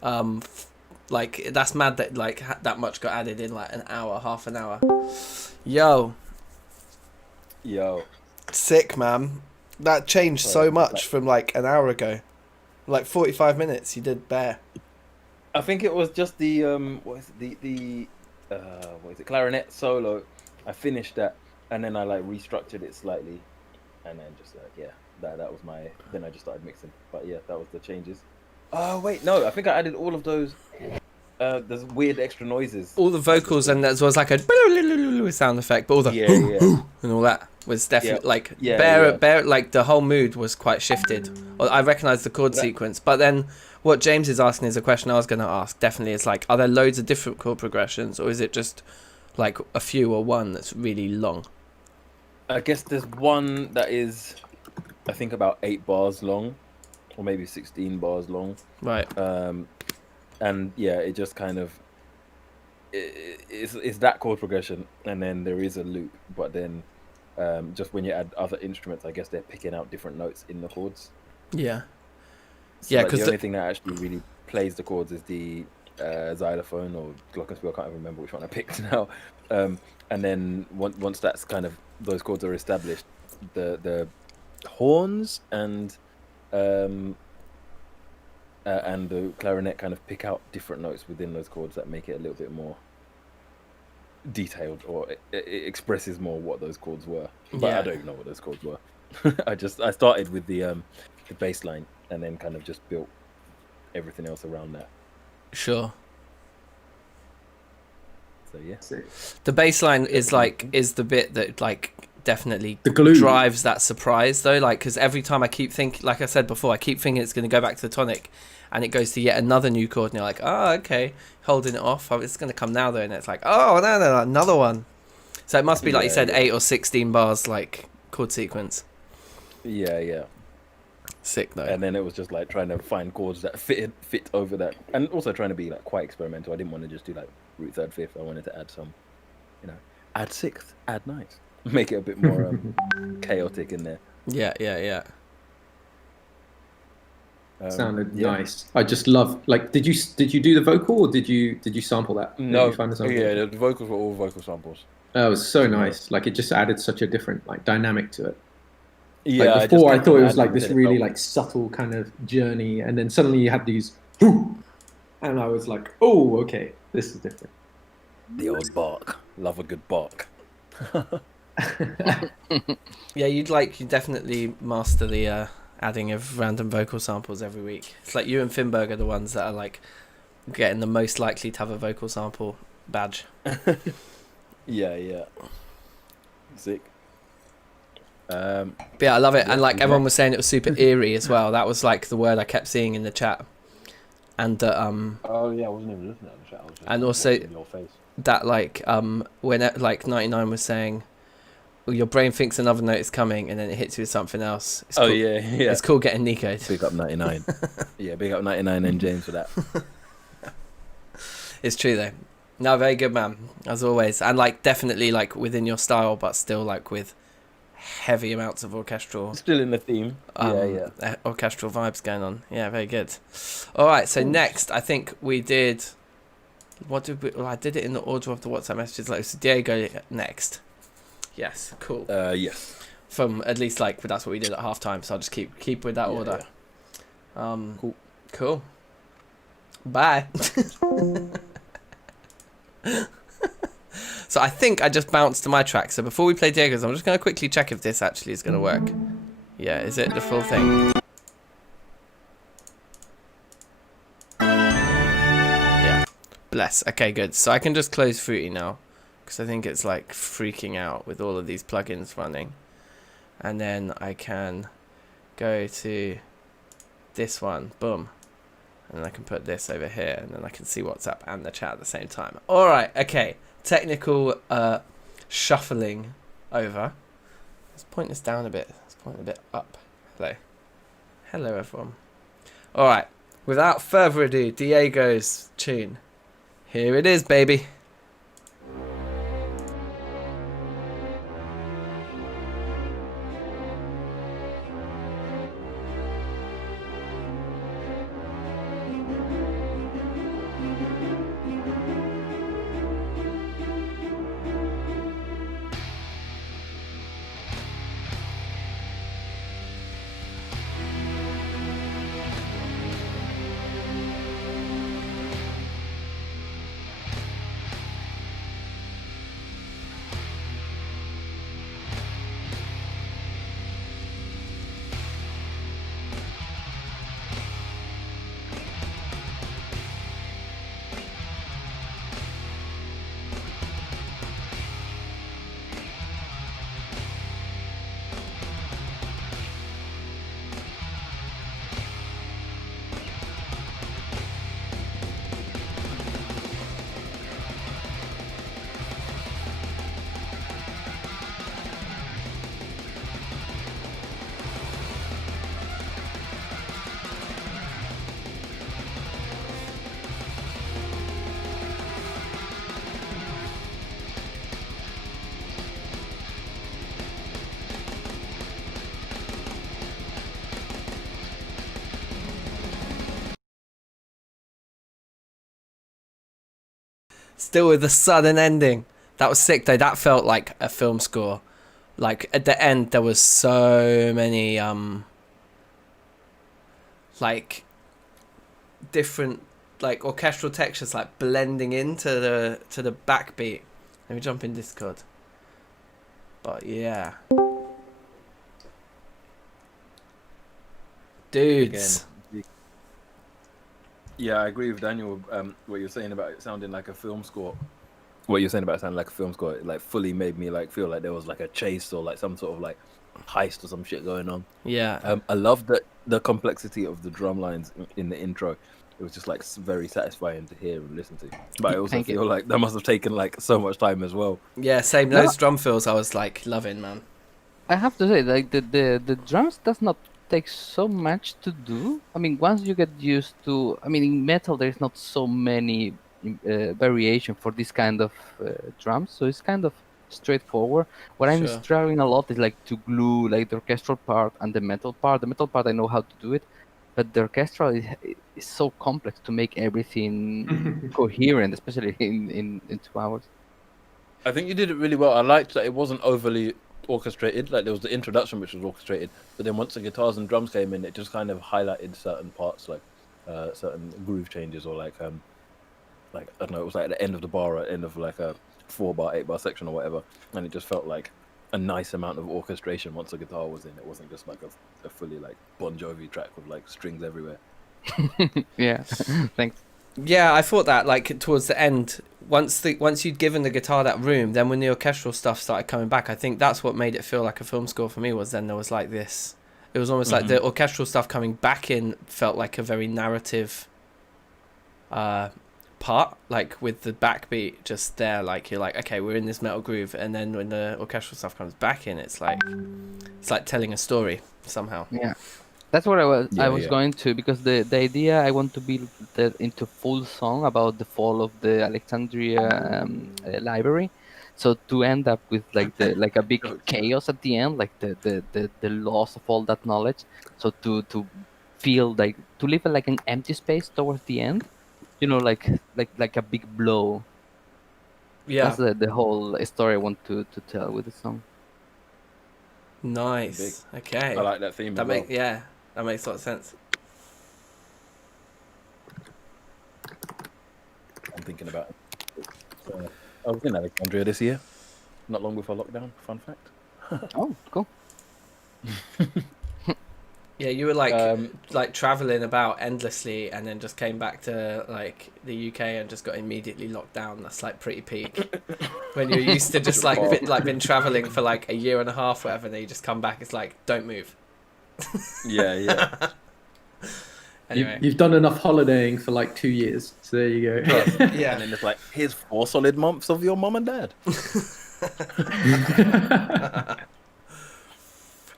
Like that's mad that like that much got added in like an hour, half an hour. Yo, sick, man. That changed so much from like an hour ago. Like 45 minutes, you did bare. I think it was just the what is it, clarinet solo. I finished that, and then I like restructured it slightly, and then just like that was my. Then I just started mixing. But yeah, that was the changes. Oh wait, no, I think I added all of those. There's weird extra noises. All the vocals and there was like a sound effect, but all the and all that was definitely bare. Like the whole mood was quite shifted. I recognised the chord sequence, but then what James is asking is a question I was going to ask. Definitely, it's like, are there loads of different chord progressions, or is it just like a few or one that's really long? I guess there's one that is, I think, about 8 bars long, or maybe 16 bars long. Right. And yeah, it just kind of it's that chord progression, and then there is a loop. But then, just when you add other instruments, I guess they're picking out different notes in the chords. Yeah. So yeah, because the only thing that actually really plays the chords is the xylophone or glockenspiel. I can't even remember which one I picked now. And then once that's kind of those chords are established, the horns and the clarinet kind of pick out different notes within those chords that make it a little bit more detailed, or it expresses more what those chords were. But I don't even know what those chords were. I started with the bass line and then kind of just built everything else around that. Sure. So yeah. The bass line is the bit that like definitely the glue drives that surprise though, like because every time I keep thinking, like I said before, I keep thinking it's going to go back to the tonic, and it goes to yet another new chord, and you're like, oh okay, holding it off, it's going to come now though, and it's like, oh no, another one. So it must be like you said, 8 or 16 bars like chord sequence. Yeah. Sick though. And then it was just like trying to find chords that fit over that, and also trying to be like quite experimental. I didn't want to just do like root third fifth. I wanted to add some, add sixth, add ninth, make it a bit more chaotic in there. Yeah. Sounded nice. I just love, like, did you do the vocal, or did you sample that? No, did you find the sample? Yeah, the vocals were all vocal samples. It was so nice. Like, it just added such a different like dynamic to it. Yeah, like before I thought it was like this really like subtle kind of journey, and then suddenly you had these, and I was like, oh, okay, this is different. The old bark, love a good bark. Yeah, you definitely master the adding of random vocal samples every week. It's like you and Finberg are the ones that are like getting the most likely to have a vocal sample badge. Yeah. Sick. But yeah, I love it, and like everyone was saying, it was super eerie as well. That was like the word I kept seeing in the chat, and oh yeah, I wasn't even looking at the chat. I was just and also in your face. That like when like 99 was saying, well, your brain thinks another note is coming, and then it hits you with something else. It's cool. Yeah. It's cool getting Nico. Big up 99. Yeah, big up 99 and James for that. It's true though. No, very good, man, as always, and like definitely like within your style, but still like with heavy amounts of orchestral. Still in the theme. Orchestral vibes going on. Yeah, very good. All right, so next, I think we did. What did we? Well, I did it in the order of the WhatsApp messages. Like, so Diego next. Yes, cool. Yes. From at least like that's what we did at halftime. So I'll just keep with that order. Yeah. Cool. Bye. So I think I just bounced to my track. So before we play Diego's, I'm just going to quickly check if this actually is going to work. Yeah, is it the full thing? Yeah. Bless. Okay, good. So I can just close Fruity now, because I think it's like freaking out with all of these plugins running. And then I can go to this one. Boom. And then I can put this over here, and then I can see WhatsApp and the chat at the same time. All right. Okay. Technical shuffling over. Let's point this down a bit. Let's point a bit up. Hello everyone. Alright, without further ado, Diego's tune. Here it is, baby. Still with the sudden ending. That was sick though. That felt like a film score. Like at the end there was so many like different like orchestral textures like blending into the backbeat. Let me jump in Discord. But yeah. Dudes. Again, yeah, I agree with Daniel. What you're saying about it sounding like a film score. What you're saying about it sounding like a film score, it like fully made me like feel like there was like a chase or like some sort of like heist or some shit going on. Yeah. I love the complexity of the drum lines in the intro. It was just like very satisfying to hear and listen to. But I also feel like that must have taken like so much time as well. Yeah, same. Those drum fills I was like loving, man. I have to say, like the drums does not take so much to do. I mean, once you get used to, I mean, in metal there is not so many variation for this kind of drums, so it's kind of straightforward. What I'm Sure. struggling a lot is like to glue like the orchestral part and the metal part. The metal part I know how to do it, but the orchestral is so complex to make everything coherent, especially in 2 hours. I think you did it really well. I liked that it wasn't overly orchestrated. Like there was the introduction which was orchestrated, but then once the guitars and drums came in, it just kind of highlighted certain parts, like certain groove changes, or like I don't know, it was like at the end of the bar, or at the end of like a 4-bar, 8-bar section or whatever, and it just felt like a nice amount of orchestration once the guitar was in. It wasn't just like a fully like Bon Jovi track with like strings everywhere. Yeah, thanks. Yeah, I thought that like towards the end, once you'd given the guitar that room, then when the orchestral stuff started coming back, I think that's what made it feel like a film score for me. Was then there was like this, it was almost like the orchestral stuff coming back in felt like a very narrative part, like with the backbeat just there, like you're like, okay, we're in this metal groove, and then when the orchestral stuff comes back in, it's like telling a story somehow. Yeah, that's what I was Yeah. going to, because the idea I want to build into full song about the fall of the Alexandria library, so to end up with like a big chaos at the end, like the loss of all that knowledge, so to feel like to live like an empty space towards the end, you know, like a big blow. Yeah, That's the whole story I want to tell with the song. nice. Okay, I like that theme. that as well. that makes a lot of sense. I'm thinking about it. I was in Alexandria this year, not long before lockdown. Fun fact. Oh, cool. Yeah, you were like traveling about endlessly, and then just came back to like the UK and just got immediately locked down. That's like pretty peak. When you're used to just been traveling for like a year and a half, whatever, and then you just come back. It's like, don't move. Yeah. Anyway, You've done enough holidaying for like 2 years, so there you go. yeah. And then it's like, here's 4 solid months of your mum and dad.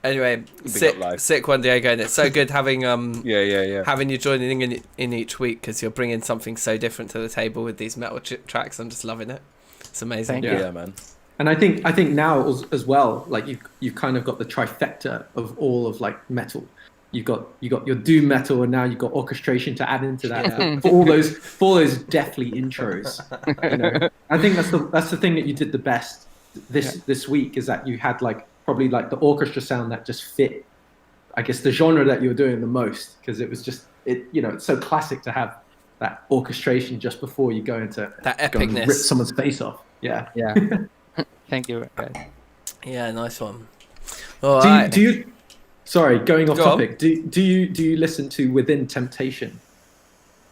Anyway, Big up life. sick one, Diego, and it's so good having Yeah. having you joining in each week, because you're bringing something so different to the table with these metal tracks. I'm just loving it. It's amazing. Thank you. Yeah, man. And I think now as well, like you've kind of got the trifecta of all of like metal. You got your doom metal, and now you've got orchestration to add into that. For all those deathly intros. You know, I think that's the thing that you did the best this week, is that you had like probably like the orchestra sound that just fit, I guess, the genre that you were doing the most, because it was just it's so classic to have that orchestration just before you go into That go and epicness. rip someone's face off. Yeah. Yeah. Thank you, guys. Yeah, nice one. All Do right. you sorry, going off Go on. topic. Do you listen to Within Temptation?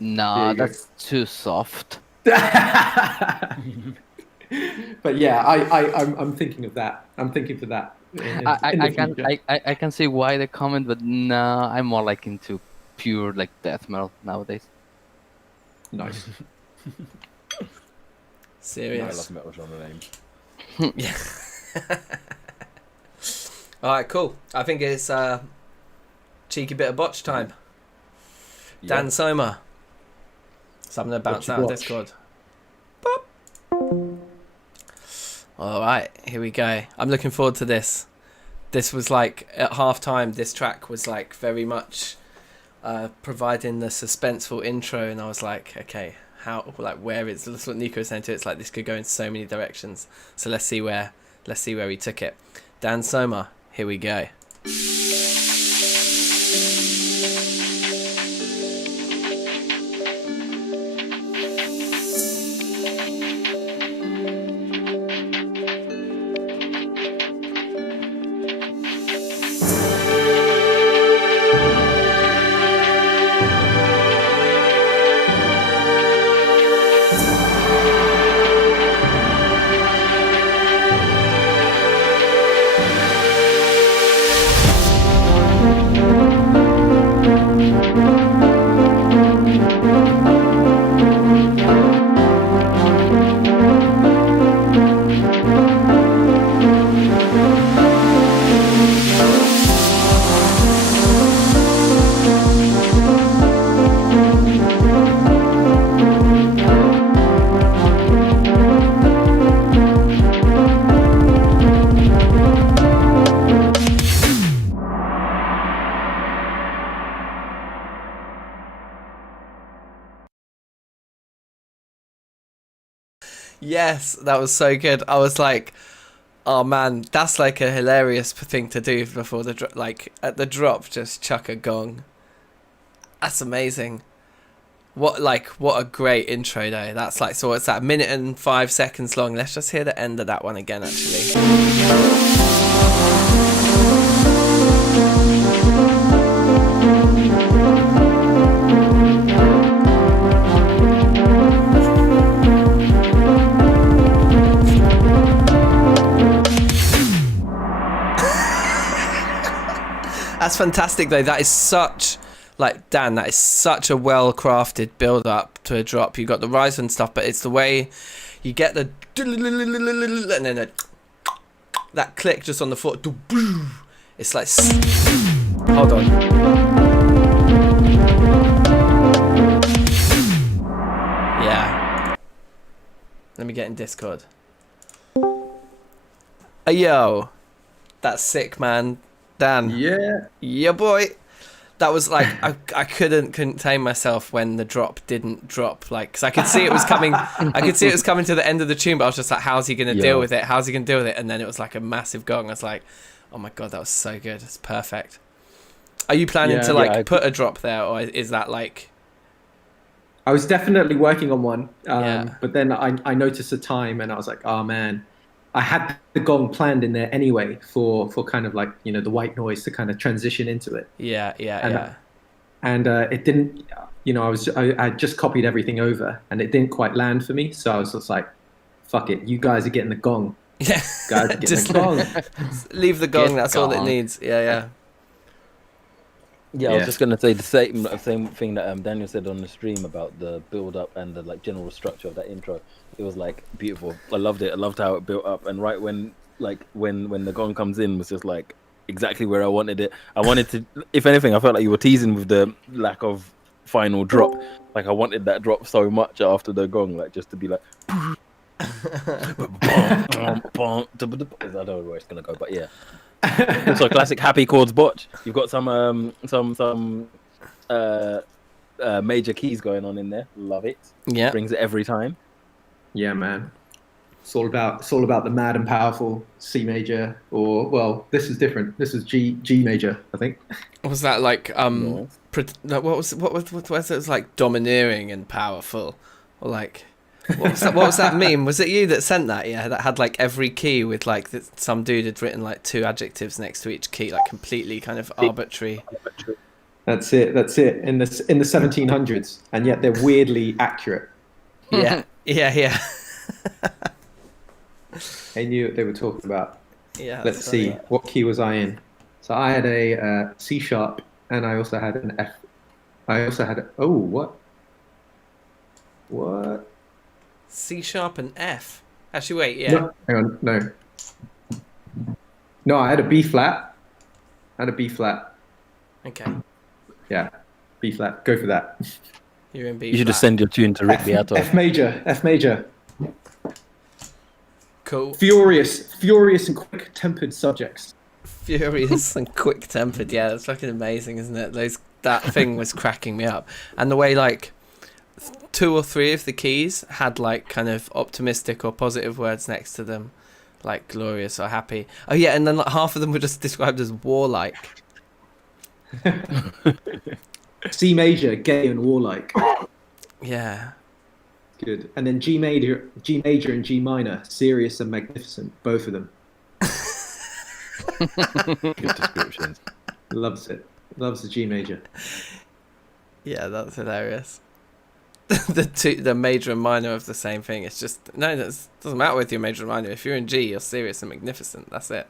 No, There you go. that's too soft. But yeah, I'm thinking of that. I'm thinking for that. In the future. I can see why the comment, but no, I'm more like into pure like death metal nowadays. Nice. I Serious. love metal genre names. Yeah. All right, cool. I think it's cheeky bit of botch time. Dan Soma. Something to bounce What out you of watch? Discord. Boop. All right, here we go. I'm looking forward to this. This was like at halftime. This track was like very much providing the suspenseful intro, and I was like, okay, how, like, where it's, that's what Nico was saying too. It's like this could go in so many directions. So let's see where he took it. Dan Soma, here we go. Yes, that was so good. I was like, oh man, that's like a hilarious thing to do before the like at the drop, just chuck a gong. That's amazing. What a great intro though. That's like, so it's that 1 minute and 5 seconds long. Let's just hear the end of that one again actually. That's fantastic though. That is such, like, Dan, that is such a well-crafted build-up to a drop. You got the rise and stuff, but it's the way you get the and then that click just on the foot. It's like, hold on. Yeah. Let me get in Discord. Yo, that's sick, man. Dan. Yeah, boy. That was like, I couldn't contain myself when the drop didn't drop, like, because I could see it was coming. I could see it was coming to the end of the tune, but I was just like, how's he gonna deal with it? How's he gonna deal with it? And then it was like a massive gong. I was like, oh my god, that was so good. It's perfect. Are you planning to like put a drop there, or is that like? I was definitely working on one, but then I noticed the time and I was like, oh man. I had the gong planned in there anyway for kind of like, you know, the white noise to kind of transition into it. And it didn't, you know, I just copied everything over and it didn't quite land for me. So I was just like, fuck it, you guys are getting the gong. Yeah, guys are getting the gong. Leave the gong. That's all it needs. Yeah. I was just gonna say the same thing that Daniel said on the stream about the build up and the like general structure of that intro. It was like beautiful. I loved it. I loved how it built up, and right when the gong comes in was just like exactly where I wanted it. I wanted to, if anything, I felt like you were teasing with the lack of final drop. Like I wanted that drop so much after the gong, like just to be like. I don't know where it's gonna go, but yeah. Also, classic happy chords botch. You've got some major keys going on in there. Love it. Yeah, brings it every time. Yeah, man. It's all about the mad and powerful C major, or well, this is different. This is G major, I think. Was that like what was it? It was like domineering and powerful, or like. What was that meme? Was it you that sent that? Yeah, that had like every key with like some dude had written like 2 adjectives next to each key, like completely kind of arbitrary. That's it. In the 1700s, and yet they're weirdly accurate. Yeah. They knew what they were talking about. Yeah. Let's see, what key was I in? So I had a C sharp, and I also had an F. I also had what? C sharp and F. Actually, wait, yeah. No, hang on, no, I had a B flat. Okay. Yeah, B flat. Go for that. You're in B. You should just send your tune to Rick Beato. F major. Cool. Furious and quick-tempered subjects. Furious and quick-tempered. Yeah, that's fucking amazing, isn't it? That thing was cracking me up, and the way like 2 or 3 of the keys had like kind of optimistic or positive words next to them, like glorious or happy. Oh yeah, and then like half of them were just described as warlike. C major, gay and warlike. Yeah. Good. And then G major and G minor, serious and magnificent. Both of them. Good descriptions. Loves it. Loves the G major. Yeah, that's hilarious. The major and minor of the same thing. It's just it doesn't matter whether you're major or minor. If you're in G, you're serious and magnificent. That's it.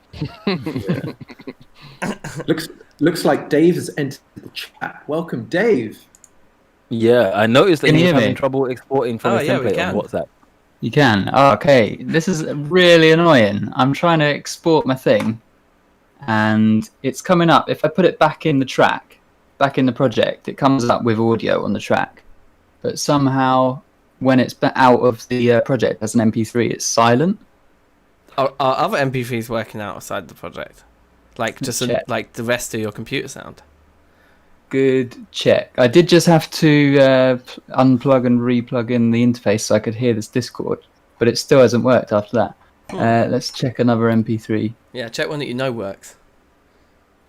Looks like Dave has entered the chat. Welcome, Dave. Yeah, I noticed that Can you he was hear having me? trouble exporting from his we template can. on WhatsApp. You can. Oh, okay. This is really annoying. I'm trying to export my thing, and it's coming up. If I put it back in the track, back in the project, it comes up with audio on the track. But somehow, when it's out of the project as an MP3, it's silent. Are other MP3s working outside the project? Like Let's just check. like the rest of your computer sound? Good check. I did just have to unplug and replug in the interface so I could hear this Discord, but it still hasn't worked after that. Let's check another MP3. Yeah, check one that you know works.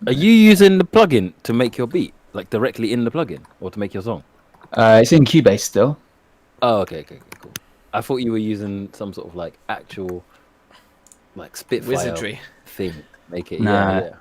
Are you using the plugin to make your beat, like directly in the plugin, or to make your song? It's in Cubase still. Oh, okay, cool. I thought you were using some sort of like actual, like Spitfire Wizardry. thing. Make it, Nah. yeah.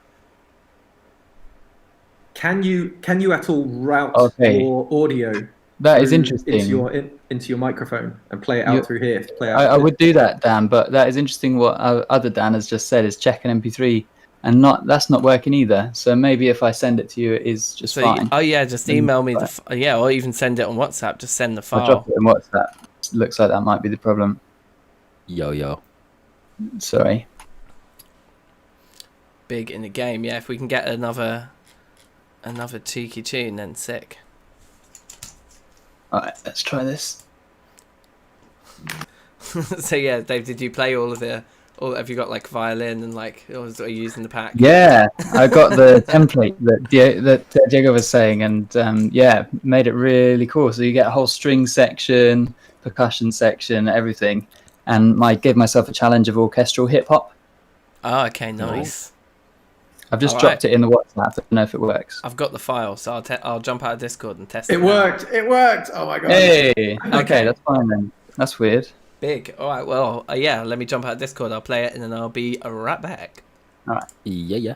Can you at all route Okay. your audio That is through interesting. into your microphone and play it out through here? I would do that, Dan, but that is interesting. What other Dan has just said is check an MP3, and that's not working either. So maybe if I send it to you, it is just fine. Just email me or even send it on WhatsApp. Just send the I'll file. drop it in WhatsApp. Looks like that might be the problem. Yo. Sorry. Big in the game. Yeah, if we can get another cheeky tune, then sick. All right, let's try this. So yeah, Dave, did you play all of the? Or have you got like violin and like? Or are you using the pack? Yeah, I got the template that Diego was saying, and made it really cool. So you get a whole string section, percussion section, everything, and gave myself a challenge of orchestral hip hop. Oh, okay, nice. I've just All dropped it in the WhatsApp. I don't know if it works. I've got the file, so I'll jump out of Discord and test it. It worked. It worked. Oh my god. Hey, okay, that's fine then. That's weird. Big. All right. Well, let me jump out of Discord. I'll play it and then I'll be right back. All right. Yeah.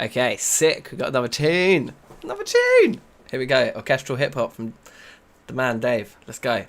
Okay, sick. We got another tune. Here we go. Orchestral hip hop from the man Dave. Let's go.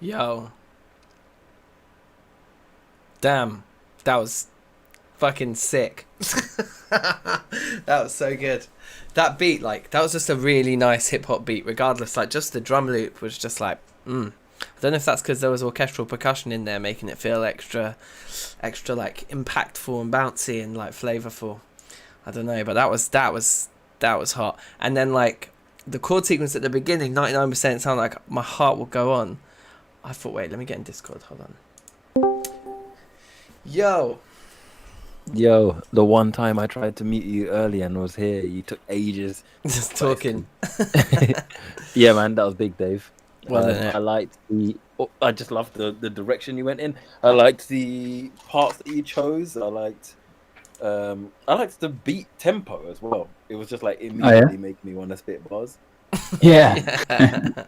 Yo. Damn. That was fucking sick. That was so good. That beat, like, that was just a really nice hip-hop beat, regardless. Like, just the drum loop was just like, I don't know if that's because there was orchestral percussion in there, making it feel extra, like, impactful and bouncy and, like, flavorful. I don't know, but that was hot. And then, like, the chord sequence at the beginning, 99% sound like My Heart Will Go On. I thought, wait, let me get in Discord. Hold on. Yo, the one time I tried to meet you earlier and was here, you took ages. Just talking. Yeah, man, that was big, Dave. Well, then, I liked I just loved the direction you went in. I liked the parts that you chose. I liked the beat tempo as well. It was just like immediately making me want to spit bars. Yeah.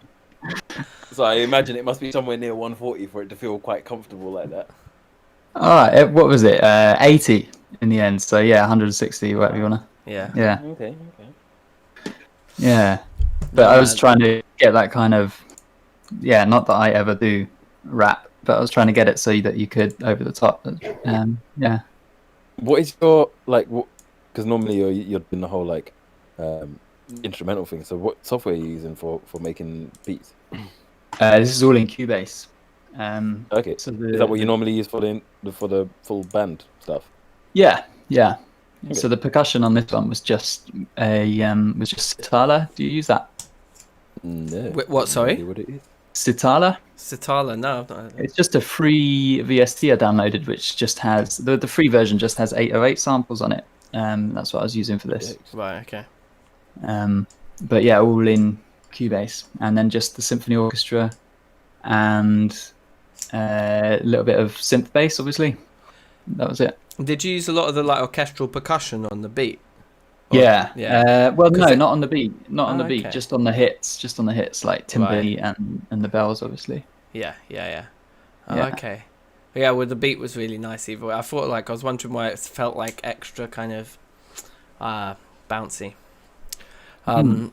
So I imagine it must be somewhere near 140 for it to feel quite comfortable like that. All right. What was it? 80 in the end. So yeah, 160, whatever you wanna. Yeah. Okay. Yeah. But I was trying to get that kind of, not that I ever do rap, but I was trying to get it so that you could over the top. Yeah. What is your like? Because normally you're doing the whole like instrumental thing. So what software are you using for making beats? This is all in Cubase. Okay. So Is that what you normally use for the full band stuff? Yeah. Okay. So the percussion on this one was just Sitala. Do you use that? No. What? Sorry. What it is? Sitala. Sitala? No, I've not. It's just a free VST I downloaded, which just has the free version just has 808 samples on it. That's what I was using for this. Right. Okay. But yeah, all in Cubase, and then just the symphony orchestra, and a little bit of synth bass, obviously. That was it. Did you use a lot of the like orchestral percussion on the beat? Yeah. Well, no, not on the beat. Not on the beat. Okay. Just on the hits. Just on the hits, like timbali and the bells, obviously. Yeah. Yeah. Okay. Yeah. Well, the beat was really nice. Either way, I thought like I was wondering why it felt like extra kind of bouncy. What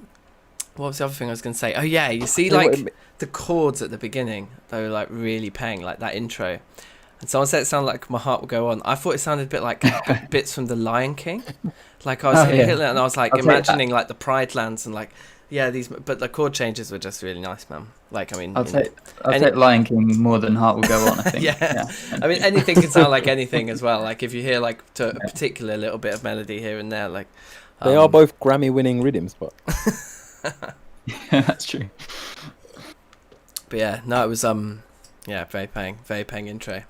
was the other thing I was going to say? Oh yeah, you see like the chords at the beginning, they were like really paying, like that intro. And someone said it sounded like My Heart Will Go On. I thought it sounded a bit like bits from The Lion King. Like I was hitting it and I was like imagining like the Pride Lands and like but the chord changes were just really nice, man. Like I mean, I'll take Lion King more than Heart Will Go On, I think. yeah. I mean, anything can sound like anything as well. Like if you hear like a particular little bit of melody here and there, like they are both Grammy-winning rhythms, but yeah, that's true. But yeah, no, it was very paying intro.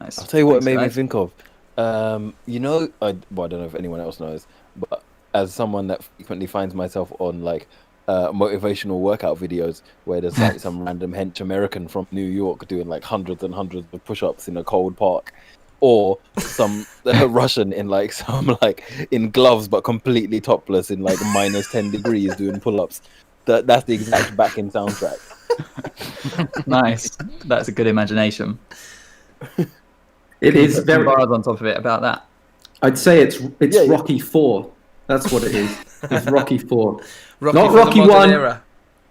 Nice. I'll tell you what it made me think of. I don't know if anyone else knows, but as someone that frequently finds myself on like motivational workout videos where there's like some random hench American from New York doing like hundreds and hundreds of push-ups in a cold park, or some Russian in like some like in gloves but completely topless in like minus 10 degrees doing pull-ups. That's the exact backing soundtrack. Nice. That's a good imagination. It is very bars on top of it about that. I'd say it's Rocky 4. That's what it is. It's Rocky 4. Not Rocky 1, era.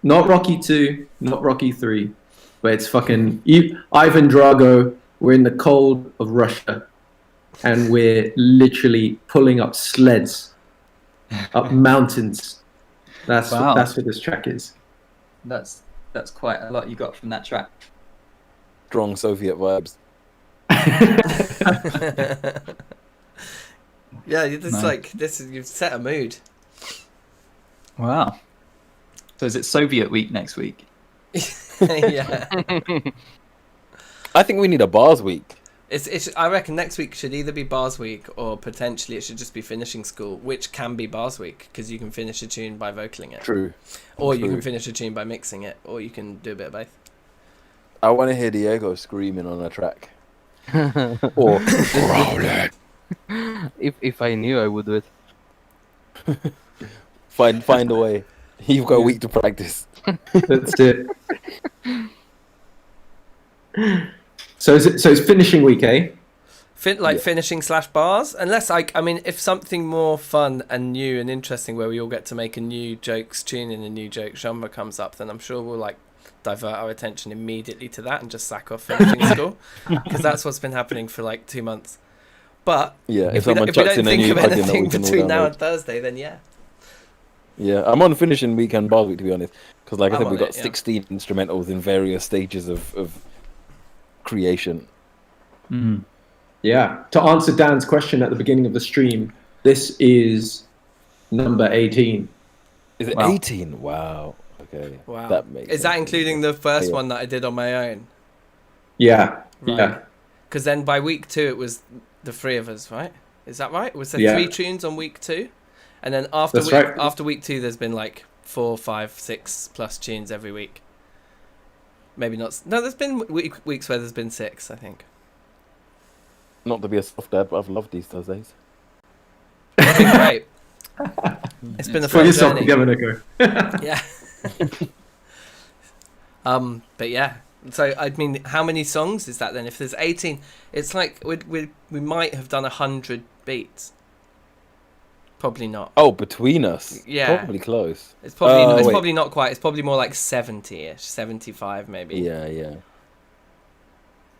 Not Rocky 2, not Rocky 3. But it's fucking Ivan Drago. We're in the cold of Russia, and we're literally pulling up sleds, up mountains. That's what this track is. That's quite a lot you got from that track. Strong Soviet vibes. Yeah, it's like you've set a mood. Wow. So is it Soviet week next week? Yeah. I think we need a bars week. I reckon next week should either be bars week or potentially it should just be finishing school, which can be bars week because you can finish a tune by vocaling it. True. Or you can finish a tune by mixing it, or you can do a bit of both. I want to hear Diego screaming on a track. Or growling. If I knew, I would do it. Find a way. You've got a week to practice. That's it. So it's finishing week, eh? Finishing / bars, unless I mean, if something more fun and new and interesting where we all get to make a new jokes tune in a new joke genre comes up, then I'm sure we'll like divert our attention immediately to that and just sack off finishing school, because that's what's been happening for like 2 months. But Yeah, if we don't chucks in a think new of plugin that anything we can all between now download. and Thursday, then yeah. Yeah, I'm on finishing weekend bars week, to be honest, because like I I'm said, on we've got it, yeah. 16 instrumentals in various stages of creation. Mm. Yeah. To answer Dan's question at the beginning of the stream, this is number 18. Is it Wow. 18? Wow. Okay. Wow. That makes Is that sense. including the first Yeah. one that I did on my own? Yeah. Right. Yeah. Because then by week 2 it was the 3 of us, right? Is that right? Was there Yeah. 3 tunes on week 2? And then after That's week right. after week 2 there's been like 4, 5, 6 plus tunes every week. Maybe not. No, there's been weeks where there's been 6, I think. Not to be a soft dad, but I've loved these Thursdays. It's been great. It's been a Put fun yourself journey. together, Nico. Yeah. But yeah. So I mean, how many songs is that then? If there's 18, it's like we might have done 100 beats. Probably not. Oh, between us? Yeah. Probably close. It's probably Oh, it's wait. probably not quite. It's probably more like 70ish, 75 maybe. Yeah, yeah.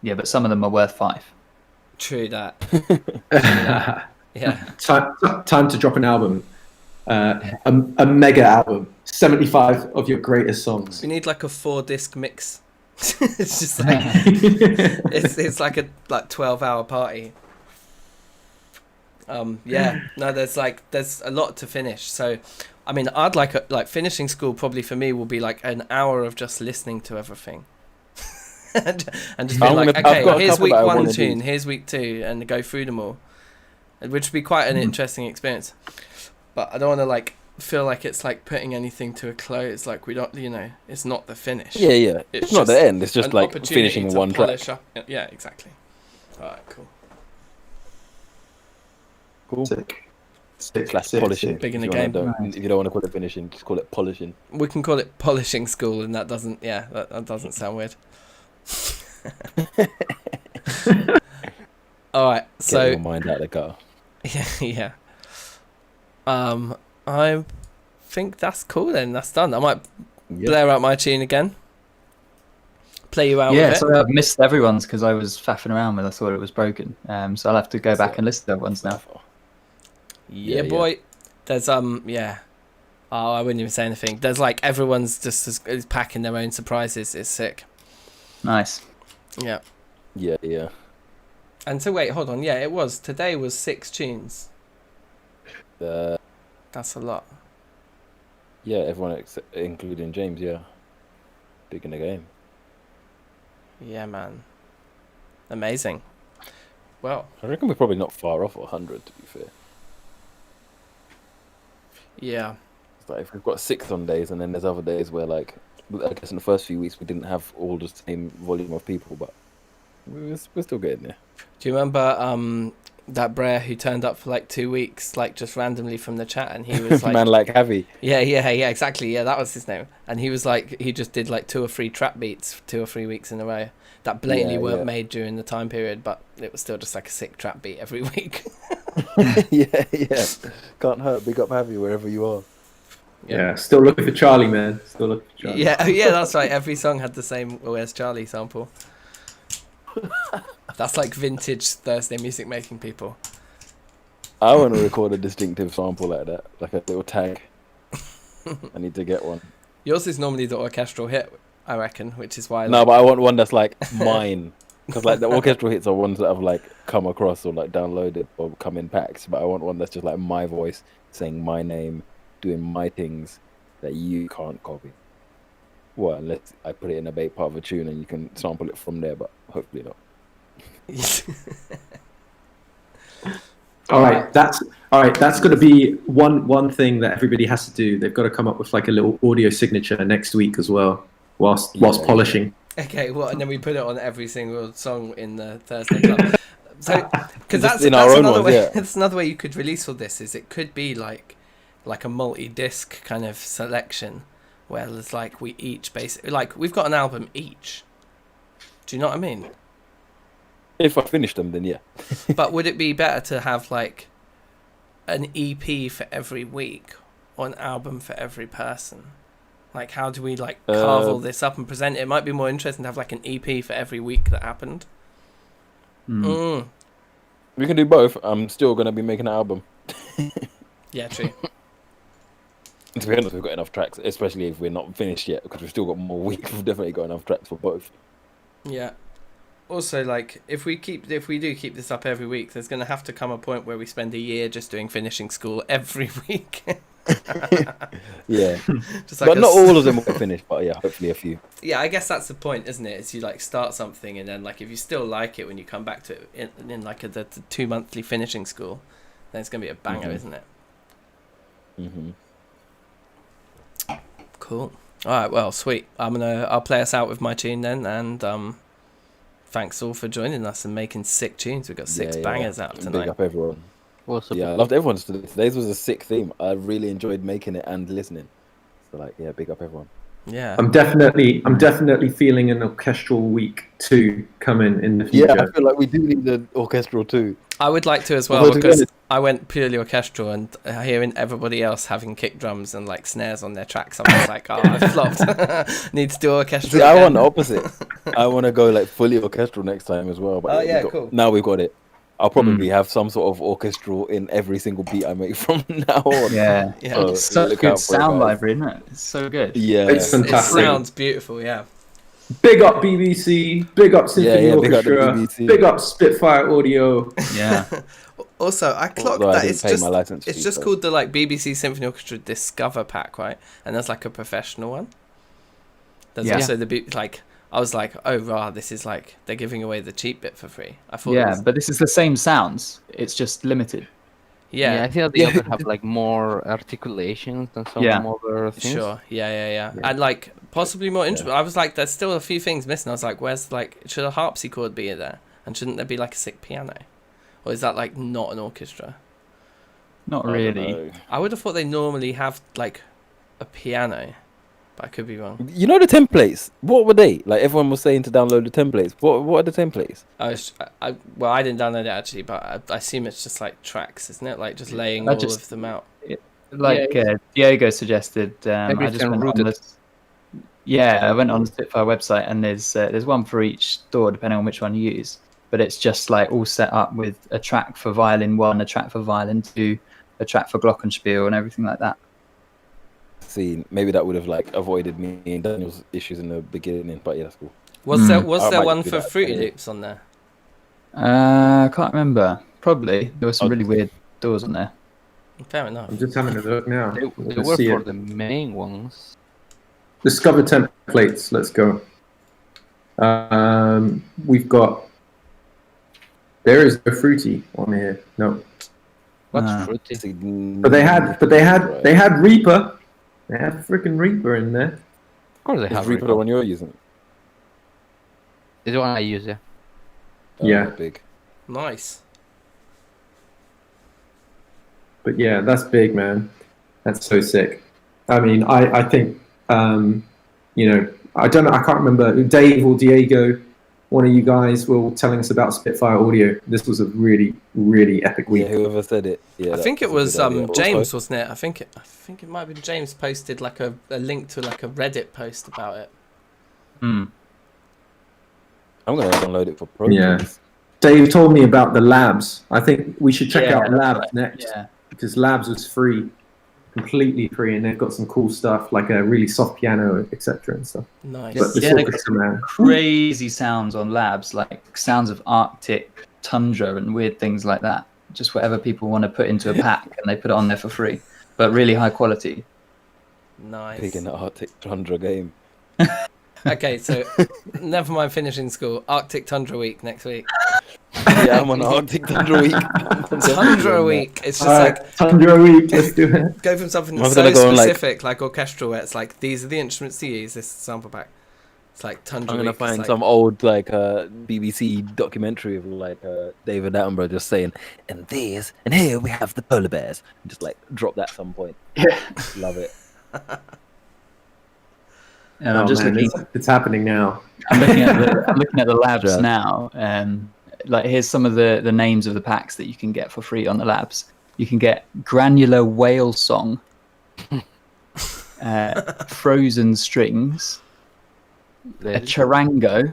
Yeah, but some of them are worth 5. True that. Yeah. Time to drop an album. A mega album. 75 of your greatest songs. We need like a 4-disc mix. It's just like it's like a 12-hour party. Yeah. No, there's a lot to finish. So, I mean, I'd like finishing school probably for me will be like an hour of just listening to everything. and just being like, I've got okay, a here's couple week that I 1 wanna tune, do. here's week 2, and go through them all, which would be quite an interesting experience. But I don't want to like feel like it's like putting anything to a close. Like we don't, it's not the finish. Yeah, yeah. It's It's not the just end. It's just an like opportunity finishing to one track. polish up. Yeah, exactly. All right, cool. Cool. Sick. Slash polishing. Big in if the you wanna game. If you don't want to call it finishing, just call it polishing. We can call it polishing school, and that doesn't. Yeah, that doesn't sound weird. All right, Get so your mind out of the gutter. yeah. I think that's cool. Then that's done. I might Yeah. blare out my tune again. Play you out Yeah, with it. so I've missed everyone's because I was faffing around with it. I thought it was broken. So I'll have to go back and listen to everyone's now. Yeah, Yeah, boy. There's yeah. Oh, I wouldn't even say anything. There's like everyone's just is packing their own surprises. It's sick. Nice. Yeah. Yeah, yeah. And so wait, hold on. Yeah, it was today was 6 tunes. That's a lot. Yeah, everyone including James. Yeah, big in the game. Yeah, man. Amazing. Well, I reckon we're probably not far off 100. To be fair, yeah. it's like if we've got 6 on days, and then there's other days where, like, I guess in the first few weeks we didn't have all the same volume of people, but we're still getting there. Do you remember that Brer who turned up for like 2 weeks, like just randomly from the chat, and he was like, Man like Javi. yeah, exactly, yeah, that was his name, and he was like, he just did like 2 or 3 trap beats 2 or 3 weeks in a row that blatantly weren't made during the time period, but it was still just like a sick trap beat every week. yeah, yeah. Can't hurt. Big up Javi wherever you are. Yeah, still looking for Charlie, man. Still looking for Charlie. Yeah, that's right. Every song had the same "Where's Charlie" sample. That's like vintage Thursday music making people. I want to record a distinctive sample like that, like a little tag. I need to get one. Yours is normally the orchestral hit, I reckon, which is why. No, but I want one that's like mine, because like the orchestral hits are ones that I've like come across or like downloaded or come in packs. But I want one that's just like my voice saying my name, doing my things that you can't copy. Well, unless I put it in a bait part of a tune and you can sample it from there, but hopefully not. All right, that's going to be one thing that everybody has to do. They've got to come up with like a little audio signature next week as well, whilst polishing. Okay, well, and then we put it on every single song in the Thursday club. So, because that's in our own another ones, way. yeah. That's another way you could release all this. Is it could be like a multi-disc kind of selection, where it's like we each basically like we've got an album each. Do you know what I mean? If I finish them, then yeah. But would it be better to have like an EP for every week or an album for every person? Like, how do we like carve all this up and present it? It might be more interesting to have like an EP for every week that happened. We can do both. I'm still gonna be making an album. Yeah, true. To be honest, we've got enough tracks, especially if we're not finished yet, because we've still got more weeks. We've definitely got enough tracks for both. Yeah. Also, like, if we do keep this up every week, there's going to have to come a point where we spend a year just doing finishing school every week. Yeah. Just like But not all of them will finish, but yeah, hopefully a few. Yeah, I guess that's the point, isn't it? Is you like start something and then like if you still like it when you come back to it in like the 2 monthly finishing school, then it's going to be a banger, isn't it? Cool. All right, well, sweet. I'll play us out with my tune then, and thanks all for joining us and making sick tunes. We've got six bangers out tonight. Big up everyone. Also, Yeah, I loved everyone's today. Today's was a sick theme. I really enjoyed making it and listening. So like, yeah, big up everyone. Yeah. I'm definitely feeling an orchestral week 2 coming in the future. Yeah, I feel like we do need the orchestral too. I would like to as well, because I went purely orchestral, and hearing everybody else having kick drums and like snares on their tracks, I was like, oh, I flopped. Need to do orchestral. See, I want the opposite. I want to go like fully orchestral next time as well. But cool. Now we've got it. I'll probably have some sort of orchestral in every single beat I make from now on. Yeah, Yeah. It's such a good sound library, isn't it? It's so good. Yeah, It's fantastic. It sounds beautiful, yeah. Big up BBC, big up Symphony Orchestra, big up the BBC. big up Spitfire Audio. Yeah. Also, I clocked Although I that didn't it's pay just my license it's fee, just so- called the like BBC Symphony Orchestra Discover Pack, right? And there's like a professional one. There's Yeah. also the like I was like, oh rah, this is like they're giving away the cheap bit for free. I thought, Yeah, but this is the same sounds. It's just limited. yeah, I think that the others have like more articulations than some other things. sure, yeah, and like possibly more interesting. I was like, there's still a few things missing. I was like, where's like, should a harpsichord be there? And shouldn't there be like a sick piano? Or is that like not an orchestra? Not I don't really. know. I would have thought they normally have like a piano, but I could be wrong. You know the templates? What were they? Like everyone was saying to download the templates. What are the templates? I didn't download it actually, but I assume it's just like tracks, isn't it? Like just laying I all just- of them out. Like Diego suggested, Maybe I it's just went on rooted. this. Yeah, I went on the Spitfire website, and there's one for each store depending on which one you use. But it's just like all set up with a track for violin 1, a track for violin 2, a track for glockenspiel, and everything like that. See, maybe that would have like avoided me and Daniel's issues in the beginning. But yeah, that's cool. Was there I might one do for that Fruity anyway. Loops on there? I can't remember. Probably there were some really weird doors on there. Fair enough. I'm just having a look now. They Let's were see for it. the main ones. Discover templates. Let's go. We've got. There is no Fruity on here. No, What's fruity? but they had Reaper. They had freaking Reaper in there. Of course they Is have. Reaper the one you're using? It's the one I use, yeah. Yeah. Big. Nice. But yeah, that's big, man. That's so sick. I mean, I think, I don't know, I can't remember, Dave or Diego, one of you guys were telling us about Spitfire Audio. This was a really, really epic week. Yeah, whoever said it. Yeah, I think it was that's a good idea. James, wasn't it? I think it might have been James posted like a link to like a Reddit post about it. I'm gonna download it for pro. Yeah. Tools. Dave told me about the labs. I think we should check out that's labs right. next Yeah. because labs was free, completely free, and they've got some cool stuff like a really soft piano, etc. and stuff. Nice. But the Yeah, they orchestra, man. Crazy sounds on labs, like sounds of Arctic tundra and weird things like that. Just whatever people want to put into a pack, and they put it on there for free, but really high quality. Nice. Big in the Arctic Tundra game. Okay, so never mind finishing school. Arctic Tundra Week next week. Yeah, I'm on Arctic Tundra week. Tundra Week. It's just like Tundra week. Let's do it. go from something I'm that's gonna so go on, like- specific, like orchestral, where it's like these are the instruments to use. This sample pack. It's like Tundra I'm gonna Week. find It's like, some old like BBC documentary of like David Attenborough just saying, and here we have the polar bears. And just like drop that at some point. Yeah. Love it. And I'm just man, looking. it's happening now. I'm looking at the labs Yeah. now. Like here's some of the names of the packs that you can get for free on the labs. You can get Granular Whale Song, frozen strings, a charango,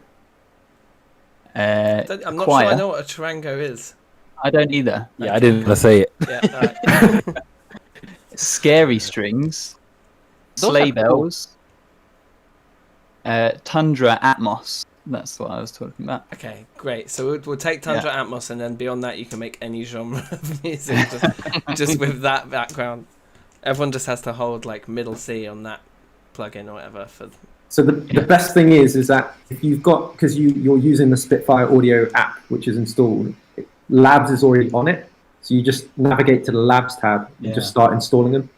I'm not choir. sure I know what a charango is. I don't either. Yeah, I didn't want to say it. Yeah, all right. Scary strings, Those sleigh are cool. bells, tundra atmos. That's what I was talking about. Okay, great. So we'll take Tundra Atmos, and then beyond that, you can make any genre of music just with that background. Everyone just has to hold like middle C on that plugin or whatever. So the best thing is that if you've got, because you're using the Spitfire Audio app, which is installed, Labs is already on it. So you just navigate to the Labs tab and just start installing them.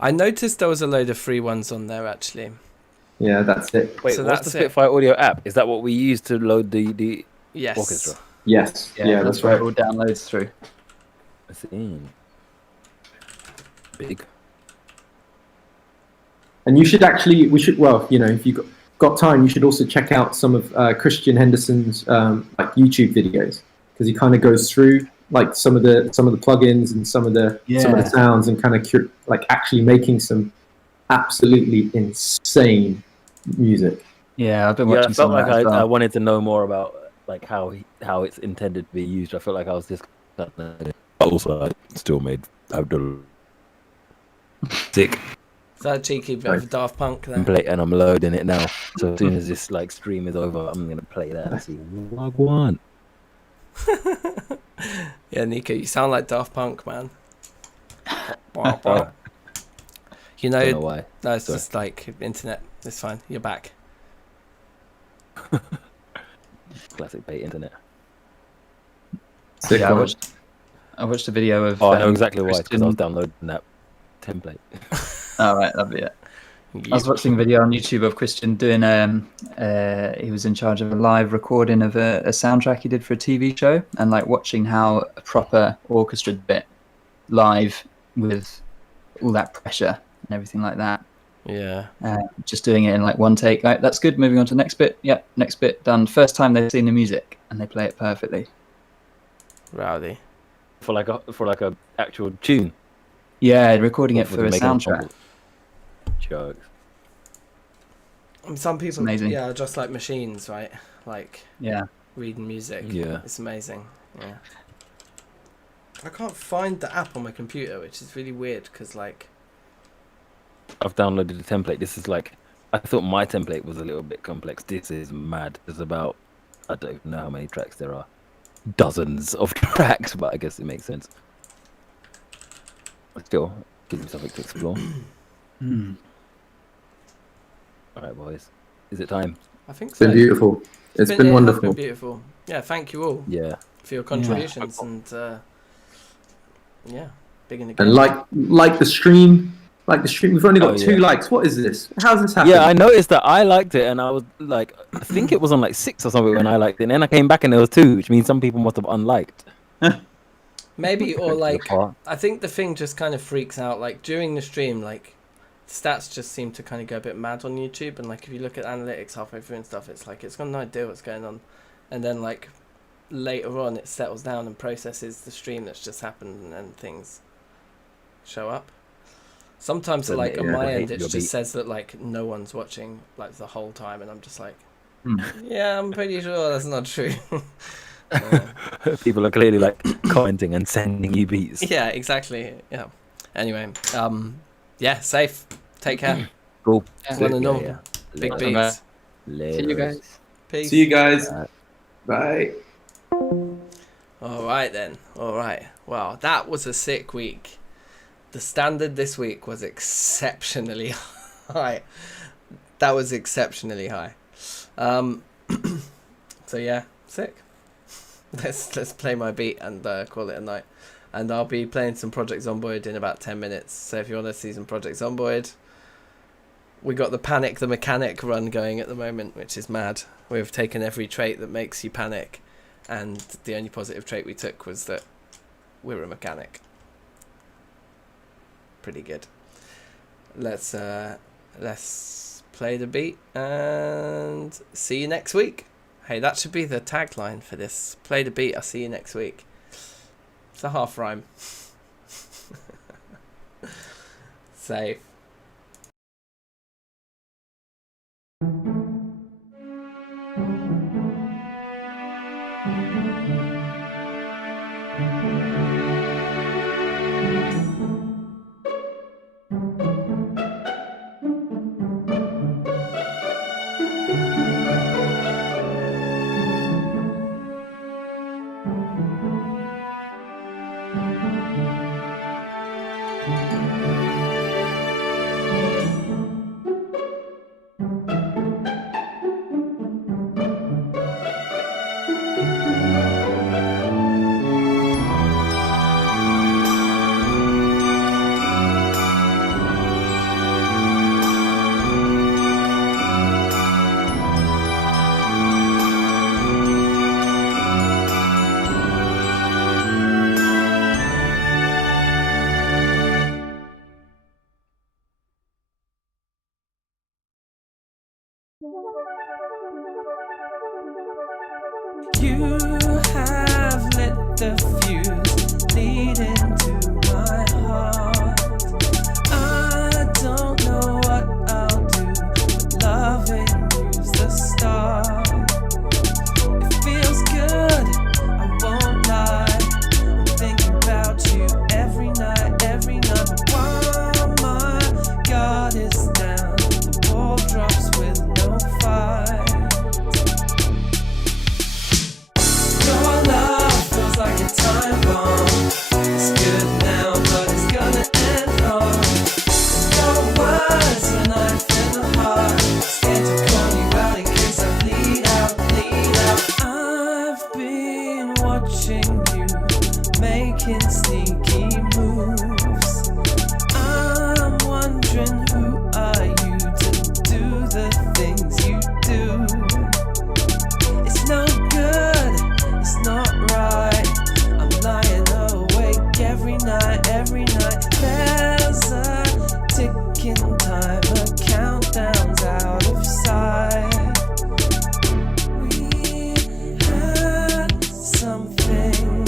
I noticed there was a load of free ones on there actually. Yeah, that's it. Wait, So what's that's the Spitfire Audio app? Is that what we use to load the Yes. orchestra? Yes. Yeah, that's where right. it all downloads through. I see. Big. And you should actually, if you've got time, you should also check out some of Christian Henderson's like YouTube videos, because he kind of goes through like some of the plugins and some of the sounds, and kind of like actually making some absolutely insane music. Yeah, I've been Yeah, watching I felt some like of that as well. I wanted to know more about like how it's intended to be used. I felt like I was just also I still made Abdul sick So that cheeky bit of Daft Punk there. and I'm loading it now. So as soon as this like stream is over, I'm gonna play that and see what I want. Yeah, Nico, you sound like Daft Punk, man. Oh, You don't know know, why. no, it's Sorry. just like internet. It's fine. You're back. Classic bait internet. Sick Yeah, one. I watched a video of. Oh, I know exactly why. Because I Christian- was downloading that template. Oh, right, lovely. Yeah. I was watching a video on YouTube of Christian doing. He was in charge of a live recording of a soundtrack he did for a TV show, and like watching how a proper orchestra bit live with all that pressure and everything like that. Yeah. Just doing it in like one take. Like, that's good. Moving on to the next bit. Yep, next bit done. First time they've seen the music, and they play it perfectly. Rowdy. For like a actual tune. Yeah, recording Or it for a making soundtrack. Jokes. I mean, some people, amazing. yeah, are just like machines, right? Like Yeah. reading music. Yeah. It's amazing. Yeah. I can't find the app on my computer, which is really weird because like. I've downloaded the template. This is like, I thought my template was a little bit complex. This is mad. There's about, I don't even know how many tracks there are. Dozens of tracks, but I guess it makes sense. Still, gives me something to explore. All right, boys. Is it time? I think It's so. been beautiful. It's been it has wonderful. been beautiful. Yeah, thank you all Yeah. for your contributions and yeah, big in the game. And like the stream, we've only got 2 likes. What is this? How's this happening? Yeah, I noticed that I liked it, and I was like, I think it was on like 6 or something when I liked it. And then I came back and there was 2, which means some people must have unliked. Maybe, or like, Far. I think the thing just kind of freaks out. Like during the stream, like stats just seem to kind of go a bit mad on YouTube. And like if you look at analytics halfway through and stuff, it's like it's got no idea what's going on. And then like later on, it settles down and processes the stream that's just happened, and then things show up. Sometimes, Then like it- on yeah, my the end, hate it your just beat. says that like no one's watching like the whole time, and I'm just like, yeah, I'm pretty sure that's not true. People are clearly like commenting and sending you beats. Yeah, exactly. Yeah. Anyway, yeah, safe. Take care. Cool. One and all. Yeah. Big Later. beats. See you guys. Peace. See you guys. Bye. All right then. All right. Wow, that was a sick week. The standard this week was exceptionally high. That was exceptionally high. So yeah, sick. Let's play my beat and call it a night. And I'll be playing some Project Zomboid in about 10 minutes. So if you want to see some Project Zomboid, we got the Panic the Mechanic run going at the moment, which is mad. We've taken every trait that makes you panic, and the only positive trait we took was that we're a mechanic. Pretty good. Let's play the beat and see you next week. Hey, that should be the tagline for this. Play the beat, I'll see you next week. It's a half rhyme. Safe. You have lit the fuse leading to my heart. I don't know what I'll do, but loving you's the start. It feels good, I won't lie. I'm thinking about you every night. But while my guard is down, the wall drops with no fight. Your love feels like a time bomb. It's good now, but it's gonna end wrong. Your words when I feel the heart. Scared to call you out in case I bleed out. I've been watching you making sneaky moves. I'm wondering who are you to do the things you do. It's no good, it's not right. I'm lying awake every night. There's a ticking timer, countdown's out of sight. We had something.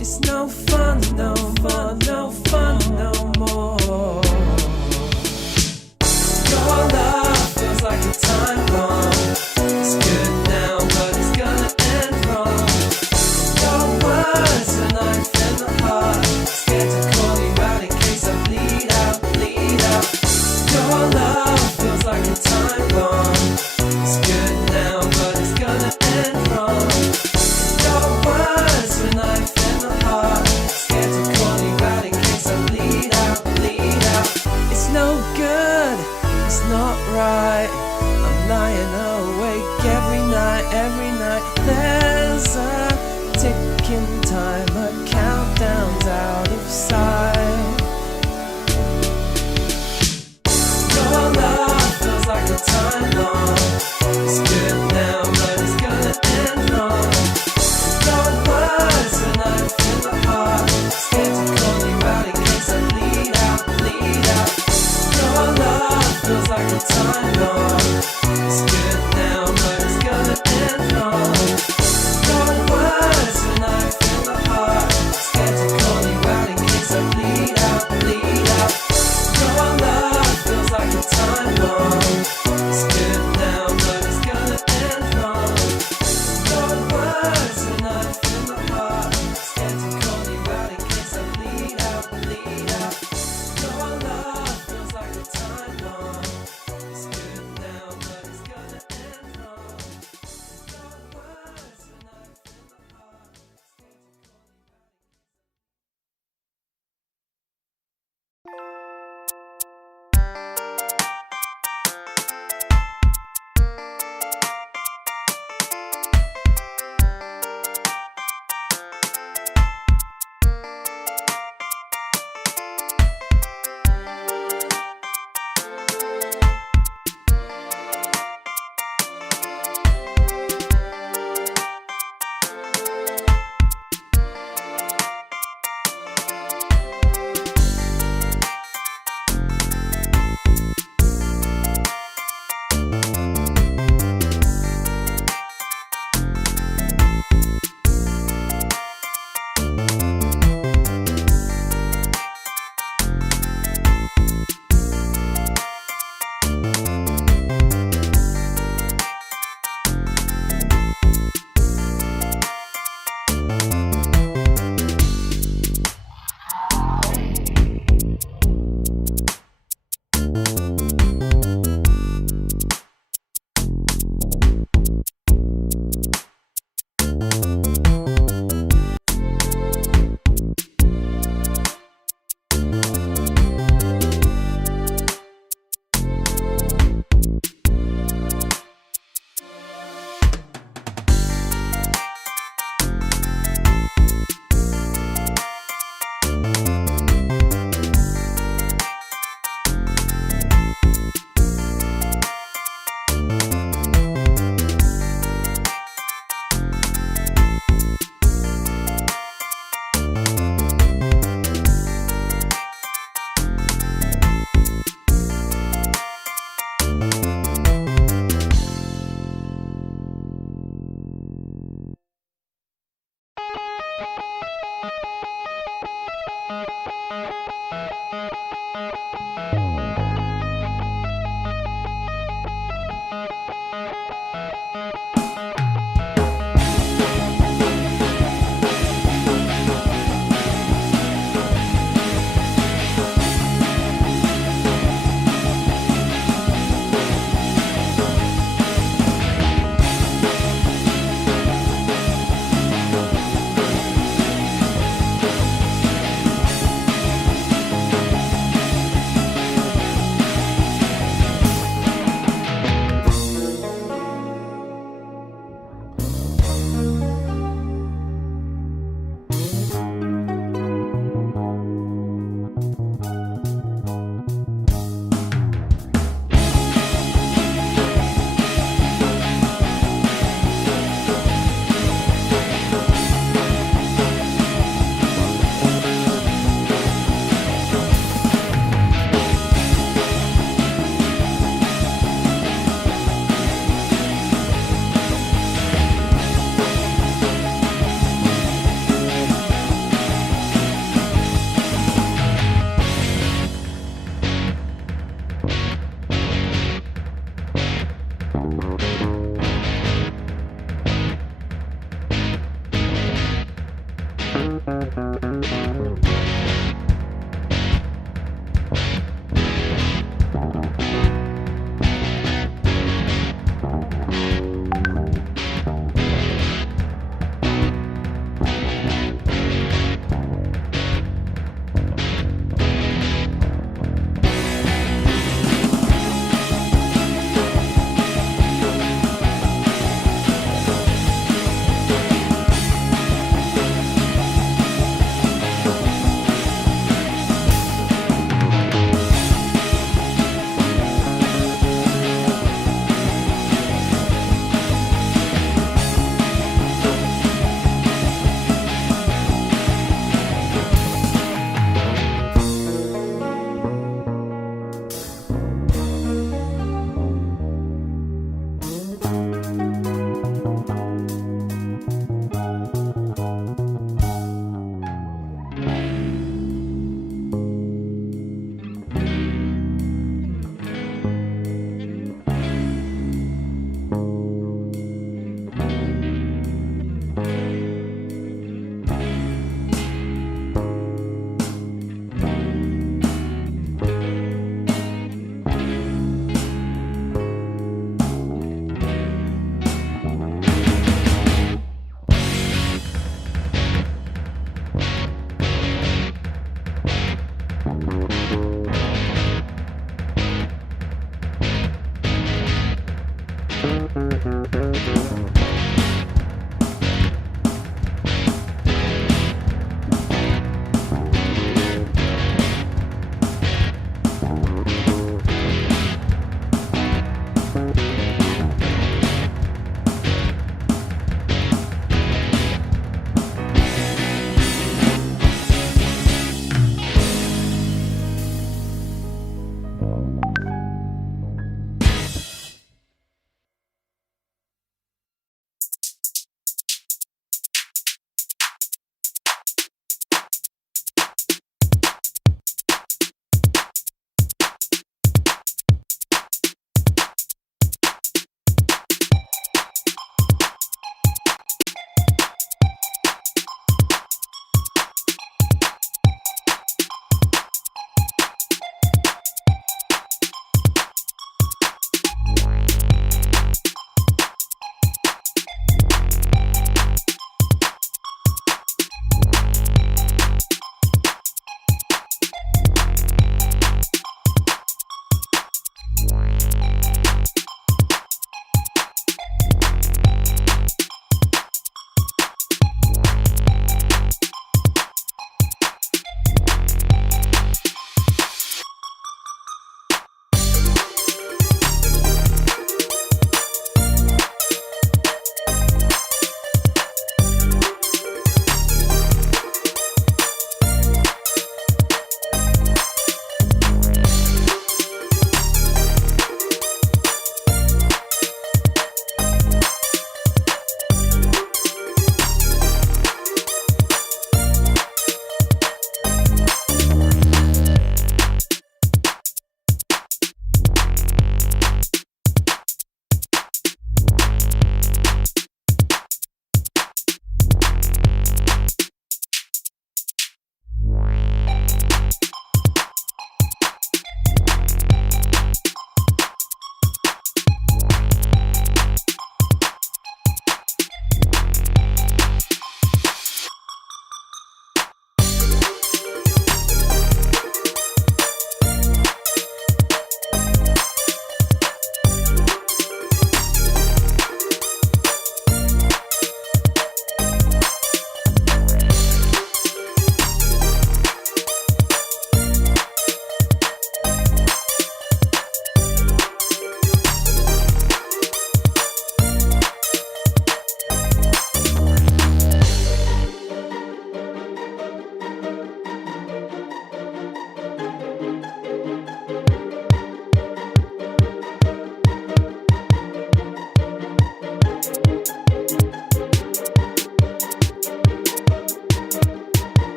It's no fun no more. Your love feels like a time bomb. It's good now, but it's gonna end wrong. Your words when I feel the heart. Scared to call you out in case I bleed out. Your love feels like a time bomb. It's good now, but it's gonna end wrong. Your words when I feel the heart. Scared to call you out in case I bleed out. It's no good, it's not right. I'm lying awake every night. There's a ticking time.